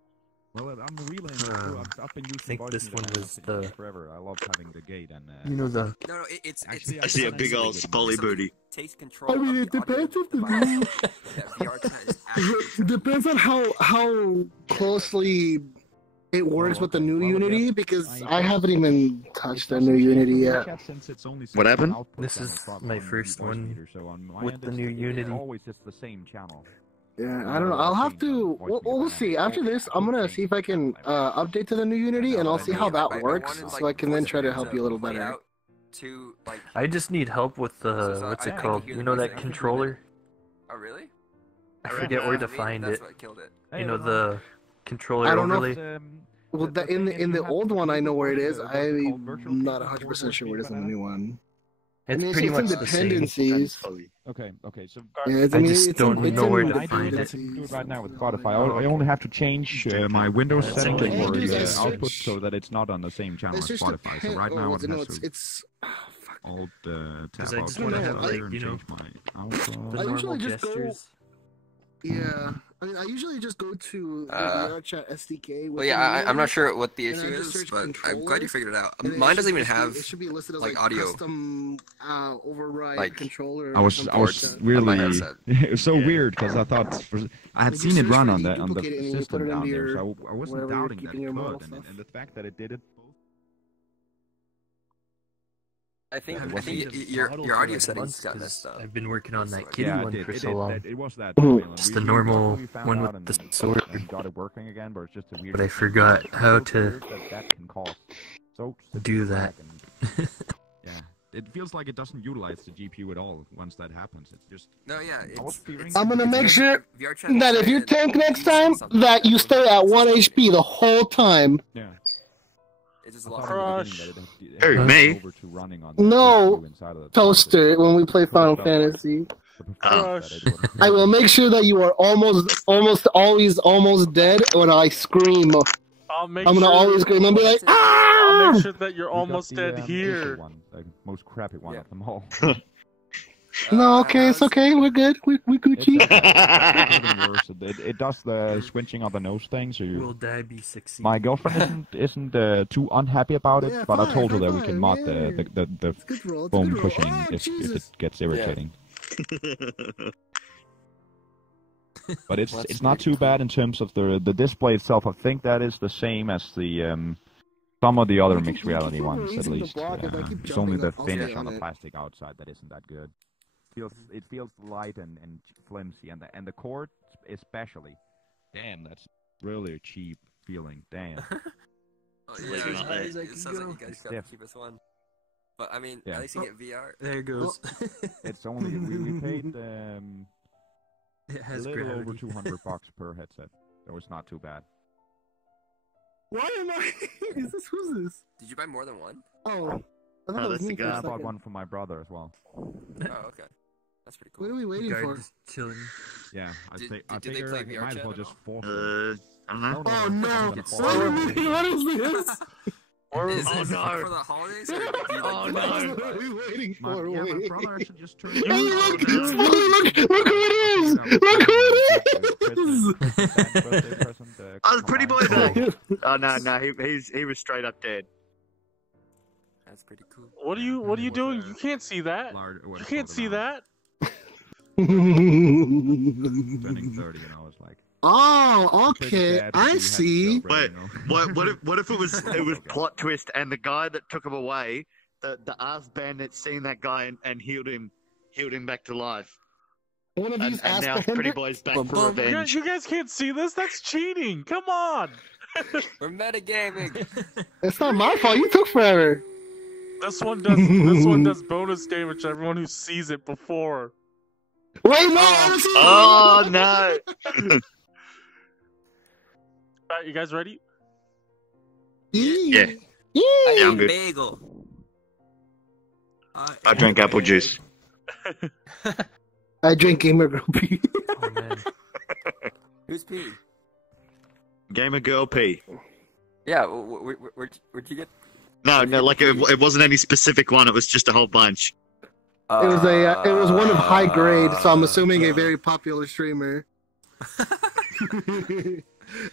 Well, I'm relaying through. I've been using I think voice this meter one now was since the forever. I love having the gate and. you know the No, it's Actually, I see a big old Spoly booty. takes control. I mean, of it the audio depends on the device that VRChat is actually It depends on how closely it works with the new Unity, because I haven't even touched the new Unity yet. What happened? This is my first one with the new Unity. Always just the same channel. Yeah, I don't know. I'll have to. We'll see. After this, I'm gonna see if I can update to the new Unity, and I'll see how that works, so I can then try to help you a little better. To like. I just need help with the what's it called? You know that controller? Oh really? I forget where to find That's it. what killed it. You know the controller I don't know overlay. if, well, in the old one, I know where it is. I'm not 100% sure where it is in the new one. It's I mean, pretty it's much in the same. dependencies. Okay, so Yeah, I just it's don't in, know where to I find do it. it right now with Spotify. I only have to change my Windows settings okay. for Do the that output search. so that it's not on the same channel as It's just Spotify. So right now it has to it's alt tab Because I out just want to have, here like, and you know, change my outro. the I normal usually just go- gestures. Yeah, I mean, I usually just go to the VRChat SDK. Well, yeah, I'm not sure what the and I issue just is, search but I'm controller, glad you figured it out. and then Mine it doesn't should even just be- have It should be listed as like like audio. custom override Like, controller. I or was something like that. on my really headset. it was so weird because I thought I had You seen it search run for it, on you the duplicate it, and you put system it down into there, your- so I wasn't wherever you're doubting that keeping it your model could, stuff. and the fact that it did it. I think I've seen your audio settings got messed up. I've been working on that kitty Yeah, one it for did. so long. It was that. Just the normal one with the sword. Got it working again, but it's just a weird. But I forgot how to that can cause so do that. Yeah, it feels like it doesn't utilize the GPU at all once that happens. It's just No, yeah, I'm gonna make sure VRChat that if you and tank next use time, something that you will stay not at 1 access it. HP the whole time. yeah. It's just I a lot. thought in the Crush. beginning that it Who, had me? over to running on the No, GPU inside of the Toaster, when we play Final Fantasy. the performance that it would- I will make sure that you are almost always almost dead when I scream. I'll make I'm gonna sure, always scream and be like, I'll ah! make sure that you're We got almost the, dead April here. one, the most crappy one Yeah. of them all. No, okay, it's how's- okay, we're good, we Gucci. It's even worse. It does the switching of the nose thing, so Will Dyabie succeed? my girlfriend isn't too unhappy about it, Yeah, but I fine, told her high that we can five, mod yeah. the It's a good roll, it's a foam good roll. pushing Oh, if it Jesus. gets irritating. But it's not too bad in terms of the display itself. I think that is the same as the some of the other You mixed keep reality on ones at raising the least. block as I keep It's only jumping the up, I'll stay finish on on the it. plastic outside that isn't that good. It feels light and flimsy, and the cord especially. Damn, that's really a cheap feeling. Damn. Oh, Like yeah, as high as I it can sounds go. like you guys got Stiff. the cheapest one. But I mean, Yeah. at least you get VR. There it goes. It's only we paid It a has little over gravity. $200 per headset, so it's not too bad. Why am I? Who's this? Did you buy more than one? Oh, I thought Oh, it was that's me the for a guy. I bought second. one for my brother as well. Oh, okay. That's pretty What cool. are we waiting Guard for? just chilling. Yeah, I Did- think I did they figure play I might as VRChat well at just all? force it. I don't know. Oh I'm no! gonna What are we waiting? What is this? Is Oh, this no. for the holidays? Or do you, like, Oh, buy no. it? What are we waiting My, for? yeah, my Wait. brother actually just turned. Hey, Oh, look! no. Look who it is! Look who it is! Oh, the pretty boy there. Oh no, he was straight up dead. That's pretty cool. What are you doing? You can't see that. You can't see that. Turning 30, and I was like, Oh, pretty okay. sad, but we I had to see. celebrate, Wait, what if it was plot twist and the guy that took him away, the ass bandit seen that guy and healed him back to life. One of these And now Pretty Boy's back for revenge. You guys can't see this. That's cheating. Come on. We're metagaming. It's not my fault. You took forever. This one does bonus damage to everyone who sees it before. Wait, no! Oh no! Alright, you guys ready? Yeah. I Yeah, I'm ate good. bagel. I drank apple juice. I drink Gamer Girl Pee. Oh man. Who's P? Gamer Girl P. Yeah, where'd you get? No, like it wasn't any specific one. It was just a whole bunch. It was one of high grade, so I'm assuming a very popular streamer.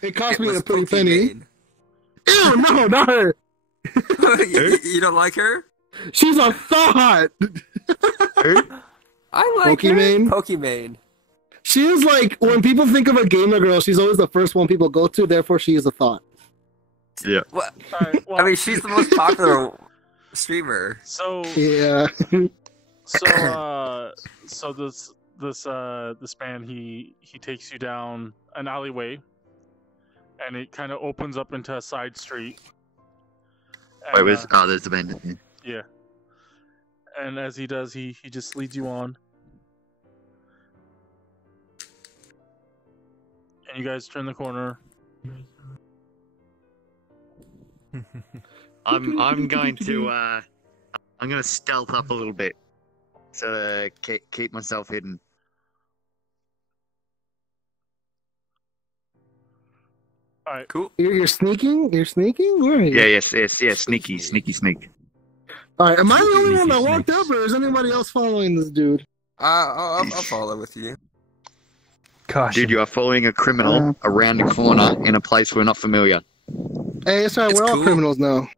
It cost me a pretty penny. Ew, no, not her. you don't like her? She's a thought. I like Pokimane? her. Pokimane. She is like, when people think of a gamer girl, she's always the first one people go to, therefore she is a thought. Yeah. What? Alright, well, I mean, she's the most popular streamer. so Yeah. so this man he takes you down an alleyway, and it kind of opens up into a side street. Wait, And, where's there's the bandit. Yeah. yeah. And as he does, he just leads you on. And you guys turn the corner. I'm going to stealth up a little bit to keep myself hidden. All right, cool. You're sneaking? You're sneaking? Where are you? Yeah, sneaky sneak. All right, am I the only one that walked up, or is anybody else following this dude? I'll follow with you. Caution. Dude, you are following a criminal around a corner in a place we're not familiar. Hey, it's alright, we're all criminals now.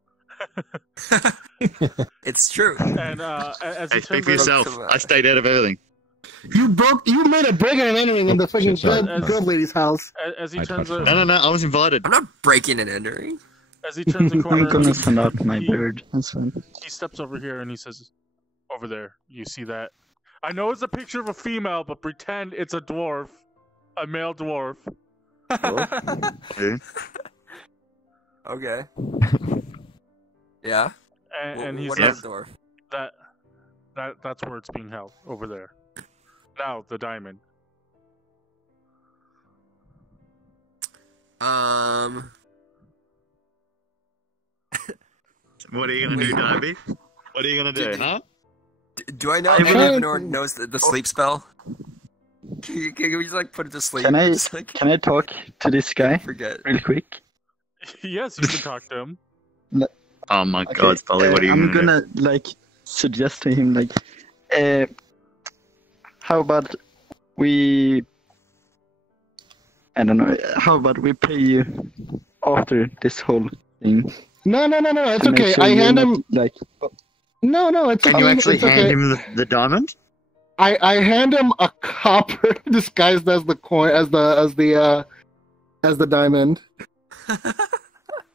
It's true. And as Hey, speak for yourself. I stayed out of everything. You made a break and entering in the fucking good lady's house. As he turns a, No, I was invited. I'm not breaking and entering. As he turns the corner, I'm gonna send out my bird. That's fine. he steps over here and he says, "Over there, you see that? I know it's a picture of a female, but pretend it's a dwarf, a male dwarf." Okay. Yeah. And he what says, is a dwarf? That's where it's being held, over there. Now, the diamond. What are you gonna do, Dyabie? What are you gonna do, huh? Do I know if Evanor knows the sleep spell? Can we just like put it to sleep? Can I Just, like, can I talk to this guy forget? real quick? Yes, you can talk to him. Oh my God, Spolly, what are you I'm gonna do? like suggest to him like, how about we? I don't know. How about we pay you after this whole thing? No, it's To make okay. sure I you're hand not, him. like. No, it's Can fine. you actually it's hand okay. him the diamond? I hand him a copper disguised as the coin, as the diamond.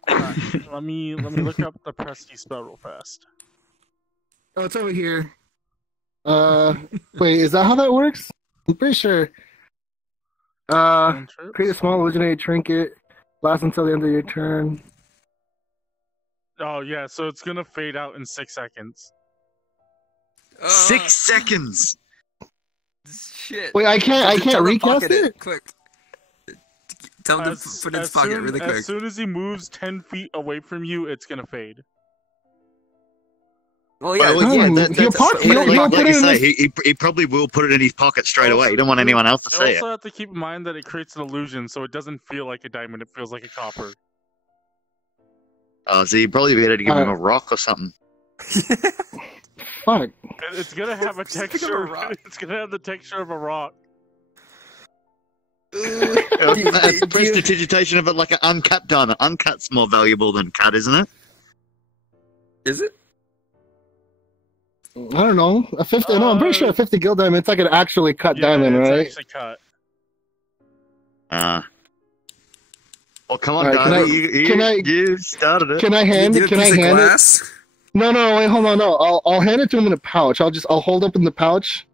Let me look up the Prestige spell real fast. Oh, it's over here. Wait, is that how that works? I'm pretty sure. Create a small illusionary trinket. Lasts until the end of your turn. Oh yeah, so it's gonna fade out in 6 seconds. 6 seconds. Shit. Wait, I can't Tell him to recast pocket it? Quick. Tell him to put it in his pocket really quick. As soon as he moves 10 feet away from you, it's gonna fade. Well, yeah, he probably will put it in his pocket straight away. He don't want anyone else to You see also it. have to keep in mind that it creates an illusion, so it doesn't feel like a diamond, it feels like a copper. Oh, so you'd probably be able to give him a rock or something. Fuck. It's gonna have a texture. It's gonna have the texture of a rock. The prestidigitation of it like an uncut diamond. Uncut's more valuable than cut, isn't it? Is it? I don't know. A 50. No, I'm pretty sure a 50 gil diamond. It's like an actually cut diamond, it's right? actually cut. Well, come on, All right, Dyabie. You started it. Can I hand it? Can I hand it? No, wait, hold on. No, I'll hand it to him in a pouch. I'll hold up in the pouch,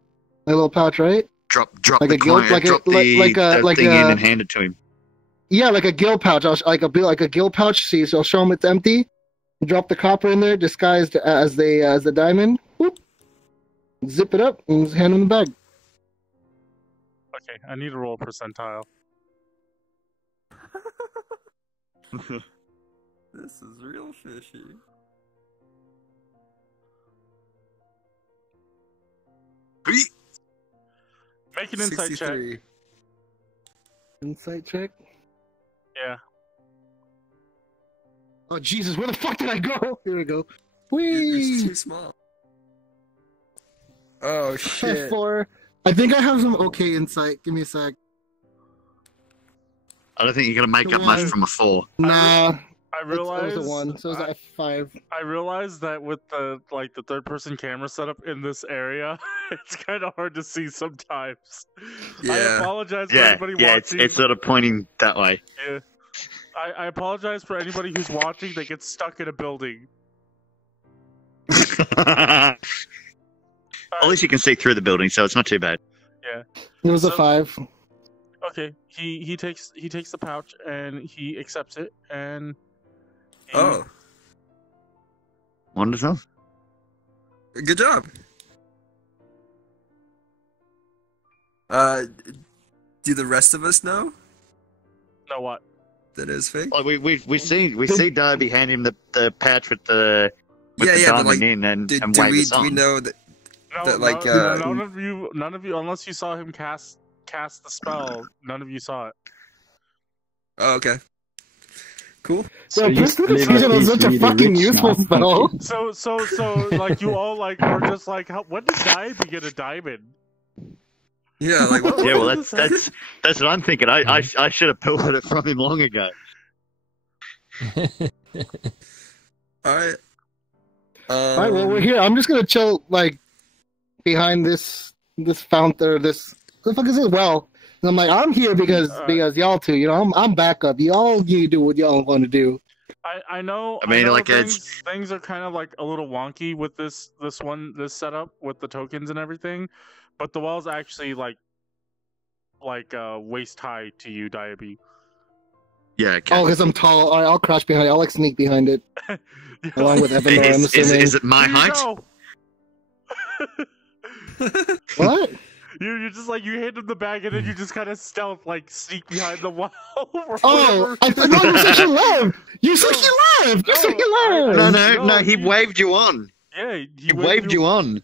my little pouch, right? Drop like the a gill, coin, like drop a like thing a in and hand it to him. Yeah, like a gill pouch. I'll be like a gill pouch. See, so I'll show him it's empty. Drop the copper in there, disguised as the diamond. Whoop. Zip it up and hand him the bag. Okay, I need to roll a percentile. This is real fishy. Make an insight check. 63. Insight check? Yeah. Oh, Jesus, where the fuck did I go? Here we go. It's Whee! too small. Oh, shit. 4. I think I have some okay insight. Give me a sec. I don't think you're gonna make up much from a 4. Nah. I realized it was a 1, so it was a 5. I realized that with the third-person camera setup in this area, it's kind of hard to see sometimes. Yeah. I apologize for anybody watching. It's sort of pointing that way. Yeah. I apologize for anybody who's watching that gets stuck in a building. At least you can see through the building, so it's not too bad. Yeah. It was a 5. Okay, he takes the pouch and he accepts it and. Oh. Wonderful. Good job. Do the rest of us know? No, what? That is fake. Like we see Dyabie hand him the pouch with the but diamond like, in and do wave we us on. do we know that like none of you, unless you saw him cast the spell, none of you saw it. Oh, okay. Cool. So prestidigitation is such a fucking useful spell. So like you all like are just like, when did Dyabie get a diamond? Yeah, like what? Yeah, well that's what I'm thinking. I should have pilfered it from him long ago. Alright. Alright, well we're here. I'm just gonna chill like behind this fountain or this what the fuck is it? Well, and I'm like, I'm here because y'all two, you know, I'm backup. Y'all you do what y'all want to do. I know. I mean, like things are kind of like a little wonky with this setup with the tokens and everything, but the wall's actually like waist high to you, Dyabie. Yeah. Okay. Oh, because I'm tall. Alright, I'll crouch behind it. I'll like sneak behind it, along with Evanor. I'm assuming. Is it my height? What? You're just like, you hand him the bag and then you just kind of stealth, like sneak behind the wall. Oh, I thought you said you left. You said you left. You said you left. No. He waved you on. Yeah, he waved you on.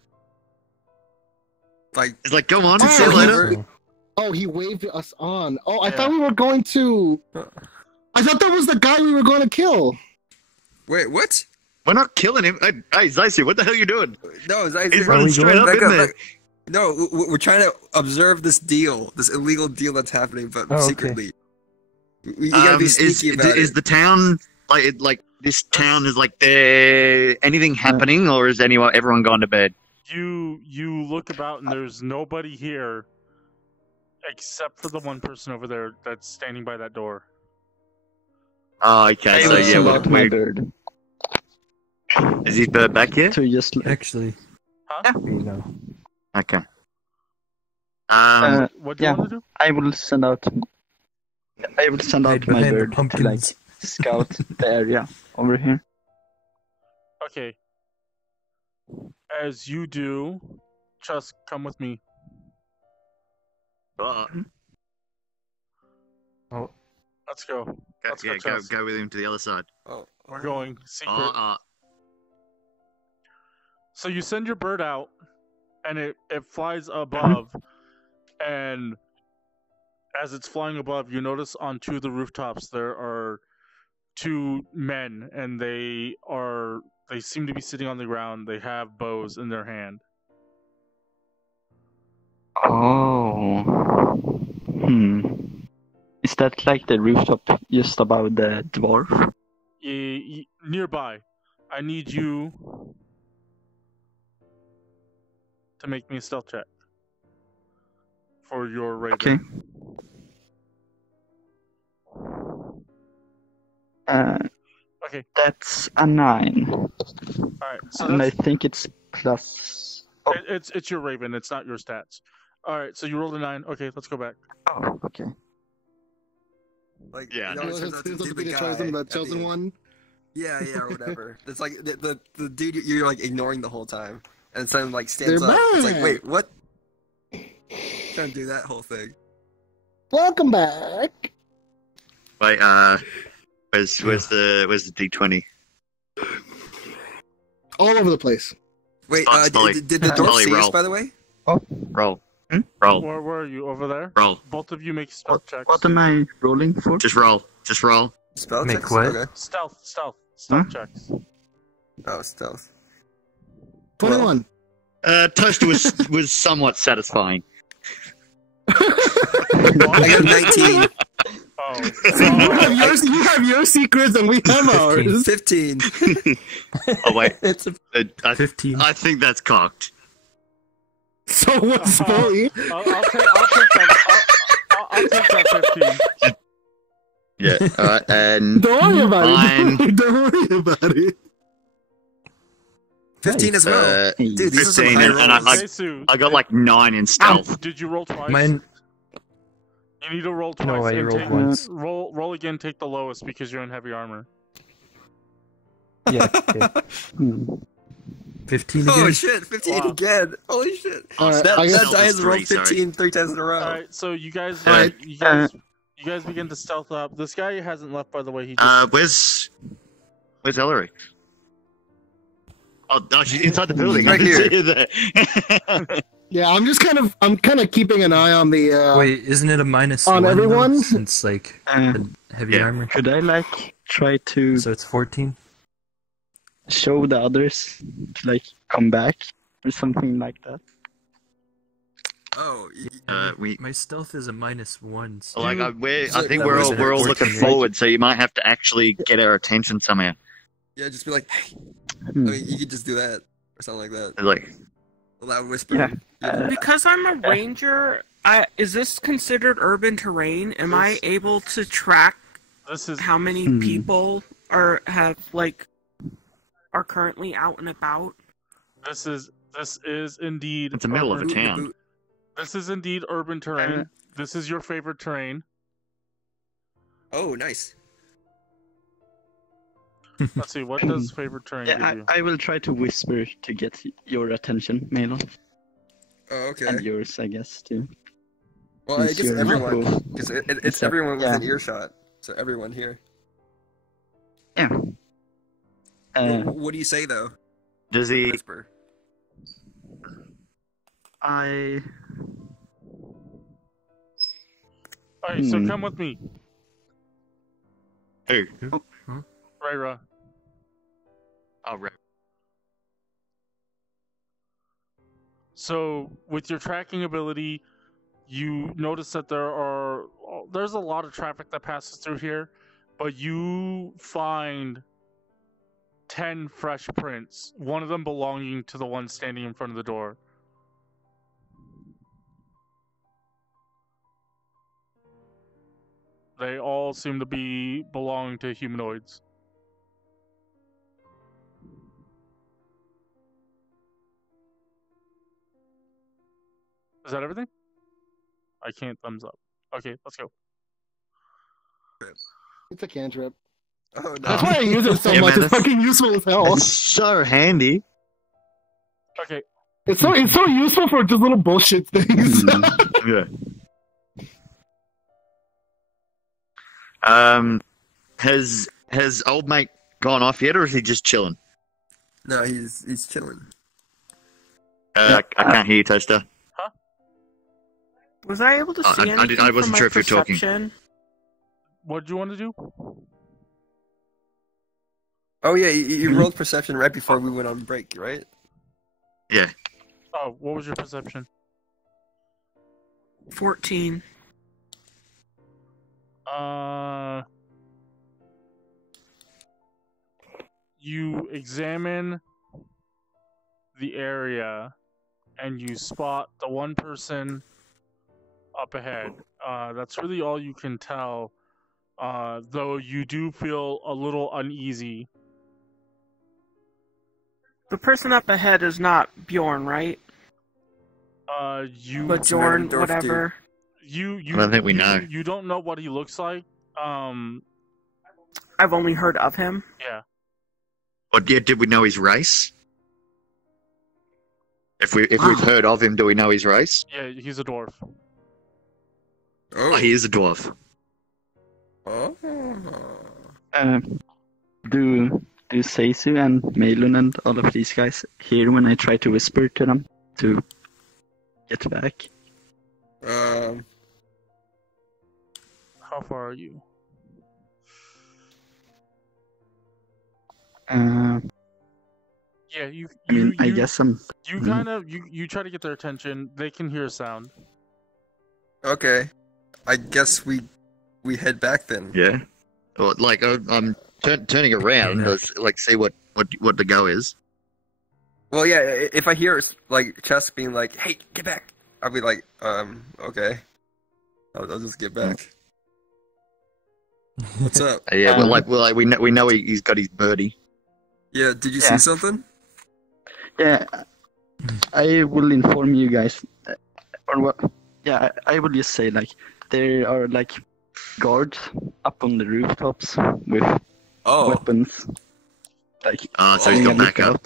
Like, it's like, go on, see you later. Oh, he waved us on. Oh, I thought we were going to. I thought that was the guy we were going to kill. Wait, what? We're not killing him. Hey, Zeisu, what the hell are you doing? No, Zeisu. He's running straight up in there. No, we're trying to observe this deal, this illegal deal that's happening, but secretly. You gotta be sneaky about it. Is the town like this town is like there anything happening, or is everyone gone to bed? You look about and there's nobody here except for the one person over there that's standing by that door. Oh, okay. So yeah, my bird. Is his bird back here? So just actually, yeah. No. Okay. What do you want to do? I will send out my bird to like scout the area over here. Okay. As you do, Chusk, come with me. Oh. Let's go. Let's go with him to the other side. Oh, we're going secret. So you send your bird out, and it flies above, and as it's flying above, you notice on two of the rooftops there are two men, and they seem to be sitting on the ground. They have bows in their hand. Oh. Is that like the rooftop just above the dwarf? Nearby. I need you to make me a stealth check for your raven. Okay. Okay. That's a 9. Alright, so and I think it's plus. Oh. It's your raven. It's not your stats. Alright, so you rolled a 9. Okay, let's go back. Oh, okay. Like, yeah, the chosen one. Yeah, or whatever. It's like the dude you're like ignoring the whole time, and someone like stands up. It's like, wait, what? Trying to do that whole thing. Welcome back. Wait, where's the D20? All over the place. Wait, did the dwarf see us, by the way? Oh, roll. Roll. Where are you? Over there? Roll. Both of you make stealth checks. What am I rolling for? Just roll. Spell make checks? what? Okay. Stealth checks. Oh, stealth. 21. Toast was somewhat satisfying. I got 19. Oh. You have your secrets and we have ours. 15. Oh wait, it's a 15. I think that's cocked. So what's Spoly? I'll take that 15. Yeah, alright, and don't worry about it. Don't worry about it. 15 as well. Dude, these 15, are some high rolls. I got like 9 in stealth. Did you roll twice? Mine. You need to roll twice. No, I rolled once. Roll again, take the lowest because you're in heavy armor. Yeah. Okay. 15 again. Oh shit, 15 again. Holy shit. Right, that I guy has rolled 15 3 times in a row. Alright, so you guys You guys begin to stealth up. This guy hasn't left, by the way. He just... Where's Alareiks? Oh, she's inside the building. Right here. Yeah, I'm kind of keeping an eye on the. Wait, isn't it a minus on one, everyone? though, since like heavy armor? Could I try to? So it's 14. Show the others to come back or something like that. Oh, my stealth is a minus 1. So I think we're all looking forward, so you might have to actually get our attention somehow. Yeah, just be like, hey. I mean, you could just do that or something like that. Like a loud whisper. Yeah. Because I'm a ranger, is this considered urban terrain? Am I able to track how many people are currently out and about? This is indeed. It's the middle of a town. This is indeed urban terrain. This is your favorite terrain. Oh, nice. Let's see, what does favorite terrain give you? I will try to whisper to get your attention, Maellon. Oh, okay. And yours, I guess, too. Well, I guess everyone. Because it's everyone within earshot. So everyone here. Yeah. What do you say, though? Does he... Whisper. Alright, so come with me. Who? Reira. Oh, right. So, with your tracking ability, you notice that there's a lot of traffic that passes through here, but you find 10 fresh prints, one of them belonging to the one standing in front of the door. They all seem to belong to humanoids. Is that everything? I can't thumbs up. Okay, let's go. It's a cantrip. Oh, no. That's why I use it so much. It's fucking useful as hell. It's so handy. Okay. It's so useful for just little bullshit things. Yeah. Has old mate gone off yet, or is he just chilling? No, he's chilling. I can't hear you, Toaster. Huh? Was I able to see anything I wasn't from sure if you're talking. perception? What do you want to do? Oh yeah, you rolled perception right before we went on break, right? Yeah. Oh, what was your perception? 14. You examine the area and you spot the one person up ahead. That's really all you can tell, though you do feel a little uneasy. The person up ahead is not Bjorn, right? But Bjorn, whatever. I don't think we know. You don't know what he looks like. I've only heard of him. Yeah. Or did we know his race? If we've heard of him, do we know his race? Yeah, he's a dwarf. Oh, he is a dwarf. Oh. Do Zeisu and Maellon and all of these guys hear when I try to whisper to them to get back? How far are you? Yeah, I guess I'm. You kind of you try to get their attention. They can hear a sound. Okay, I guess we head back then. Yeah. Well, I'm turning around to see what the go is. Well, yeah. If I hear Chusk being like, "Hey, get back," I'll be like, okay. I'll just get back. What's up? Yeah, we know he's got his birdie. Yeah, did you see something? Yeah, I will inform you guys. Or what? Yeah, I will just say there are guards up on the rooftops with weapons. So he's got backup.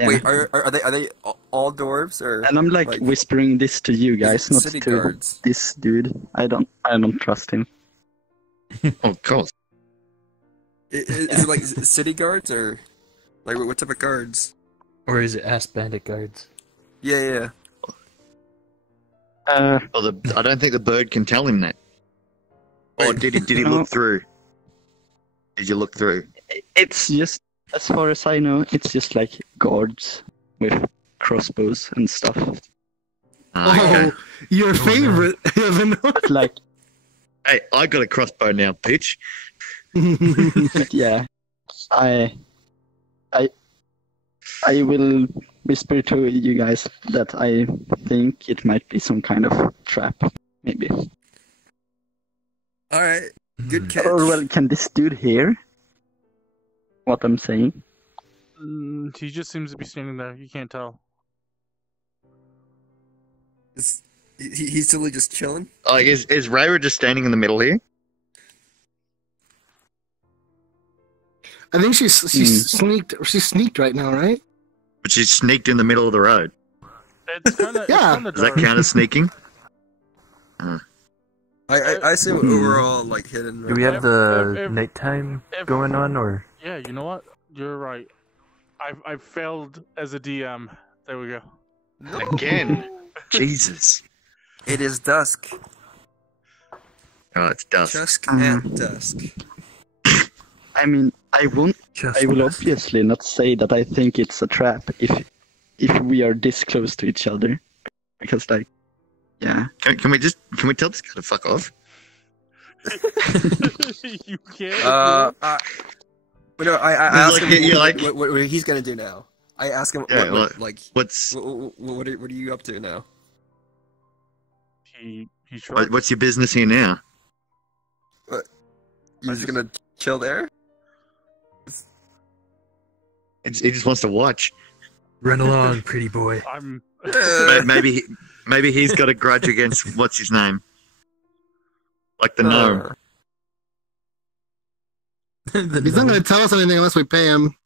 Yeah. Wait, are they all dwarves or? And I'm like whispering this to you guys, not city to guards? this dude. I don't trust him. Of course. Is it like city guards or like what type of guards? Or is it ass bandit guards? Yeah. Well, I don't think the bird can tell him that. Or did he look through? Did you look through? It's just, as far as I know, it's just like guards with crossbows and stuff. Oh, your favorite, Evanor. Like, hey, I got a crossbow now, bitch. yeah, I will whisper to you guys that I think it might be some kind of trap, maybe. All right, good catch. Or well, can this dude hear what I'm saying? He just seems to be standing there. You can't tell. He's still just chilling? Oh, is Reira just standing in the middle here? I think she's sneaked right now, right? But she's sneaked in the middle of the road. It's kind of Does that count as sneaking? I assume we're all like hidden. Do we have the nighttime going on, or? Yeah, you know what? You're right. I've failed as a DM. There we go. Again. Jesus. It is dusk. Oh, it's dusk. Chusk at dusk. I mean, I will obviously not say that I think it's a trap if we are this close to each other, because like, yeah. Can we tell this guy to fuck off? You can't. But no, I asked him what he's gonna do now. I asked him what are you up to now? He What's your business here now? What? You just gonna chill there? He just wants to watch. Run along, pretty boy. Maybe he's got a grudge against what's his name, like the gnome. He's not going to tell us anything unless we pay him.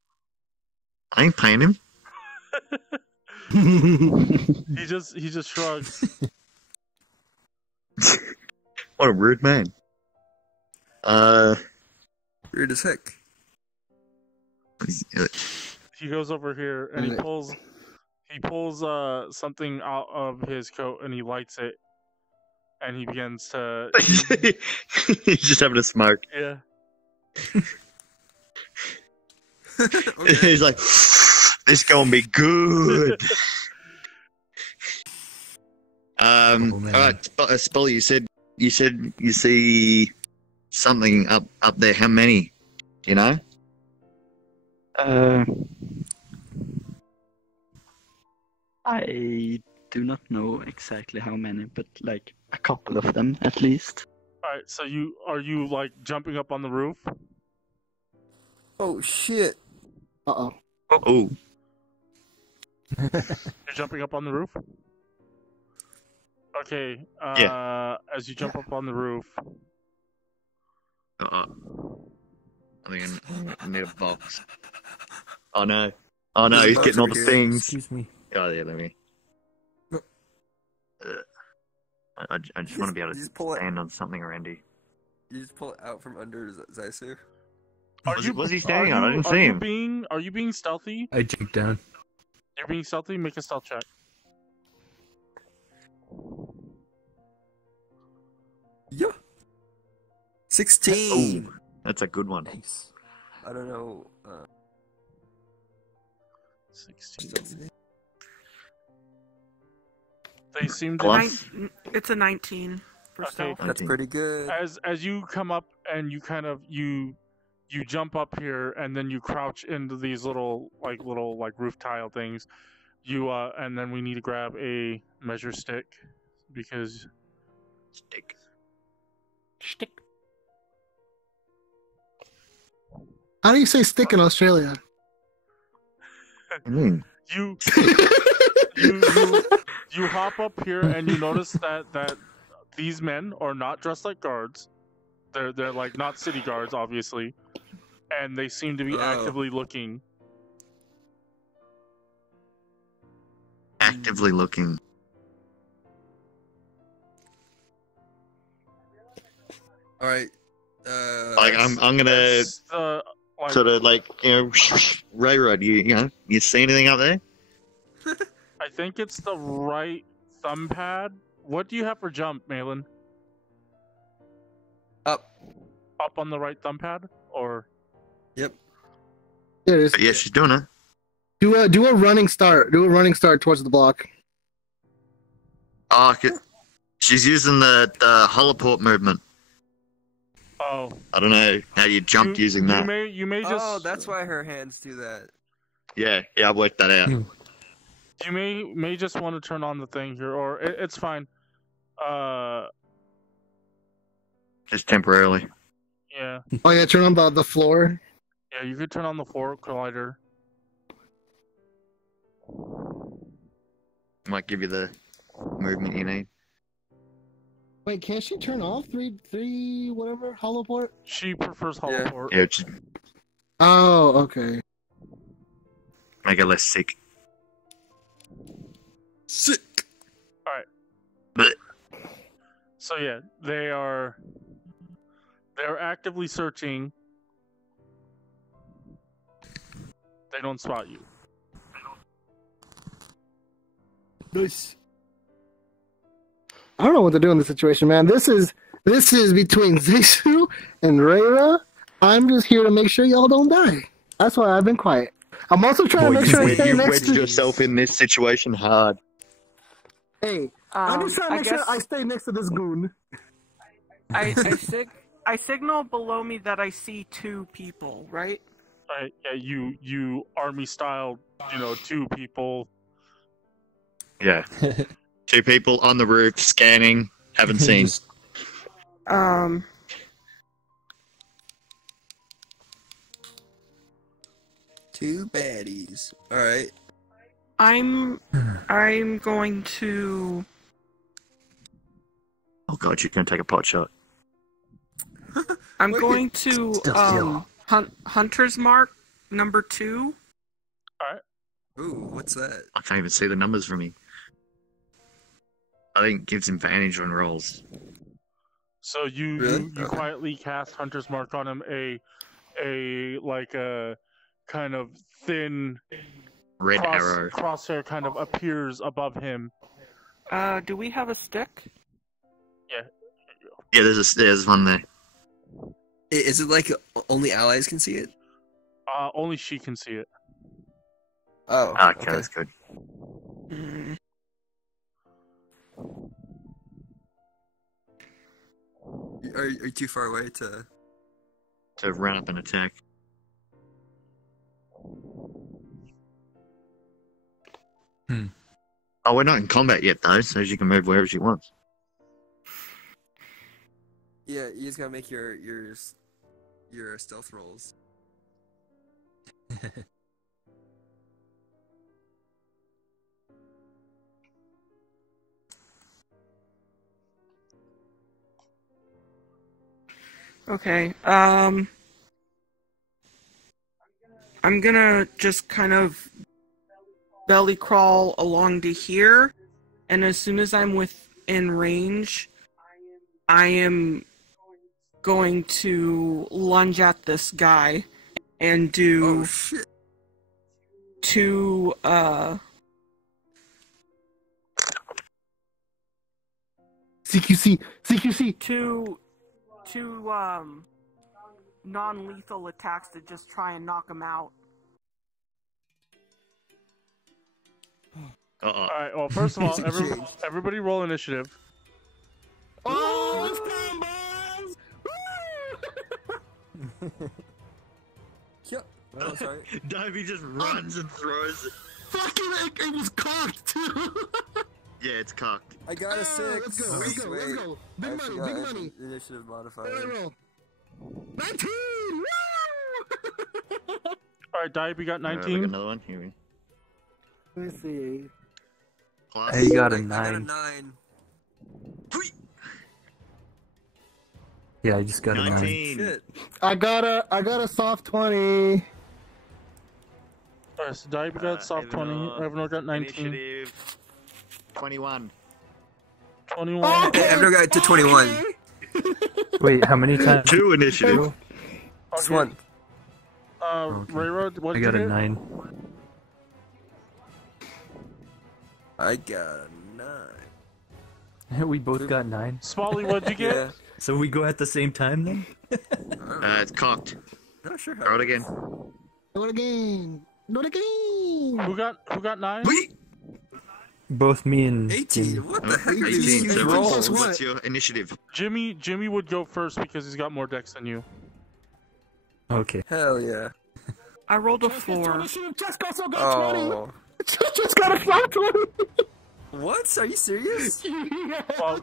I ain't paying him. He just shrugs. What a rude man. Rude as heck. He goes over here and he pulls something out of his coat and he lights it, and he begins to. He's just having a smoke. Yeah. He's like, this gonna be good. All right, Spoly, you said you see something up there. How many? Do you know? I do not know exactly how many, but like a couple of them at least. Alright, so are you like jumping up on the roof? Oh shit. Uh-oh. Oh. You're jumping up on the roof? Okay, yeah. As you jump up on the roof. I think I need a box. Oh no. Oh no, he's getting all the things. Excuse me. Oh yeah, let me. I just want to be able to stand on something, Randy. You just pull it out from under Zeisu. Was he standing on? I didn't see him. Are you being stealthy? I jumped down. You're being stealthy? Make a stealth check. Yeah. 16. Oh, that's a good one. Nice. I don't know. 16. They seem to. It's a 19 for stealth. That's pretty good. As you come up and you kind of you jump up here and then you crouch into these little roof tile things. You and then we need to grab a measure stick because stick. How do you say stick in Australia? You hop up here and you notice that these men are not dressed like guards. They're like not city guards, obviously, and they seem to be actively looking. actively looking. All right. Like I'm gonna sort of like Reira. Do you see anything up there? I think it's the right thumb pad. What do you have for jump, Maellon? Up. Up on the right thumb pad, or? Yep. There it is. Yeah, she's doing it. Do a running start. Do a running start towards the block. Oh, she's using the holoport movement. Oh. I don't know how you jumped using that. You may just. Oh, that's why her hands do that. Yeah, I worked that out. You may just want to turn on the thing here, or it's fine. Just temporarily. Yeah. Oh yeah, turn on the floor. Yeah, you could turn on the floor collider. Might give you the movement you need. Wait, can't she turn off three whatever holoport? She prefers holoport. Yeah, just Oh, okay. make her less sick. Sick. All right. But So yeah, they're actively searching. They don't spot you. Nice. I don't know what to do in this situation, man. This is between Zeisu and Reira. I'm just here to make sure y'all don't die. That's why I've been quiet. I'm also trying to make sure I stay you next wedged to yourself in this situation hard. Hey, I'm just trying to make sure I stay next to this goon. I signal below me that I see 2 people, right? Right? Yeah, you army style, 2 people. Yeah. 2 people on the roof scanning. Haven't seen. 2 baddies. All right. I'm going to. Oh god, you're gonna take a pot shot. I'm going to Hunter's Mark number 2. Alright. Ooh, what's that? I can't even see the numbers from me. I think it gives advantage on rolls. So you Really? you quietly cast Hunter's Mark on him, a kind of thin Red arrow. crosshair kind of appears above him. Do we have a stick? Yeah. Yeah, there's one there. Is it like only allies can see it? Only she can see it. Oh. Okay, that's good. Are you too far away to run up and attack? Oh, we're not in combat yet though, so she can move wherever she wants. Yeah, you just gotta make your stealth rolls. Okay. I'm gonna just kind of belly crawl along to here, and as soon as I'm within range, I am going to lunge at this guy and do Oh shit. 2 CQC. two non-lethal attacks to just try and knock him out. Alright, well, first of all, everybody roll initiative. Oh, it's time, boys! Yep. Oh, sorry. Dyabie just runs and throws it. Fucking it was cocked too. Yeah, it's cocked. I got a 6. Let's go. Big money. Initiative modifier. Let it roll. 19! Woo! Alright, Dyabie got We got 19. another one here. Let me see. Plus, Hey, you got a I got a 9. 9. Yeah, I just got a 9. Shit. I got a soft 20. Alright, so Dyabie got soft 20, Evanor got 19. Initiative 21. 21. Evanor got to 21. Wait, how many times? 2 initiative. Just one. Reira, what I did got you a get? 9. I got a 9. We both got 9. Smalley, what'd you get? Yeah. So we go at the same time then? It's cocked. Not sure how. Roll it again. Do it again. Do it again. Who got 9? Both me and 18. Jimmy. What the heck are 18. these So rolls? what's your initiative? Jimmy would go first because he's got more decks than you. Okay. Hell yeah. I rolled a 4. Just also got 20. Oh. Just got a soft 20. What? Are you serious? Well,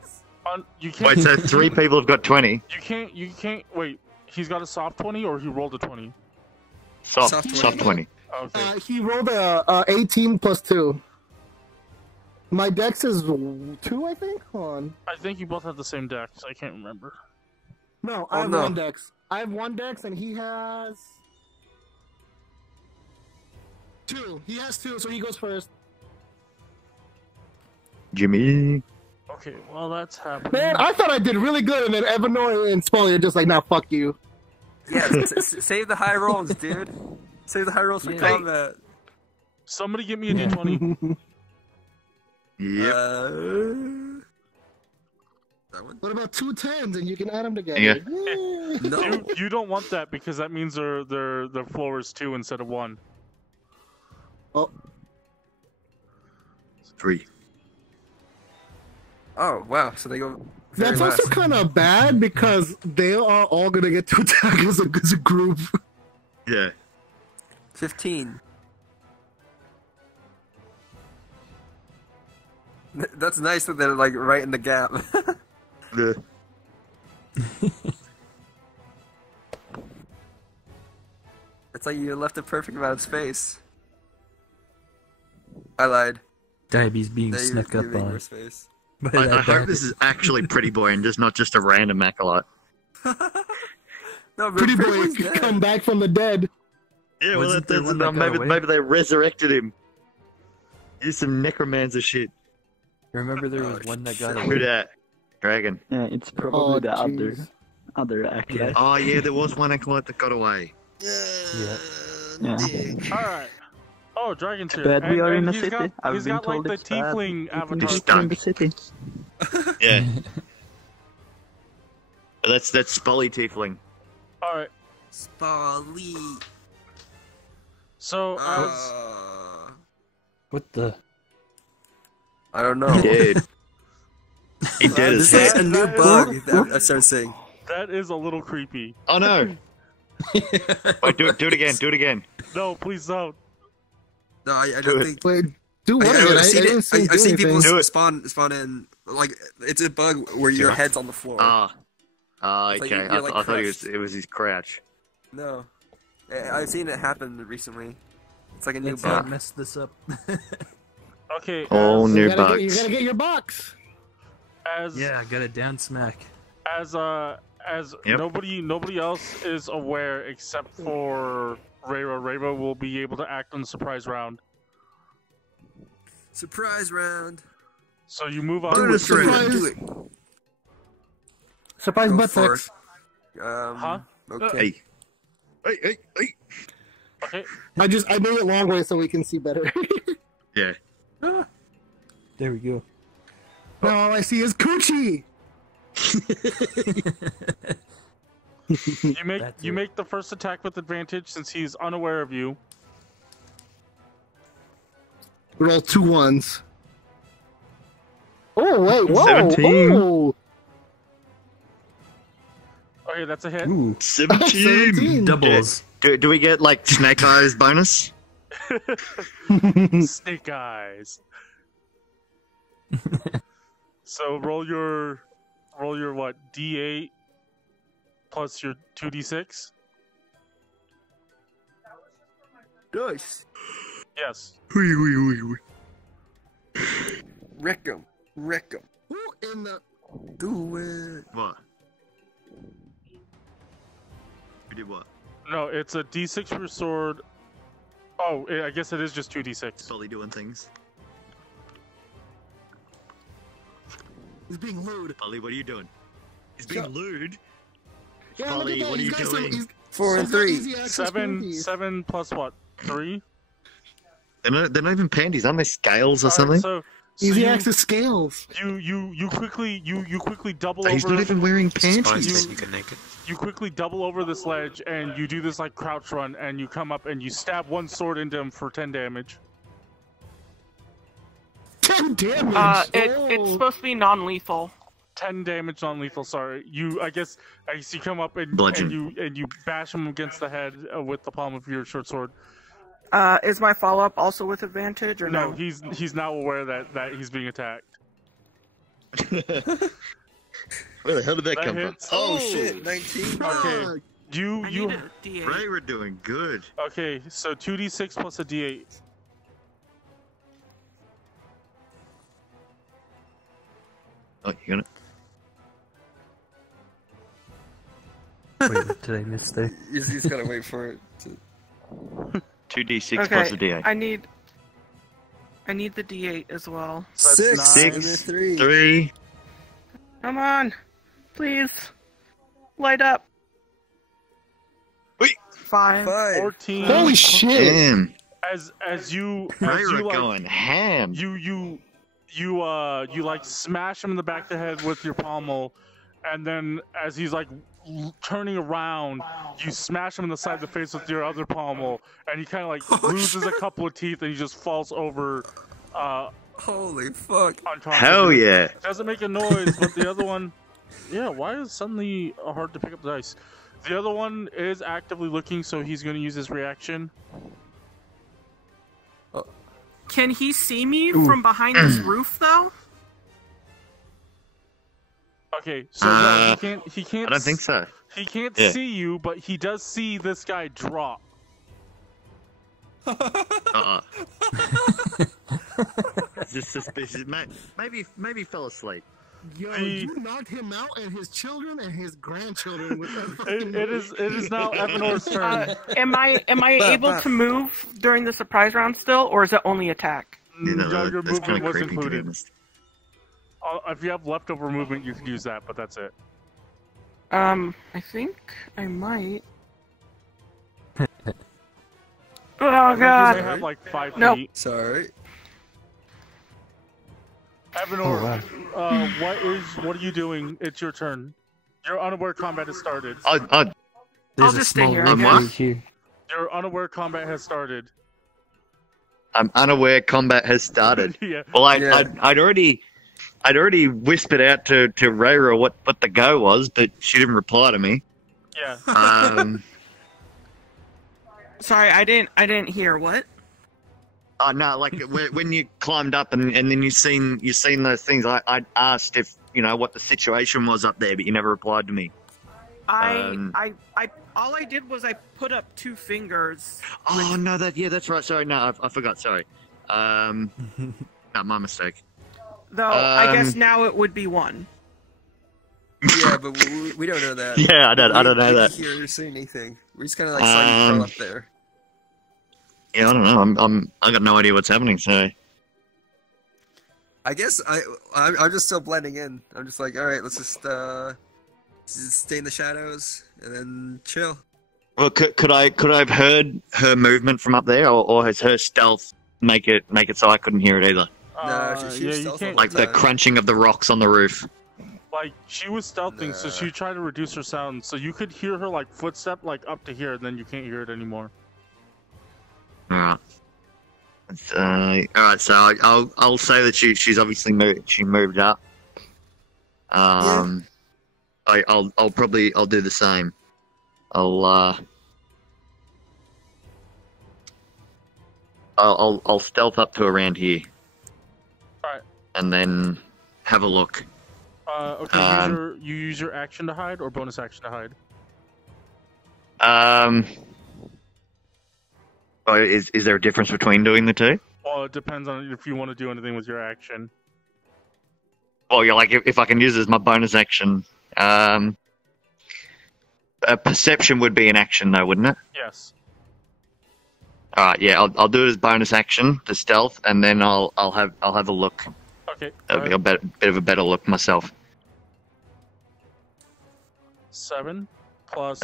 you can't. Wait, so 3 people have got 20. You can't. Wait, he's got a soft 20 or he rolled a 20? Soft 20. Okay. He rolled a 18 plus 2. My dex is 2, I think. Hold on. I think you both have the same decks. I can't remember. No, I have 1 dex. I have 1 dex and he has 2. He has 2, so he goes first. Jimmy. Okay, well that's happening. Man, I thought I did really good, and then Evanor and Spoly are just like, nah, fuck you. Yeah, save the high rolls, dude. Save the high rolls for combat. Somebody give me a d20. Yep. That one? What about 2 10s and you can add them together? Yeah. No. You don't want that because that means their floor is 2 instead of 1. Oh. 3. Oh, wow. So they go. That's very also last. kind of bad because they are all gonna get to attack as a group. Yeah. 15. That's nice that they're like right in the gap. Yeah. It's like you left a perfect amount of space. I lied. Diabie's being Now you're snuck up giving more on. space. I hope this is actually Pretty Boy and just not just a random acolyte. No, but Pretty boy Boy's could dead. come back from the dead. Yeah, well, Wasn't there one that got maybe away? maybe they resurrected him. Use some necromancer shit. Remember there was one that got Who away? that? Dragon. Yeah, it's probably the jeez. other acolyte. Oh yeah, there was one acolyte that got away. Yeah. Yeah. Alright. Oh, Dragon's here. But we are in a he's city. Got, I've he's been got like told the it's bad. tiefling avatar. He's People in the city. Yeah. That's Spoly Tiefling. Alright. Spoly. So, What the? I don't know. He did. He did his This is a head. new bug that I started saying. that is a little creepy. Oh no! Wait, do it again. Do it again. No, please don't. No, I don't think. Wait, do what? I've seen didn't it. see him I've do seen people anything. spawn in. Like it's a bug where your head's on the floor. Ah. It's like Okay. you're, like, I thought crushed. it was his crouch. No, I've seen it happen recently. It's like a new Let's not bug. mess this up. Okay. All as, new You gotta bugs. get your box. as Yeah, I got a down smack. as Yep. nobody else is aware except for Reira. Reira will be able to act on the surprise round. Surprise round. So you move on. Do with it, Fred. surprise. Do it. Surprise Go butt for sex. Huh? Okay. Hey. Okay. I made it long way so we can see better. Yeah. There we go. Now all I see is coochie. You make the first attack with advantage since he's unaware of you. Roll 2 1s. Oh wait, whoa! 17. Oh. Okay, that's a hit. Ooh, 17. 17. doubles. Do we get like snake eyes bonus? Snake eyes. So roll your what? D8 plus your 2d6. Nice. Yes. Wreck 'em. Wreck 'em. Who in the? Do it. What? We did what? No, it's a d6 for your sword. Oh, I guess it is just 2d6. Slowly doing things. He's being lewd. Polly, what are you doing? He's being lewd. Yeah, Polly, look at that. what are He's you got doing? Some, 4 and 3. 7 plus what? 3? They're not even panties, aren't they? Scales or All right, something? so Easy you, access scales. You quickly double He's over. not even wearing Spies panties. make you naked. You quickly double over this ledge and you do this like crouch run and you come up and you stab one sword into him for 10 damage. 10 damage. It's supposed to be non-lethal. 10 damage non-lethal. Sorry, I guess you come up and Bludgeon. you bash him against the head with the palm of your short sword. Is my follow-up also with advantage or no? No, he's now aware that he's being attacked. Where the hell did that come hits. from? Oh shit, 19. Okay, you D8. Ray, we're doing good. okay. So 2d6 plus a d8. Oh, you gonna? Wait, did I miss there? He's gotta wait for it. 2d6 plus a d8. I need the D8 as well. That's 6 nine. and a 3. 3. Come on, please, light up. Wait. 5. 14. Holy shit! Damn. As you Reira like, going ham. you like smash him in the back of the head with your pommel, and then as he's like turning around, you smash him in the side of the face with your other pommel, and he kind of like loses a couple of teeth, and he just falls over. Holy fuck! Unconscious. Hell yeah. It doesn't make a noise, but the other one, yeah. Why is it suddenly hard to pick up the dice? The other one is actively looking, so he's going to use his reaction. Can he see me from behind this roof though? Okay, so no, he can't. I don't think so. He can't Yeah. see you, but he does see this guy drop. Just suspicious. Maybe he fell asleep. Yo, you knocked him out and his children and his grandchildren with that fucking It is now Evanor's turn. Am I able to move during the surprise round still, or is it only attack? Yeah, No, your that's movement kinda was creepy, to be included. honest. If you have leftover movement, you can use that, but that's it. I think I might. Oh You god. may have like 5 Nope. feet. Sorry. Evanor, what are you doing? It's your turn. Your unaware combat has started. There's I'll a just stay small here, I window guess. here. Your unaware combat has started. I'm unaware combat has started. Yeah. Well, I'd already whispered out to Reira what the go was, but she didn't reply to me. Yeah. Sorry, I didn't hear what. Oh no! Like when you climbed up and then you seen Um, those things. I asked if what the situation was up there, but you never replied to me. I all I did was I put up 2 fingers. Oh no, that's right. Sorry, no, I forgot. Sorry. No, my mistake. Though I guess now it would be 1. Yeah, but we don't know that. Yeah, I don't know we that. didn't hear or see anything. We just kind of like saw you crawl up there. Yeah, I don't know. I got no idea what's happening. So I guess I'm just still blending in. I'm just like, all right, let's just stay in the shadows and then chill. well, could I have heard her movement from up there, or has her stealth make it so I couldn't hear it either? No, she was you stealth can't. Like the crunching of the rocks on the roof. Like she was stealthing, so she tried to reduce her sound, so you could hear her like footstep like up to here, and then you can't hear it anymore. All right. All right. So I'll say that she's obviously moved up. I'll do the same. I'll stealth up to around here. Alright. And then have a look. Okay, you use your action to hide or bonus action to hide? Is there a difference between doing the two? Well, it depends on if you want to do anything with your action. Well, you're like if I can use it as my bonus action. A perception would be an action, though, wouldn't it? Yes. All right, yeah, I'll do it as bonus action, the stealth, and then I'll have a look. Okay. A bit of a better look myself. 7 plus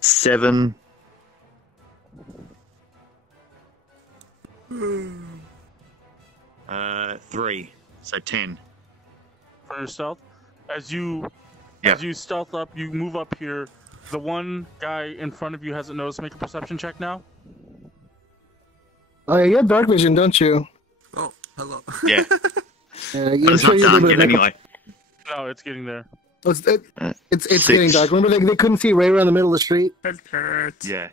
7. 3, so 10. For your stealth. As you Yeah. as you stealth up, you move up here. The one guy in front of you hasn't noticed. Make a perception check now. Oh yeah, you have dark vision, don't you? Oh, hello. Yeah. I'm It's sure not you're dark able to yet make a- No, anyway. it's getting there. Oh, it's 6. getting dark. Remember they couldn't see Reira in the middle of the street. Yeah.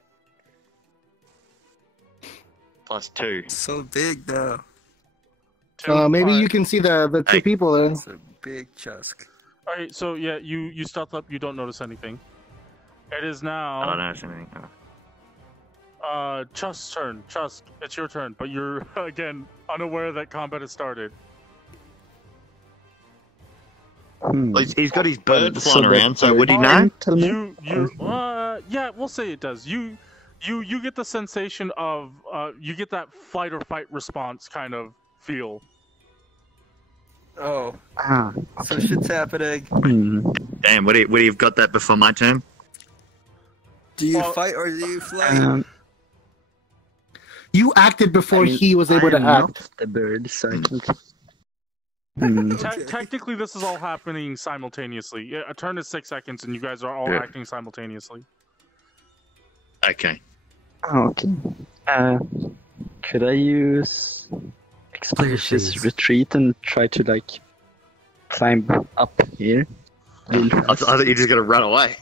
Plus 2. So big now. Maybe you can see the two people there. It's a big Chusk. Alright, so yeah, you stealth up, you don't notice anything. It is now I don't notice anything. Chusk's turn. Chusk, it's your turn, but you're again unaware that combat has started. Well, he's got his bird So flying around, so would he know? Tell me. Yeah, we'll say it does. You get the sensation of you get that fight or fight response kind of feel. Oh. Ah. So shit's happening. Damn, would he have got that before my turn? Do you fight or do you fly? You acted before he was able to I'm act. not the bird, so I think. Technically, this is all happening simultaneously. Yeah, a turn is 6 seconds, and you guys are all acting simultaneously. Okay. Oh, okay. Could I use Expeditious Retreat and try to like climb up here? I thought you were just gonna run away.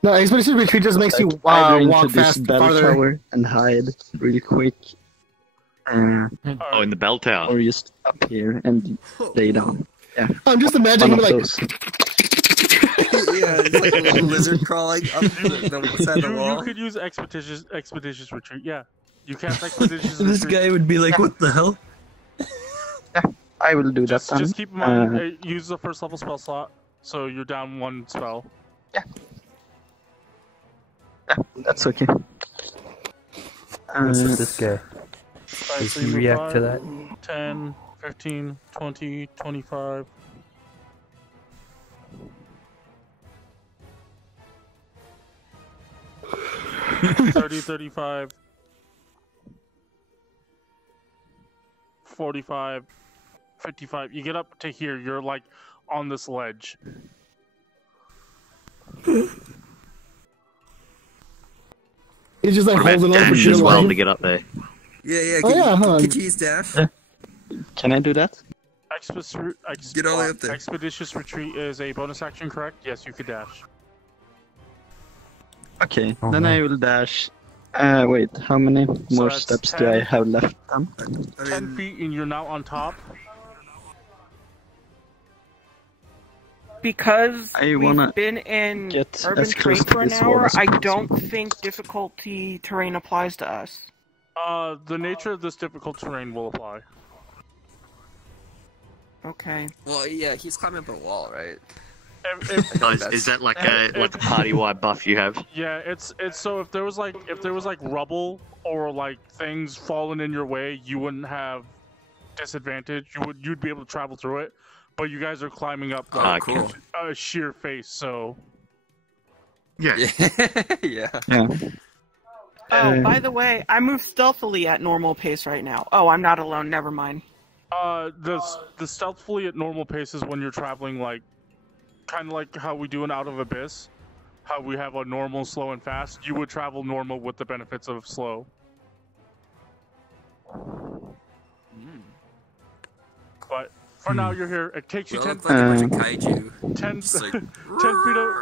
No, Expedition Retreat just makes you either walk into this fast bell farther. tower and hide really quick. Oh, in the bell tower. Or just up here and lay down. Yeah. I'm just imagining One of like those. Yeah, it's like a little lizard crawling up the side of the You wall. could use expeditious retreat. Yeah, you cast expeditious This retreat. guy would be like, "What the hell?" I will do that then. Just keep in mind, use the first level spell slot, so you're down 1 spell. Yeah, that's okay. What's with this guy? Alright, Does so he you move react to 5, that? 10, 15, 20, 25. $30, 35, 45, 55. You get up to here, you're like on this ledge. he's just like What about holding on for dash dear as well life. to get up there? Yeah, Oh, yeah, huh. could you use dash? Can I do that? Get all the way up there. Expeditious retreat is a bonus action, correct? Yes, you could dash. Okay, Oh, then no. I will dash. Wait, how many more that's steps 10. do I have left then? 10 feet and you're now on top. Because I we've wanna been in get urban as close terrain to for an this wall hour, as I possible. don't think difficulty terrain applies to us. The nature of this difficult terrain will apply. Okay. Well, yeah, he's climbing up a wall, right? Oh, is that like a party-wide buff you have? Yeah, it's so if there was like rubble or like things falling in your way, you wouldn't have disadvantage. You'd be able to travel through it. But you guys are climbing up like cool. a sheer face, so Yeah. Yeah. Yeah. Oh, by the way, I move stealthily at normal pace right now. Oh, I'm not alone. Never mind. the stealthily at normal pace is when you're traveling like kind of like how we do in Out of Abyss, how we have a normal, slow, and fast. You would travel normal with the benefits of slow. But for now, you're here. It takes you Well, 10 it's like a bunch of kaiju. 10 Just like,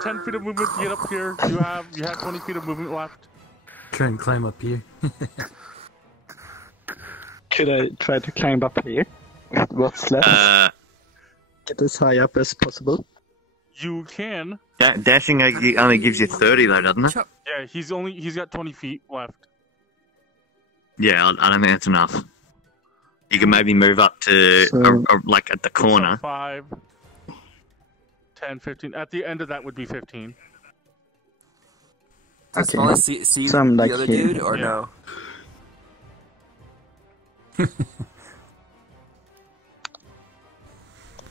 10 feet of movement to get up here. You have 20 feet of movement left. Try and climb up here. Could I try to climb up here? With what's left? Get as high up as possible. You can. Dashing only gives you 30 though, doesn't it? Yeah, he's got 20 feet left. Yeah, I don't think that's enough. You can maybe move up to like at the corner. So 5, 10, 15. At the end of that would be 15. Does Smalley see Some, the like, other here. dude or no?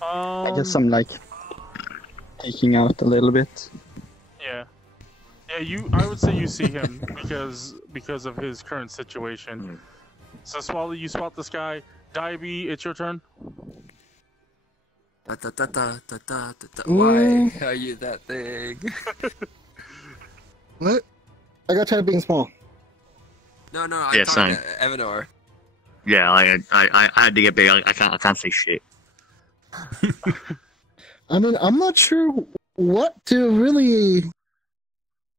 I guess I'm like taking out a little bit. Yeah. Yeah, I would say you see him because of his current situation. So Swally, you spot this guy. Dyabie, it's your turn. Why are you that thing? What? I got tired of being small. No, I'm Yeah, talking same. to Evanor. Yeah, I had to get big. I can't see shit. I mean, I'm not sure what to really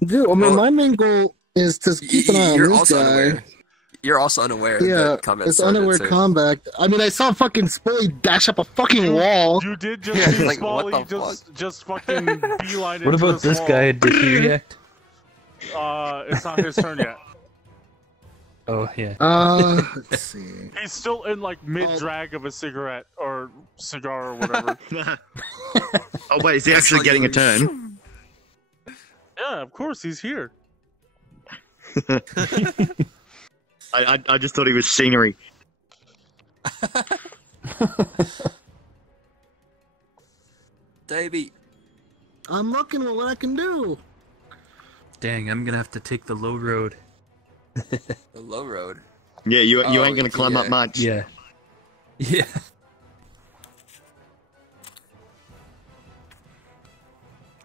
do. I mean, my main goal is to keep an eye on You're this also guy. unaware. You're also unaware Yeah, that combat it's started, unaware so- combat. I mean, I saw fucking Spoly dash up a fucking wall. You did just Yeah, see like, what Smalley the just fucking beeline What into about this wall. guy? Did he react? It's not his turn yet. Oh, yeah. Let's see. He's still in like mid-drag of a cigarette or cigar or whatever. Oh wait, is he actually getting a turn? Yeah, of course, he's here. I just thought he was scenery. Dyabie. I'm looking at what I can do. Dang, I'm gonna have to take the low road. The low road. Yeah, you Oh, ain't gonna climb up much. Yeah. Yeah.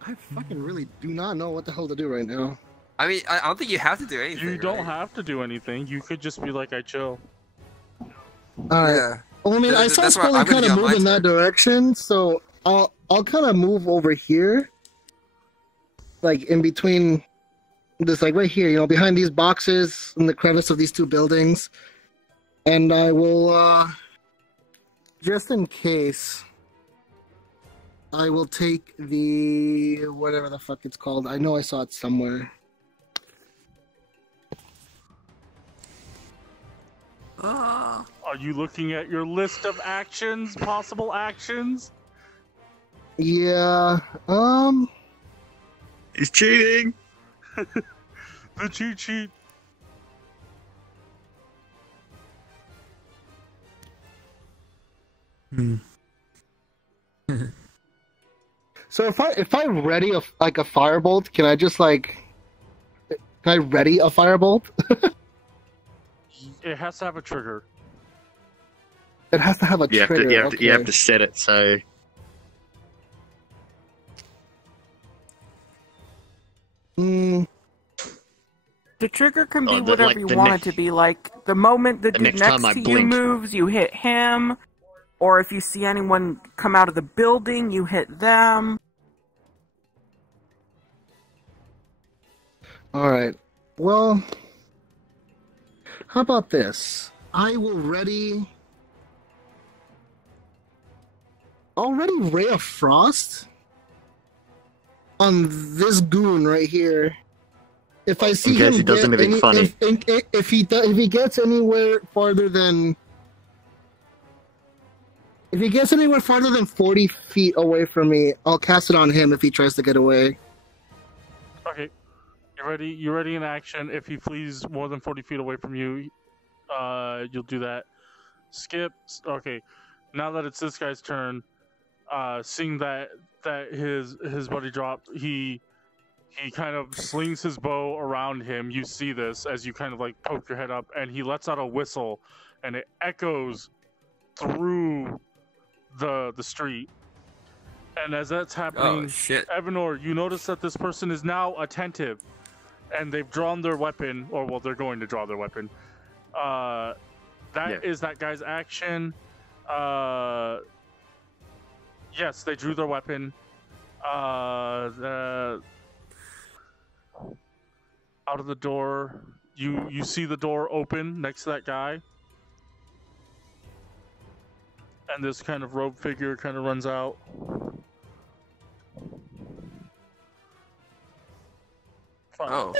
I fucking really do not know what the hell to do right now. I mean, I don't think you have to do anything. You don't right? have to do anything. You could just be like, I chill. Alright. Yeah. Well, I mean, I saw That's what I'm Spoly gonna kind do of on move my in that direction, so I'll kind of move over here, like in between this, like right here, you know, behind these boxes in the crevice of these two buildings, and I will, just in case, I will take the whatever the fuck it's called. I know I saw it somewhere. Ah. Are you looking at your list of actions, possible actions? Yeah. He's cheating. The cheat sheet. So if I ready a firebolt, can I just like? Can I ready a firebolt? It has to have a trigger. It has to have a You trigger. you have to set it so. Mm, The trigger can be Oh, whatever like you the want next- it to be. Like, the moment the dude next next time I to you blink. moves, you hit him. Or if you see anyone come out of the building, you hit them. Alright. Well, how about this? I will ready... Already Ray of Frost on this goon right here. If I see In case him he does get anything funny. if he gets anywhere farther than 40 feet away from me, I'll cast it on him if he tries to get away. Okay. You're ready in action. If he flees more than 40 feet away from you, you'll do that. Skip. Okay. Now that it's this guy's turn, seeing that his buddy dropped, he kind of slings his bow around him. You see this as you kind of like poke your head up, and he lets out a whistle, and it echoes through the street. And as that's happening, Oh, shit. Evanor, you notice that this person is now attentive, and they've drawn their weapon, or well, they're going to draw their weapon. That is that guy's action. Yes, they drew their weapon. Out of the door, you see the door open next to that guy, and this kind of robe figure kind of runs out. Oh.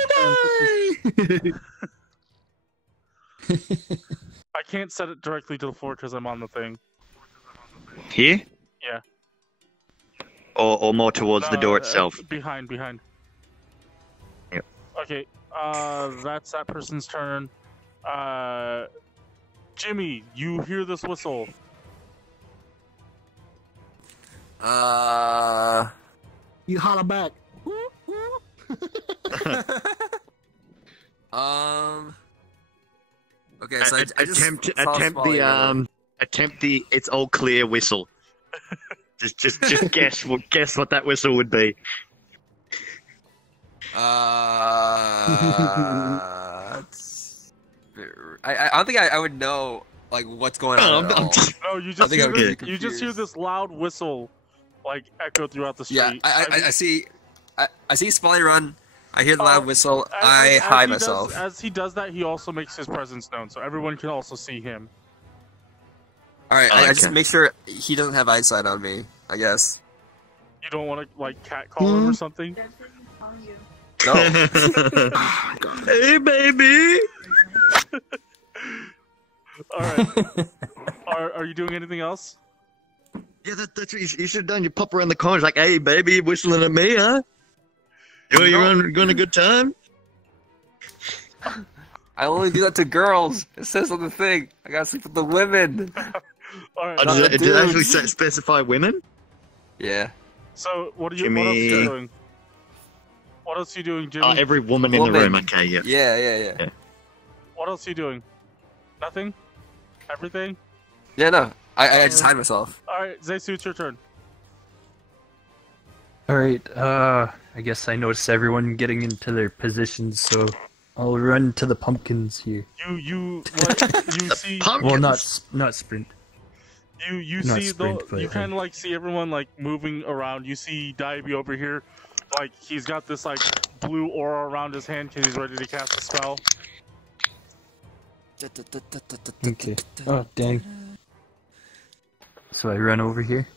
I can't set it directly to the floor because I'm on the thing. Here? Yeah. Or more towards the door itself? Behind. Yep. Okay, that's that person's turn. Jimmy, you hear this whistle? You holler back. Okay, so I just attempt the it's all clear whistle. just guess what that whistle would be. I don't think I would know like what's going on. No, you just hear this loud whistle, like echo throughout the street. Yeah, I see Spoly run. I hear the loud whistle. I hide myself. As he does that, he also makes his presence known, so everyone can also see him. All right, I just make sure he doesn't have eyesight on me. I guess. You don't want to like catcall him or something. No. Hey, baby. All right. Are you doing anything else? Yeah, that's what you should have done. You pop around the corners like, "Hey, baby, you whistling at me, huh? You're on a good time." I only do that to girls. It says on the thing. I gotta sleep with the women. All right. Did it actually specify women? Yeah. So what else are you doing? What else are you doing, Jimmy? Every woman in the room. Okay, yeah. Yeah. What else are you doing? Nothing? Everything? Yeah, no. I just hide myself. Alright, Zeisu, it's your turn. Alright, I guess I noticed everyone getting into their positions, so I'll run to the pumpkins here. You see... Well, not sprint. You Not see, sprint, you kind of like see everyone like moving around. You see Dyabie over here, like he's got this like blue aura around his hand because he's ready to cast a spell. Okay. Oh, dang. So I run over here.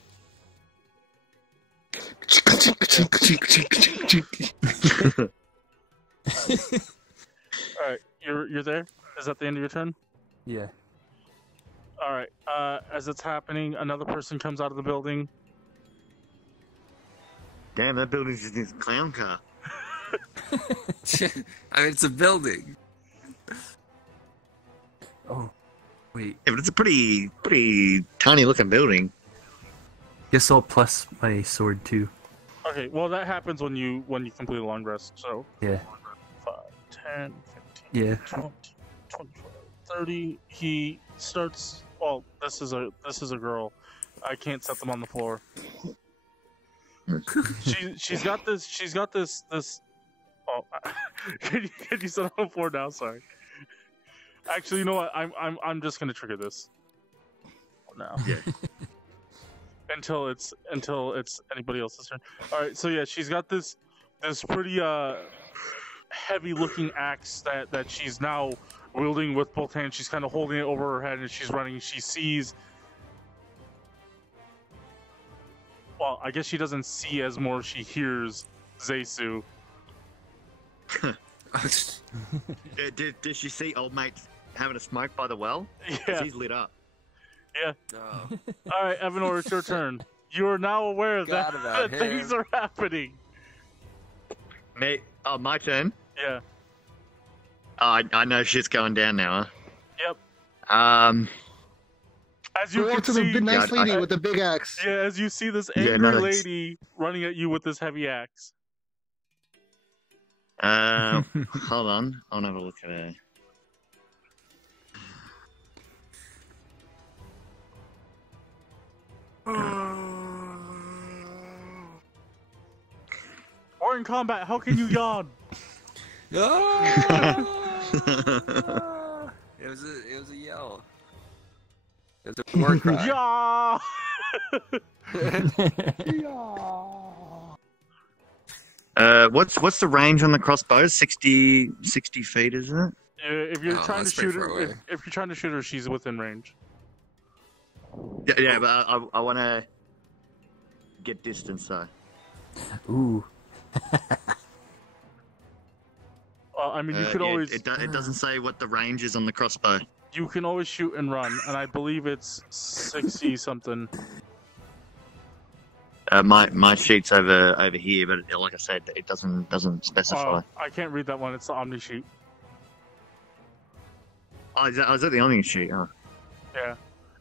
Alright, you're there? Is that the end of your turn? Yeah. Alright, as it's happening, another person comes out of the building. Damn, that building's just this clown car. I mean, it's a building. Oh, wait. Yeah, but it's a pretty tiny looking building. Guess I'll plus my sword too. Okay, well that happens when you complete a long rest, so... Yeah. 5, 10, 15, Yeah. 20, 25, 30, he starts... Well, this is a girl. I can't set them on the floor. she's got this. Oh, can you set them on the floor now? Sorry. Actually, you know what? I'm just gonna trigger this. Now. Yeah. until it's anybody else's turn. All right. So yeah, she's got this pretty heavy looking axe that she's now wielding with both hands. She's kind of holding it over her head and she's running. She sees... Well, I guess she doesn't see as more. She hears Zeisu. Did she see old mate having a smoke by the well? Yeah. He's lit up. Yeah. Oh. All right, Evanor, it's your turn. You are now aware that things are happening. Me? Oh, my turn? Yeah. I know shit's going down now, huh? Yep. As you Go can to see, the nice lady with the big axe. Yeah, as you see this angry lady running at you with this heavy axe. Hold on. I'll have a look at her. We're in combat. How can you yawn? It was a yell. It was a war cry. What's the range on the crossbow? 60 feet, isn't it? If you're trying to shoot her, if you're trying to shoot her, she's within range. Yeah, but I want to get distance though. Ooh. I mean, you could always. It doesn't say what the range is on the crossbow. You can always shoot and run, and I believe it's 60 something. My sheet's over here, but like I said, it doesn't specify. I can't read that one. It's the Omni sheet. Oh, is that the Omni sheet? Oh. Yeah.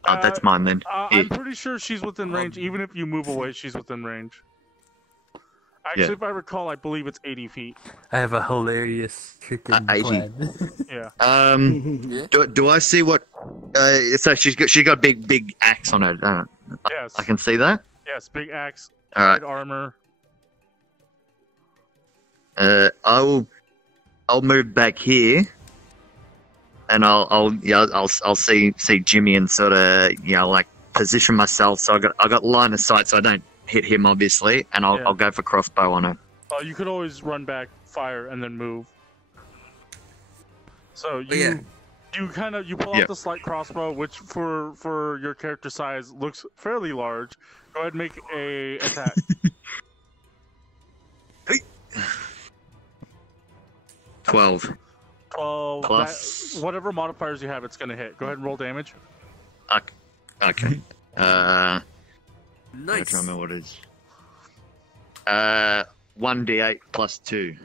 Oh, that's mine then. I'm pretty sure she's within range. Even if you move away, she's within range. Actually, if I recall, I believe it's 80 feet. I have a hilarious chicken 80. plan. Yeah. Do I see what? So she got big axe on her. Yes. I can see that. Yes, big axe, All right. light armor. I'll move back here, and I'll see Jimmy and sort of like position myself. So I got line of sight, so I don't hit him obviously, and I'll go for crossbow on her. You could always run back, fire, and then move. So you pull out the slight crossbow, which for your character size looks fairly large. Go ahead and make a attack. 12. 12 plus whatever modifiers you have, it's gonna hit. Go ahead and roll damage. Okay. Nice. I don't remember what it is. 1d8 plus 2.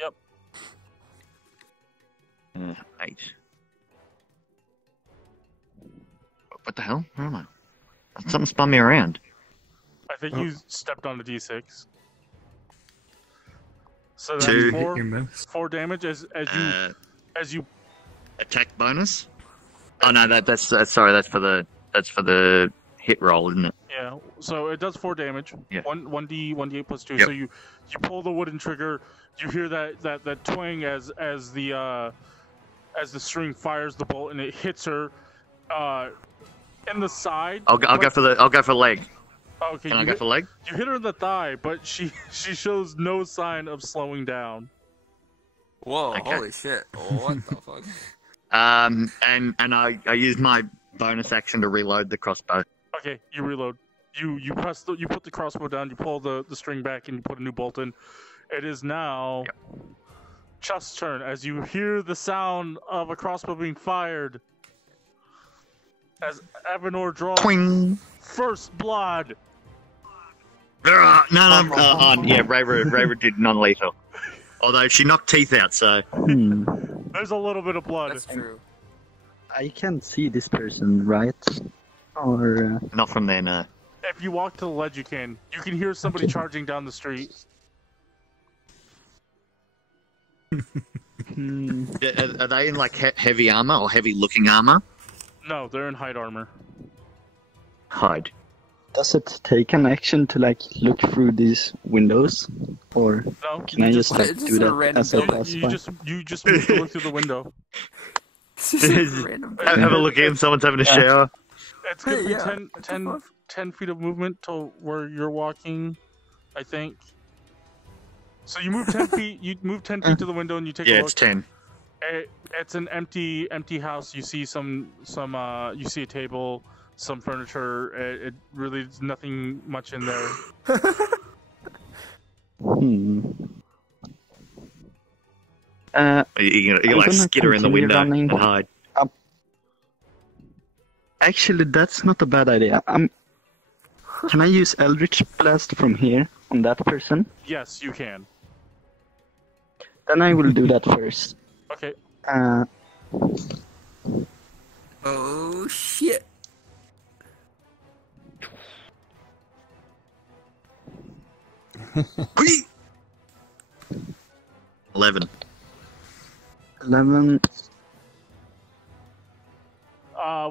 Yep. 8. What the hell? Where am I? Something spun me around. I think you stepped on a d6. So Two. that's 4 damage as you attack bonus. Oh no, that's for the hit roll, isn't it? Yeah. So it does 4 damage. Yeah. 1d8 plus 2. Yep. So you pull the wooden trigger. You hear that twang as the string fires the bolt and it hits her in the side. I'll go for leg. Okay. Can I go for leg? You hit her in the thigh, but she shows no sign of slowing down. Whoa! Okay. Holy shit! What the fuck? And I use my bonus action to reload the crossbow. Okay, you reload. You put the crossbow down. You pull the string back, and you put a new bolt in. It is now Chusk's turn as you hear the sound of a crossbow being fired. As Evanor draws first blood. No. Reira did non-lethal. Although she knocked teeth out, so. There's a little bit of blood. That's true. I can't see this person, right? Or Not from there, no. If you walk to the ledge, you can. You can hear somebody charging down the street. Are they in like heavy armor or heavy-looking armor? No, they're in hide armor. Hide. Does it take an action to like look through these windows, or No, can I just like It's do just a that random as I building. pass You by? just move to look through the window. Have a look in. Someone's having a shower. It's gonna be Yeah. 10 feet of movement to where you're walking, I think. So you move 10 feet. You move 10 feet to the window and you take a Yeah, look. it's 10. It's an empty house. You see you see a table, some furniture. It really is nothing much in there. You I'm like gonna skitter in the continue window running and hide. up. Actually, that's not a bad idea. Can I use Eldritch Blast from here on that person? Yes, you can. Then I will do that first. Okay. Oh shit! 11. 11.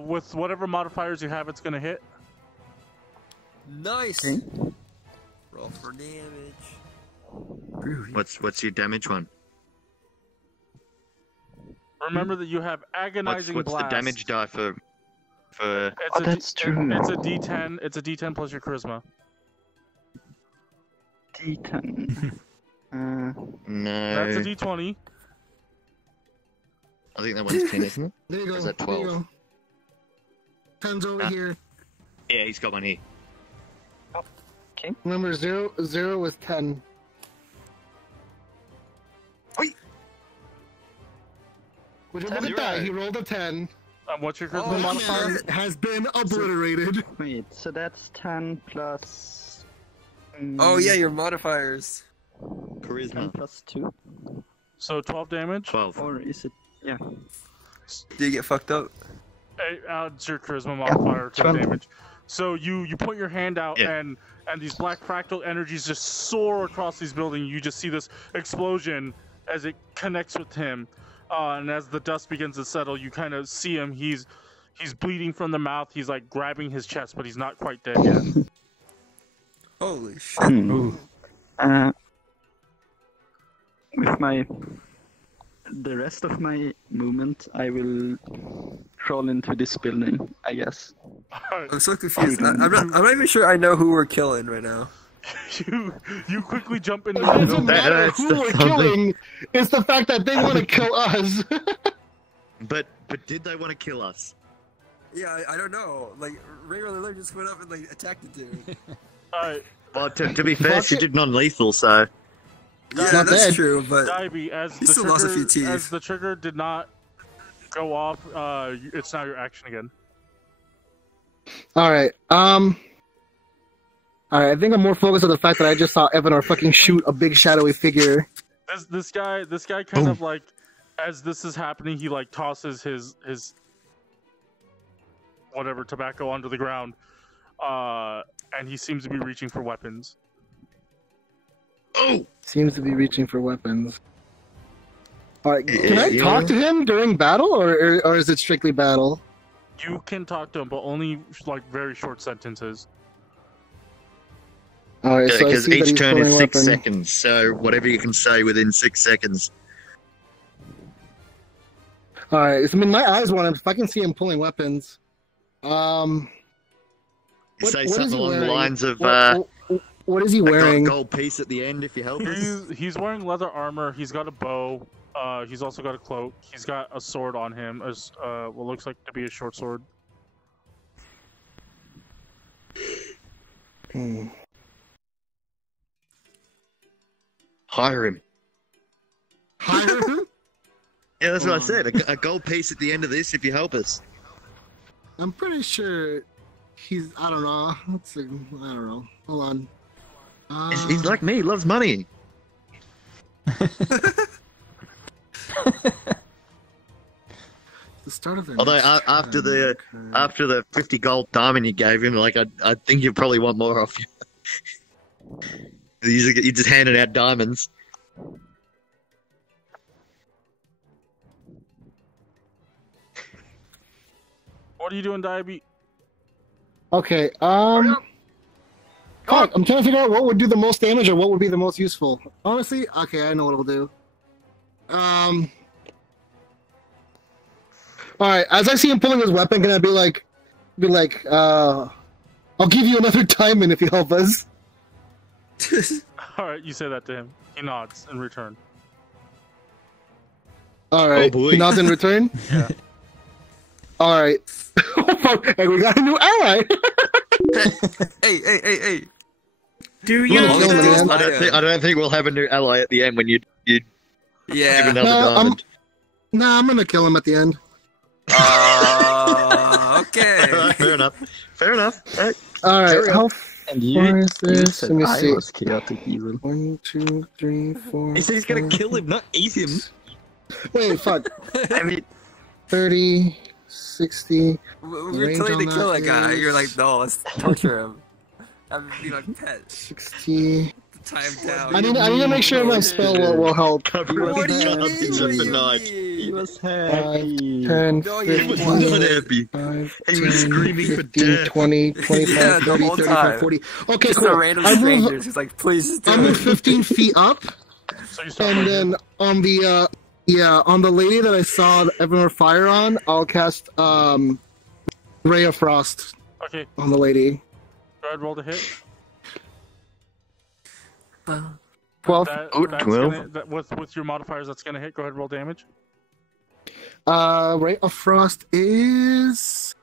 With whatever modifiers you have, it's gonna hit. Nice. Okay. Roll for damage. What's your damage one? Remember that you have agonizing What's the blast. damage die for? It's that's true. It's a D10. It's a D10 plus your charisma. D10. No. That's a D20. I think that one's 10, isn't it? There you go. Or is that There you 12? go. 10's over here. Yeah, he's got one here. Remember, 0 was 10. Whichever the die, he rolled a 10. What's your charisma The modifier? man has been obliterated. Wait, so that's 10 plus Oh yeah, your modifiers. Charisma. +2. So 12 damage. 12. Or is it? Yeah. Do you get fucked up? It adds your charisma modifier to the 12. damage. So you put your hand out and these black fractal energies just soar across these buildings. You just see this explosion as it connects with him, and as the dust begins to settle, you kind of see him. He's bleeding from the mouth. He's like grabbing his chest, but he's not quite dead yet. Holy shit! With the rest of my movement, I will crawl into this building, I guess. I'm so confused. I'm not even sure I know who we're killing right now. You quickly jump into It the doesn't building. matter who we're killing. It's the fact that they want to kill us. But did they want to kill us? Yeah, I don't know. Like Reira literally just went up and like attacked the dude. Alright. Well, to be fair, she did non-lethal, so. Yeah, not that's dead. true, but Dyabie, as he still lost a few teeth. As the trigger did not go off, it's now your action again. Alright, Alright, I think I'm more focused on the fact that I just saw Evanor fucking shoot a big shadowy figure. This guy kind of like, as this is happening, he like tosses his whatever tobacco onto the ground, and he seems to be reaching for weapons. Oh! Seems to be reaching for weapons. Alright, can I talk to him during battle, or is it strictly battle? You can talk to him, but only like very short sentences. Alright, so I Because see that each he's turn pulling is a 6 weapon. seconds, so whatever you can say within 6 seconds. Alright, I mean, my eyes want him. If I can see him pulling weapons. You What- say what is something he along the wearing? lines of What is he a wearing? gold piece at the end if you help us. He's wearing leather armor. He's got a bow. He's also got a cloak. He's got a sword on him, as what looks like to be a short sword. Hire him. Hire him? Yeah, that's what I said. A gold piece at the end of this if you help us. I'm pretty sure he's. I don't know. Let's see. I don't know. Hold on. He's like me, he loves money. The start of the. Although next after the turn. after the 50 gold diamond you gave him, like I think you probably want more off you. You just handed out diamonds. What are you doing, Dyabie? Okay. Fuck, I'm trying to figure out what would do the most damage or what would be the most useful. Honestly, okay, I know what it'll do. Alright, as I see him pulling his weapon, can I be like, I'll give you another diamond if you help us. Alright, you say that to him. He nods in return. Alright, Oh, boy. he nods in return? Yeah. Alright. Oh, fuck, and we got a new ally! Hey. Do you? you? I don't think we'll have a new ally at the end when you give Yeah. another diamond. I'm gonna kill him at the end. Okay. Alright, fair enough. Fair enough. Alright. Alright, how And far is you this? said Let me I see. was chaotic evil. 1, 2, 3, 4. He said he's gonna 5, kill him, not eat him. Wait, fuck. I mean, 30, 60. We're range telling you on to kill that that guy. is- You're like, no, let's torture him. Have him be like pet. 60. Tie him down. I need to make sure my spell will help. What do you mean? Except for night. he was 5, happy. 10, No, 15, he was not happy. 5, He was 10, screaming for 15, death. 20, 25, Yeah, the 30, whole 35, time. 40. Okay, Just cool. a random I stranger. move, She's like, please just do I move it. 15 feet up, So you start and right then on the on the lady that I saw Evanor fire on, I'll cast Ray of Frost here. Okay, on the lady. go ahead, roll the hit. 12. That's 12. With your modifiers, that's gonna hit. Go ahead, roll damage. Ray of Frost is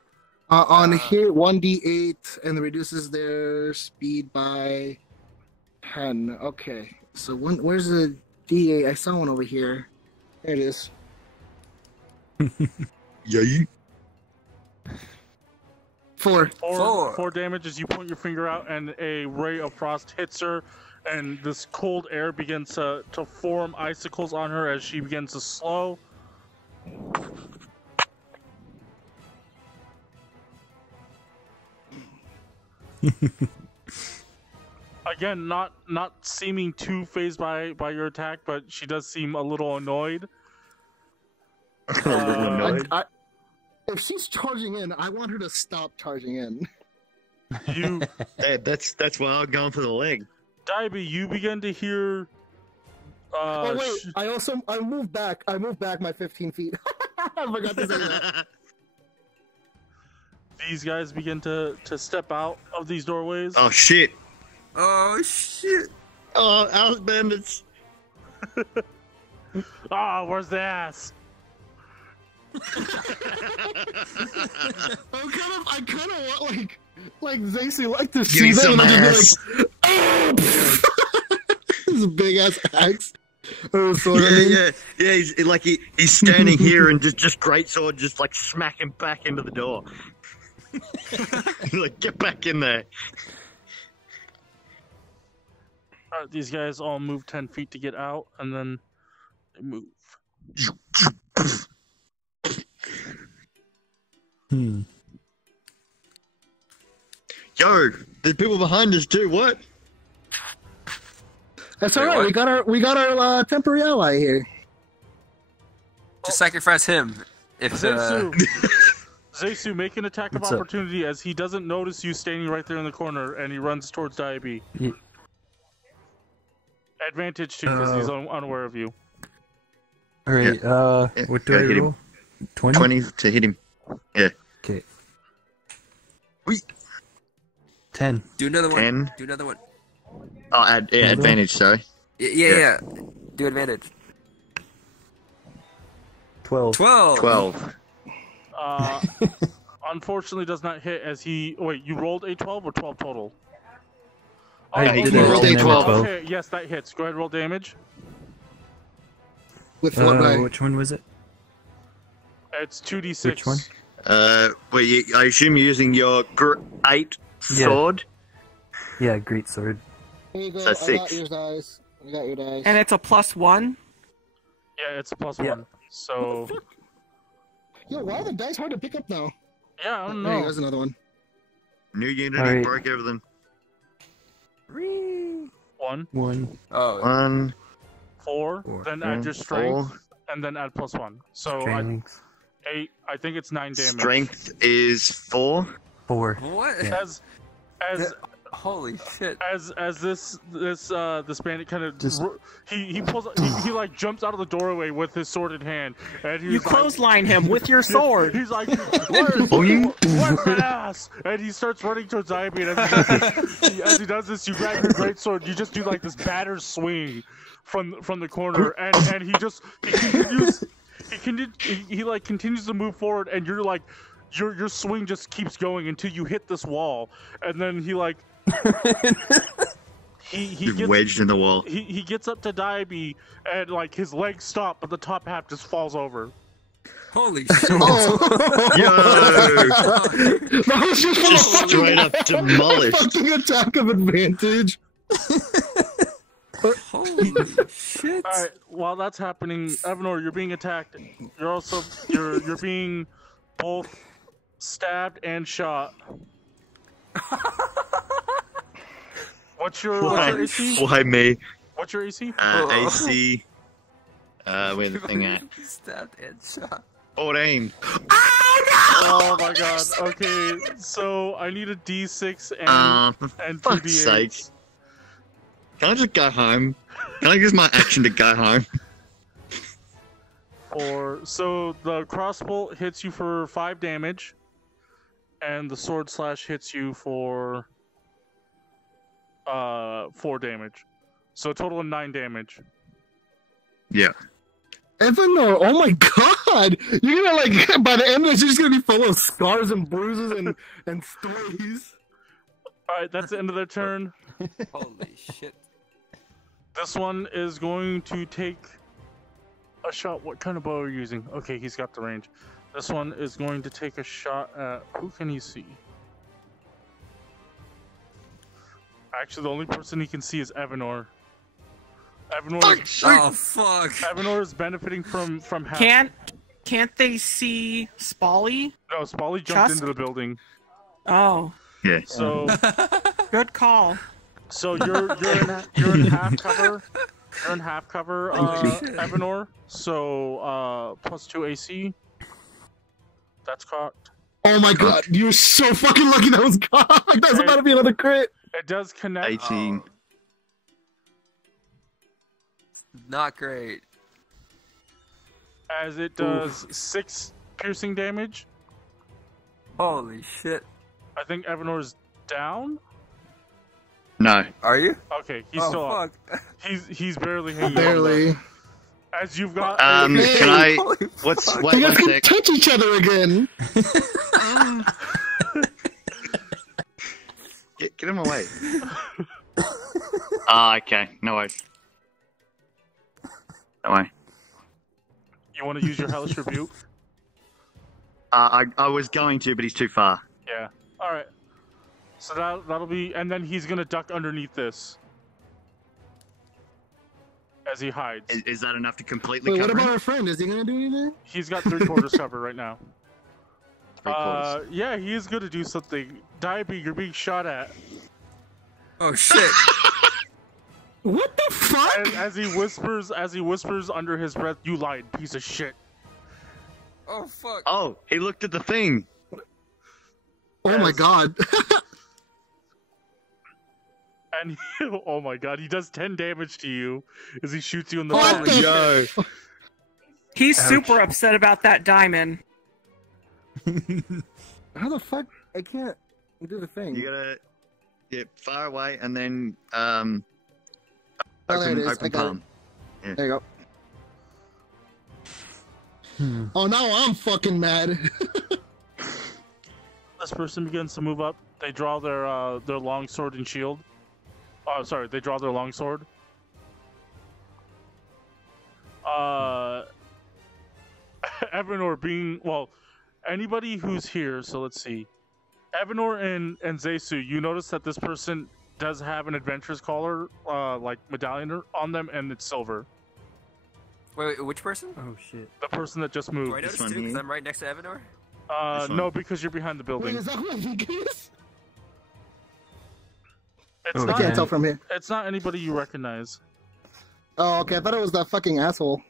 on hit 1d8 and it reduces their speed by 10. Okay, so where's the d8? I saw one over here. There it is. Yay. 4. Four damage as you point your finger out, and a ray of frost hits her, and this cold air begins to form icicles on her as she begins to slow. Again, not seeming too phased by your attack, but she does seem a little annoyed. If she's charging in, I want her to stop charging in. That's why I'm going for the leg. Dyabie, you begin to hear. Oh wait! I moved back. I moved back my 15 feet. I forgot to say that. These guys begin to step out of these doorways. Oh shit! Oh shit! Oh, Alice bandits! Where's the ass? I kind of want like Zeisu like to Give see me them some and I'm ass. just be like, oh! This big ass axe. Or sword, Yeah. He's standing here and just great sword just like smacking back into the door. Like get back in there. Alright, these guys all move 10 feet to get out, and then they move. Yo, there's people behind us too. What? That's all right. We got our temporary ally here. Just sacrifice him. If Zeisu, make an attack of opportunity as he doesn't notice you standing right there in the corner, and he runs towards Dyabie. Advantage too, because he's unaware of you. Alright, what do I hit roll? him. 20? 20 to hit him. Yeah. Okay. Wait. 10. Do another one. 10. Do another one. Oh, advantage, sorry. Yeah. Do advantage. 12. 12. Unfortunately does not hit as he... Wait, you rolled a 12 or 12 total? I did rolled a 12. Okay, yes, that hits. Go ahead, roll damage. With what die? Which one was it? It's 2d6. Which one? I assume you're using your 8 sword? Yeah, great sword. Here you go. So I 6. got your dice. I got your dice. And it's a +1? Yeah, it's a +1. So... Yo, why are the dice hard to pick up now? Yeah, I don't There know. goes another one. New unit, Alright. broke everything. 1. 1. Oh. 1. 4. Then add your strength, and then add +1. So Strength. 8. I think it's 9 damage. Strength is 4. 4. What? Yeah. As Holy shit! As this bandit kind of he pulls he like jumps out of the doorway with his sword in hand, and You clothesline him with your sword. He's like, where's the ass? And he starts running towards Dyabie, and as he does this, you grab your great sword. You just do like this batter swing from the corner, and he continues to move forward, and you're like. Your swing just keeps going until you hit this wall, and then he like he gets wedged in the wall. He gets up to Dyabie, and like his legs stop, but the top half just falls over. Holy shit! Yo, That was just straight up demolished. Fucking attack of advantage. Holy shit! All right, while that's happening, Evanor, you're being attacked. You're also you're being both stabbed and shot. What's your AC? Why me? What's your AC? AC. Where the thing at? Stabbed and shot. 14. Oh my god. Okay, so I need a D6 and 2 fuck's sake. D8s. Can I just go home? Can I use my action to go home? So the crossbow hits you for 5 damage, and the sword slash hits you for 4 damage. So a total of 9 damage. Yeah. Evanor, oh my god! You're gonna like by the end of this, you're just gonna be full of scars and bruises and stories. Alright, that's the end of their turn. Holy shit! This one is going to take a shot. What kind of bow are you using? Okay, he's got the range. This one is going to take a shot at... Who can he see? Actually, the only person he can see is Evanor. Oh fuck! Evanor is benefiting from half. Can't they see Spoly? No, Spoly jumped Chusk? into the building. Oh. Yeah. So good call. So you're in half cover. You're in half cover, Evanor. So +2 AC. That's cocked. Oh my god, you're so fucking lucky that was cocked. That was about to be another crit. It does connect. 18. Not great. As it does 6 piercing damage. Holy shit. I think Evanor's down. No. Are you? Okay, he's still up. He's barely hanging Barely. on. As you've got. Can I? What's? Wait, You guys one can sec. touch each other again. Get him away. Ah, okay. No worries. No way. You want to use your Hellish Rebuke? I was going to, but he's too far. Yeah. All right. So that'll be, and then he's gonna duck underneath this as he hides. Is that enough to completely Wait, what cover about him? our friend? Is he gonna do anything? He's got 3/4 cover right now. 3/4. Yeah, he is gonna do something. Dyabie, you're being shot at. Oh shit! What the fuck? As he whispers under his breath, "You lied, piece of shit." Oh fuck! Oh, he looked at the thing. Oh my god. And oh my god, he does 10 damage to you as he shoots you in the What back. the He's super upset about that diamond. How the fuck? I can't do the thing. You gotta get far away and then Oh, there it is. I open got palm. Yeah. There you go. Oh, now I'm fucking mad. This person begins to move up. They draw their long sword and shield. Oh, sorry, they draw their long sword. Evanor being, well, anybody who's here, so let's see. Evanor and Zeisu, you notice that this person does have an adventurer's collar, like medallion on them, and it's silver. Wait, which person? Oh shit. The person that just moved. Do I notice too? Because I'm right next to Evanor. No, because you're behind the building. Wait, is that who I think it is? It's I not, can't tell from here. It's not anybody you recognize. Oh, okay. I thought it was that fucking asshole.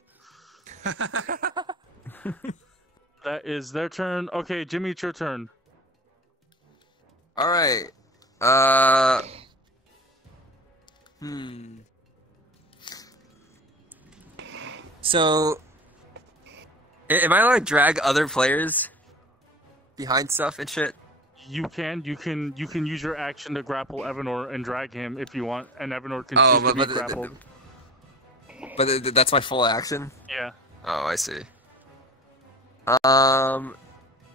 That is their turn. Okay, Jimmy, it's your turn. All right. So, am I allowed to drag other players behind stuff and shit? You can use your action to grapple Evanor and drag him if you want, and Evanor can Oh, choose to be but grappled. But that's my full action. Yeah. Oh, I see. In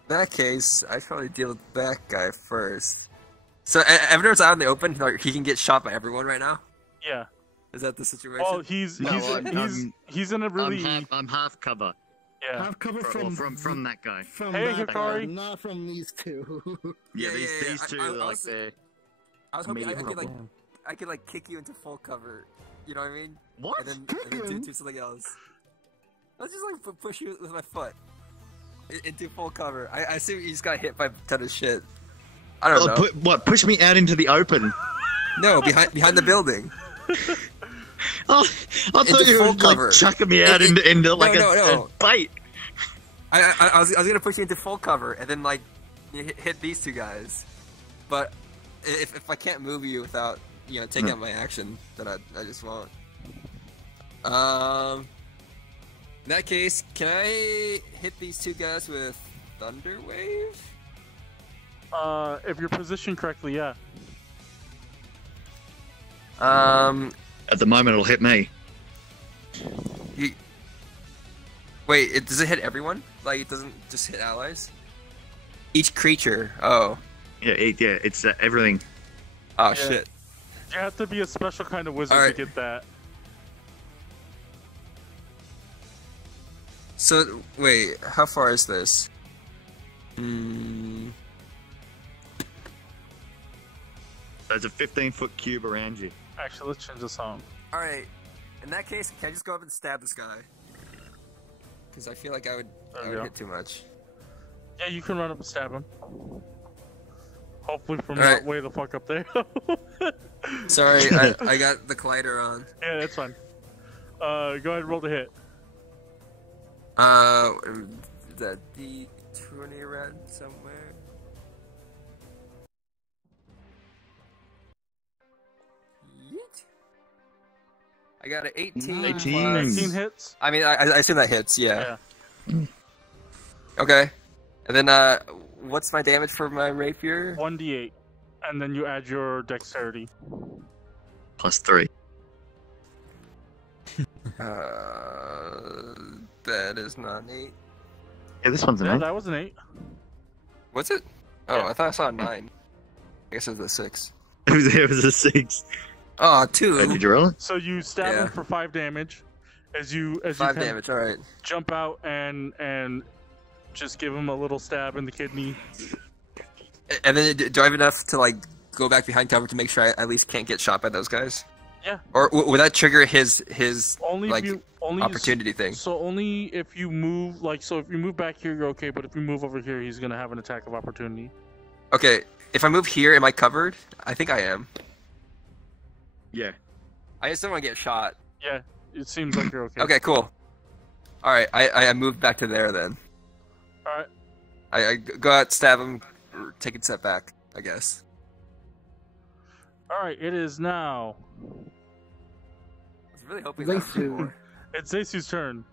that case, I should probably deal with that guy first. So Evanor's out in the open. Like, he can get shot by everyone right now. Yeah. Is that the situation? Well, he's in a really. I'm half cover. Yeah. Half cover from that guy. From Hey, that Hikari. guy, not from these two. Yeah, these two are like the. I was hoping I Maybe could like kick you into full cover. You know what I mean? What? And then do something else. Let's just like push you with my foot into full cover. I assume you just got hit by a ton of shit. I don't know. What? Push me out into the open? No, behind the building. Oh, I thought you were like chucking me out into like a bite. I was gonna push you into full cover and then like you hit these two guys, but if I can't move you without taking out my action, then I just won't. In that case, can I hit these two guys with Thunder Wave? If you're positioned correctly, yeah. At the moment, it'll hit me. Wait, does it hit everyone? Like, it doesn't just hit allies? Each creature. Oh. Yeah, it's everything. Oh, shit. You have to be a special kind of wizard to get that. So, wait, how far is this? There's a 15-foot cube around you. Actually, let's change the song. Alright, in that case, can I just go up and stab this guy? Because I feel like I would hit too much. Yeah, you can run up and stab him. Hopefully from Alright. way the fuck up there. Sorry, I got the collider on. Yeah, that's fine. Go ahead and roll the hit. Is that D20 around somewhere? Yeet. I got an 18. 18 hits? I mean, I assume that hits, yeah. Yeah. Okay. And then, what's my damage for my rapier? 1d8. And then you add your dexterity. +3. That is not an 8. Yeah, this one's an Yeah, 8. that was an 8. What's it? Oh, Yeah. I thought I saw a 9. I guess it was a 6. It was a 6. Oh, 2. Did you roll it? So you stab Yeah. him for 5 damage. As you 5 kind of damage, alright. jump out and just give him a little stab in the kidney. And then, do I have enough to, like, go back behind cover to make sure I at least can't get shot by those guys? Yeah. Or would that trigger his Only like, if you only opportunity thing? So only if you move, like, so if you move back here, you're okay. But if you move over here, he's gonna have an attack of opportunity. Okay, if I move here, am I covered? I think I am. Yeah. I just don't want to get shot. Yeah, it seems like you're okay. Okay, cool. Alright, I moved back to there then. Alright. I go out, stab him, or take a step back, I guess. Alright, it is now. I was really hoping that would be more. It's Zeisu's turn.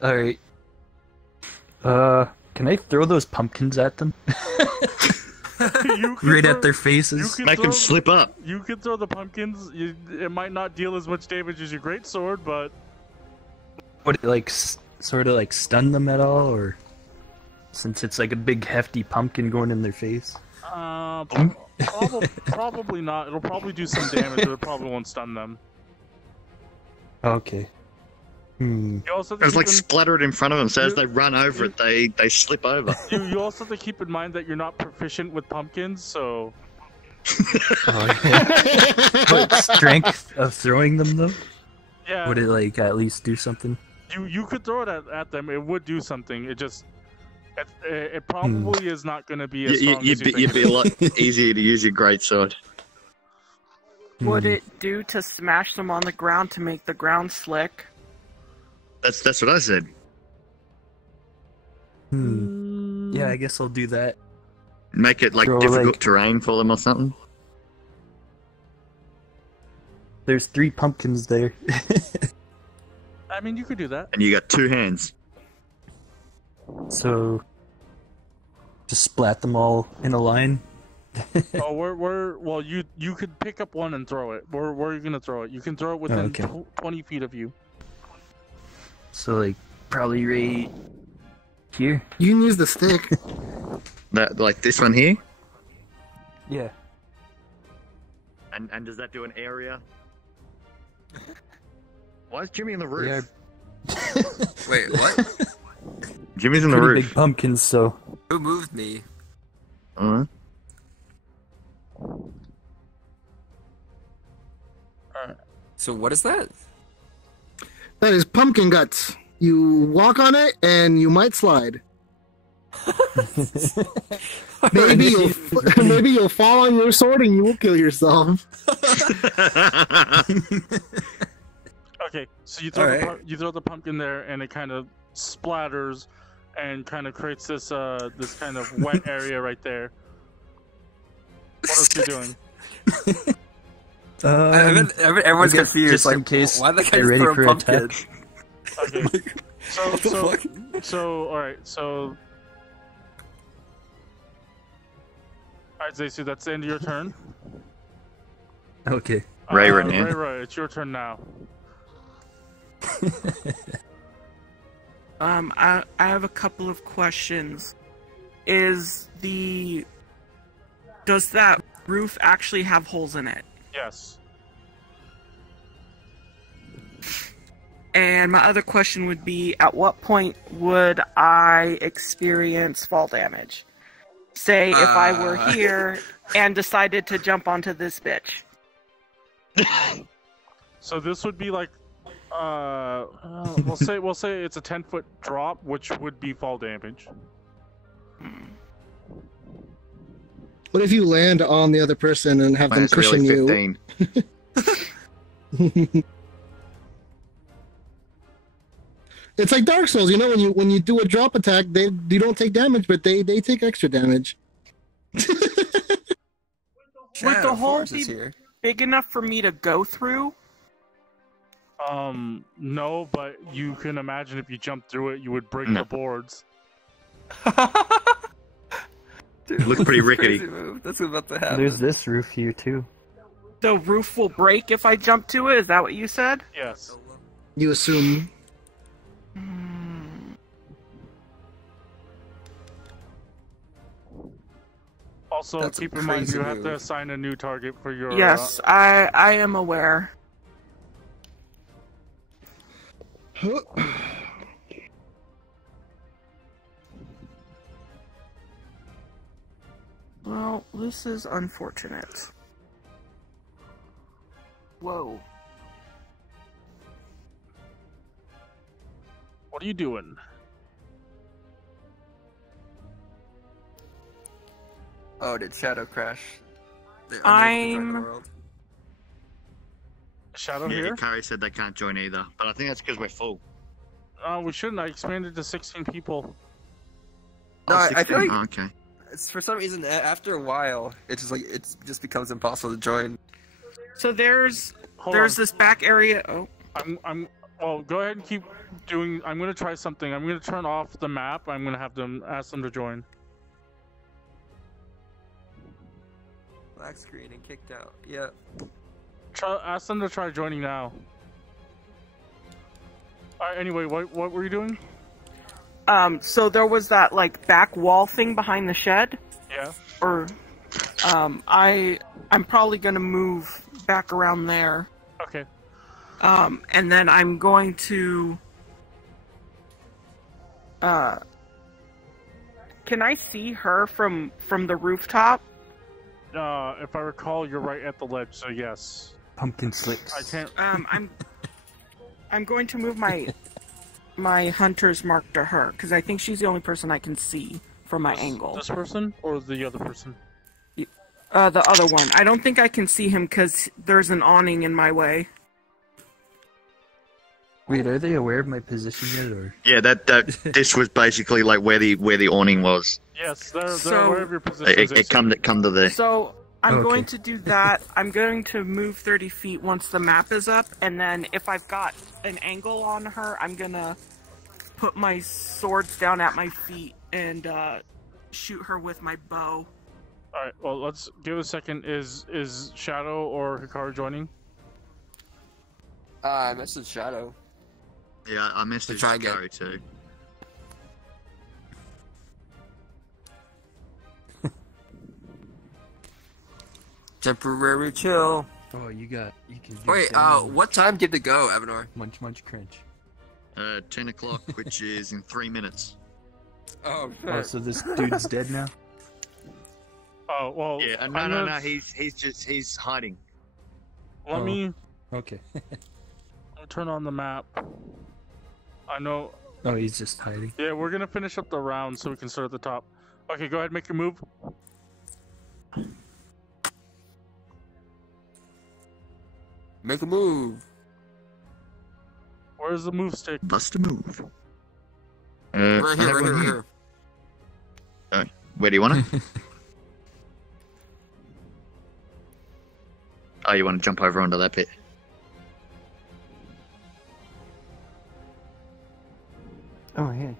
Alright. Can I throw those pumpkins at them? Right at their faces. Make them slip up. You can throw the pumpkins. It might not deal as much damage as your greatsword, but Would it, like, sort of, like, stun them at all, or... Since it's, like, a big, hefty pumpkin going in their face? probably not. It'll probably do some damage, but it probably won't stun them. Okay. You also have to It was keep like in- splattered in front of them, so as they run over it, they slip over. You also have to keep in mind that you're not proficient with pumpkins, so... But strength of throwing them, though? Yeah. Would it, like, at least do something? You could throw it at them. It would do something. It just... It probably is not going to be as strong as you think. You'd be a lot easier to use your greatsword. Would it do to smash them on the ground to make the ground slick? That's what I said. Yeah, I guess I'll do that. Make it like Throw, difficult like- terrain for them or something. There's 3 pumpkins there. I mean, you could do that. And you got 2 hands. So... Just splat them all in a line? Oh, well, you could pick up one and throw it. Where are you going to throw it? You can throw it within okay. 20 feet of you. So, like, probably right here? You can use the stick. That like this one here. Yeah. And does that do an area? Why is Jimmy on the roof? Yeah. Wait, what? Jimmy's on the Pretty roof. big pumpkins, so... Who moved me? Uh-huh. So what is that? That is pumpkin guts. You walk on it and you might slide. Maybe you'll fall on your sword and you will kill yourself. Okay, so you throw Alright. you throw the pumpkin there, and it kind of splatters, and kind of creates this this kind of wet area right there. What else you doing? Everyone's I guess confused. just Like, in case why the guy they're just ready throw for a pumpkin? attack. Okay. All right, Zeisu, that's the end of your turn. Okay. Reira, man. Reira, it's your turn now. I have a couple of questions. Does that roof actually have holes in it? Yes. And my other question would be, at what point would I experience fall damage? Say, if I were here and decided to jump onto this bitch. So this would be like, we'll say it's a 10-foot drop, which would be fall damage. What if you land on the other person and have them Mine's cushion really 15. you? It's like Dark Souls, you know, when you do a drop attack, you don't take damage, but they take extra damage. Would the hole be big enough for me to go through? No, but you can imagine if you jumped through it, you would break the boards. Dude, looks pretty rickety. That's about to happen. There's this roof here too. The roof will break if I jump to it? Is that what you said? Yes. You assume. Also, That's keep a in mind crazy you have to move. assign a new target for your... Yes, I am aware. Well, this is unfortunate. Whoa. What are you doing? Oh, did Shadow crash? Shadow Yeah, here? Hikari said they can't join either, but I think that's because we're full. We shouldn't. I expanded to 16 people. No, Oh, I feel 16? like Oh, okay. it's, for some reason after a while, it's just like it just becomes impossible to join. So there's Hold on. this back area. Oh, Well, go ahead and keep doing. I'm gonna try something. I'm gonna turn off the map. I'm gonna have them ask them to join. Black screen and kicked out. Yeah. Ask them to try joining now. Alright, anyway, what were you doing? so there was that like back wall thing behind the shed. Yeah. Or, I'm probably gonna move back around there. Okay. And then I'm going to. Can I see her from the rooftop? If I recall, you're right at the ledge, so yes. Pumpkin slicks. I can't. I'm going to move my hunter's mark to her because I think she's the only person I can see from my angle. This person or the other person? The other one. I don't think I can see him because there's an awning in my way. Wait, are they aware of my position yet, or? Yeah, this was basically like where the awning was. Yes, they're So- aware of your position. It come to there. So I'm Okay. going to do that. I'm going to move 30 feet once the map is up, and then if I've got an angle on her, I'm gonna put my swords down at my feet and shoot her with my bow. Alright, well, let's give it a second. Is Shadow or Hikaru joining? I messaged Shadow. Yeah, I messaged try again. Hikari too. Temporary chill. Oh, you can. Do Wait, sound what time did it go, Evanor? Munch, munch, crunch. 10 o'clock, which is in 3 minutes. Oh, Oh, so this dude's dead now? Oh, well. Yeah, I'm no, gonna- he's hiding. Let me Okay. turn on the map. I know. Oh, he's just hiding. Yeah, we're gonna finish up the round so we can start at the top. Okay, go ahead, make your move. Make a move. Where's the move stick? Bust a move. Right here, I have right one here. Where do you want it? Oh, you want to jump over onto that bit? Oh, yeah.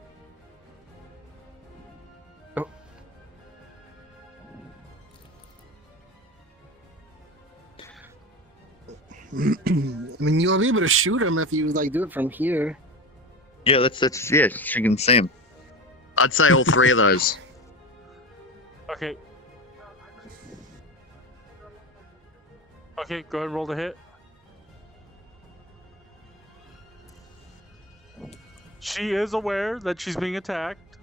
Oh. I mean, you'll be able to shoot him if you like do it from here. Yeah, that's yeah. You can see him. I'd say all three of those. Okay. Okay, go ahead and roll the hit. She is aware that she's being attacked.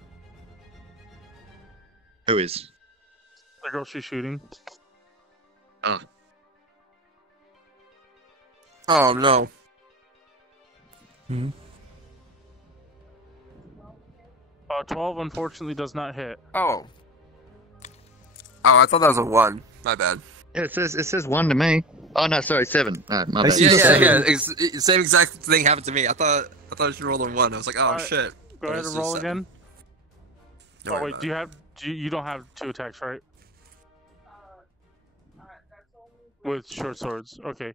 Who is? The girl she's shooting. Oh. Oh no. 12 unfortunately does not hit. Oh. Oh, I thought that was a 1. My bad. Yeah, it says 1 to me. Oh no, sorry, 7. No, my bad. Yeah. Same exact thing happened to me. I thought I should roll a 1. I was like, oh Alright, shit. Go ahead and roll again. Don't Oh worry wait, about you don't have 2 attacks, right? With short swords. Okay.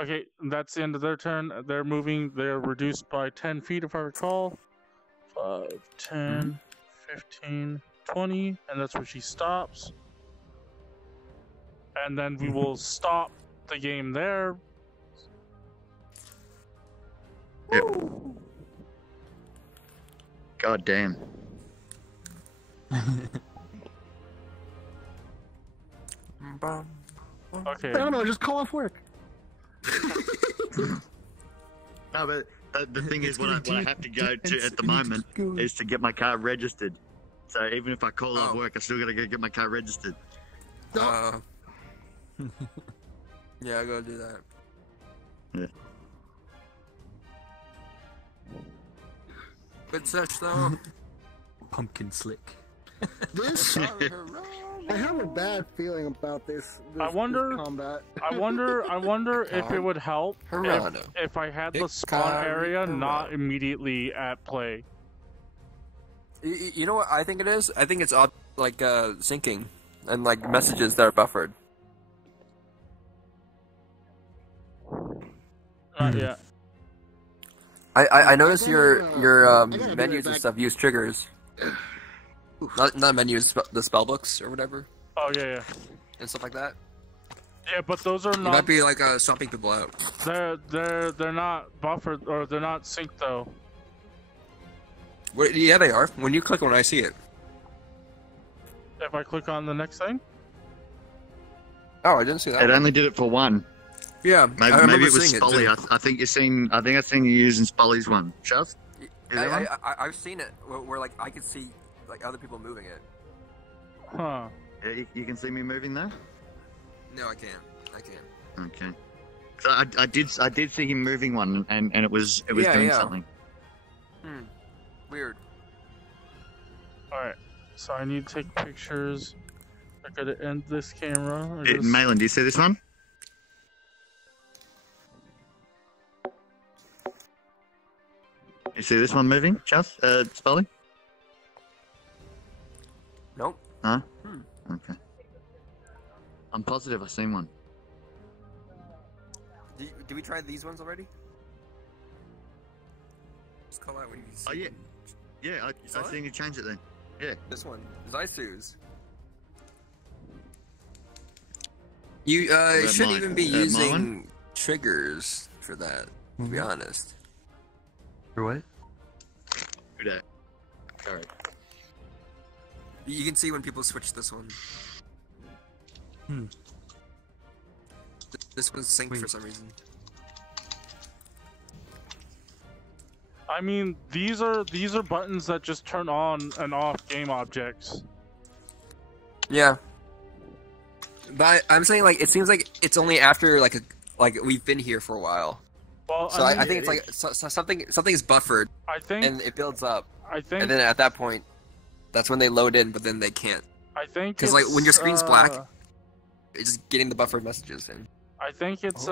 Okay, that's the end of their turn. They're moving. They're reduced by 10 feet, if I recall. 5, 10, 15, 20, and that's where she stops. And then we will stop the game there. Yep. God damn. Okay. I don't know, just call off work. No, but the thing is, what I have to go to at the moment is to get my car registered. So even if I call off work, I still gotta go get my car registered. Yeah, I gotta do that. Yeah. Good search though. Pumpkin slick. This, I have a bad feeling about this I wonder combat. I wonder if it would help if I had the spawn area not immediately at play. You know what I think it is? I think it's like syncing and like messages that are buffered. Yeah. I noticed your menus and stuff use triggers. Not menus, the spell books or whatever. Oh yeah. And stuff like that. Yeah, but those are You not. might be like stomping people out. They're not buffered or they're not synced though. Yeah, they are. When you click on, I see it. If I click on the next thing. Oh, I didn't see that. It only did it for 1. Yeah, maybe it was Spoly. I think I've seen you using Spoly's one. Chusk? I've seen it where like I could see like other people moving it. Huh. Yeah, you can see me moving there? No, I can't. Okay. So I did see him moving one, and it was doing something. Weird. Alright, so I need to take pictures. I gotta end this camera. Maellon, do you see this one? You see this one moving, Chusk? Spoly? Nope. Huh? Okay. I'm positive I've seen one. Did we try these ones already? Just call out what you see. Oh yeah. Yeah, I seen you change it then. Yeah. This one. Zeisu's. You shouldn't even be using triggers for that, to be honest. For what? Who that? Alright. You can see when people switch this one. This one's synced for some reason. I mean, these are buttons that just turn on and off game objects. Yeah. But I'm saying like it seems like it's only after like we've been here for a while. Well, so I think it's like something's buffered. I think, and it builds up. I think, and then at that point, that's when they load in, but then they can't. I think because like when your screen's black, it's just getting the buffered messages in. I think it's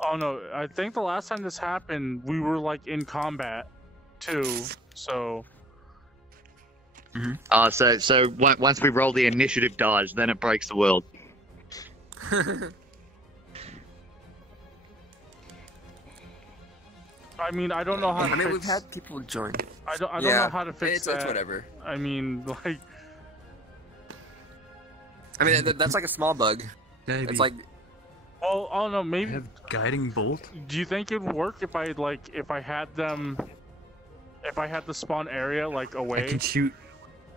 Oh no! I think the last time this happened, we were like in combat, too. So. So once we roll the initiative dice, then it breaks the world. I mean, I don't know how to fix... we've had people join. I don't know how to fix that. It's whatever. I mean, like... I mean, that's like a small bug. Dyabie. It's like... Well, I don't know, maybe... Have guiding bolt? Do you think it would work if I had them... If I had the spawn area, like, away? I can shoot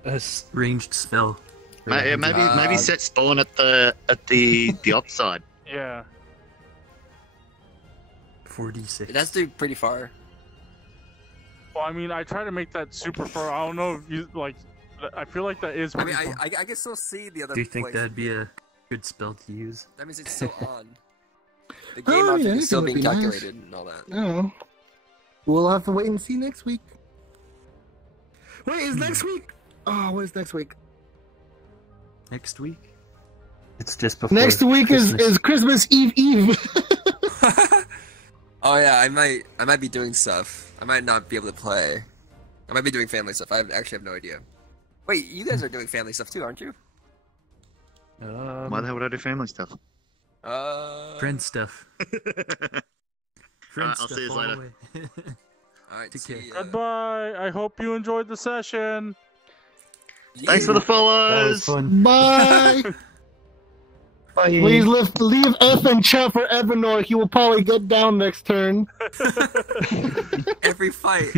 a ranged spell. Maybe set spawn at the offside. Yeah. 4d6. That's pretty far. Well, I mean, I try to make that super far. I don't know if you, like, I feel like that is. I mean, I can still see the other. Do you think place. that'd be a good spell to use? That means it's still on. The game object is still being calculated and all that. No. We'll have to wait and see next week. Wait, is next week? Oh, what is next week? Next week? It's just before. Next week is Christmas Eve. Oh yeah, I might be doing stuff. I might not be able to play. I might be doing family stuff. I actually have no idea. Wait, you guys are doing family stuff too, aren't you? Why the hell would I do family stuff? Friend stuff. I'll see you later. Alright, Goodbye. I hope you enjoyed the session. Thanks for the follows. That was fun. Bye. Bye. Please leave F in chat for Evanor. He will probably get down next turn. Every fight.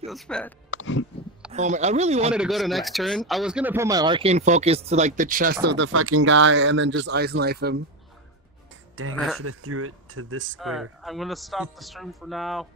Feels bad. Oh man, I really wanted to go to next turn. I was gonna put my arcane focus to like the chest of the fucking guy and then just ice knife him. Dang, I should have threw it to this square. I'm gonna stop the stream for now.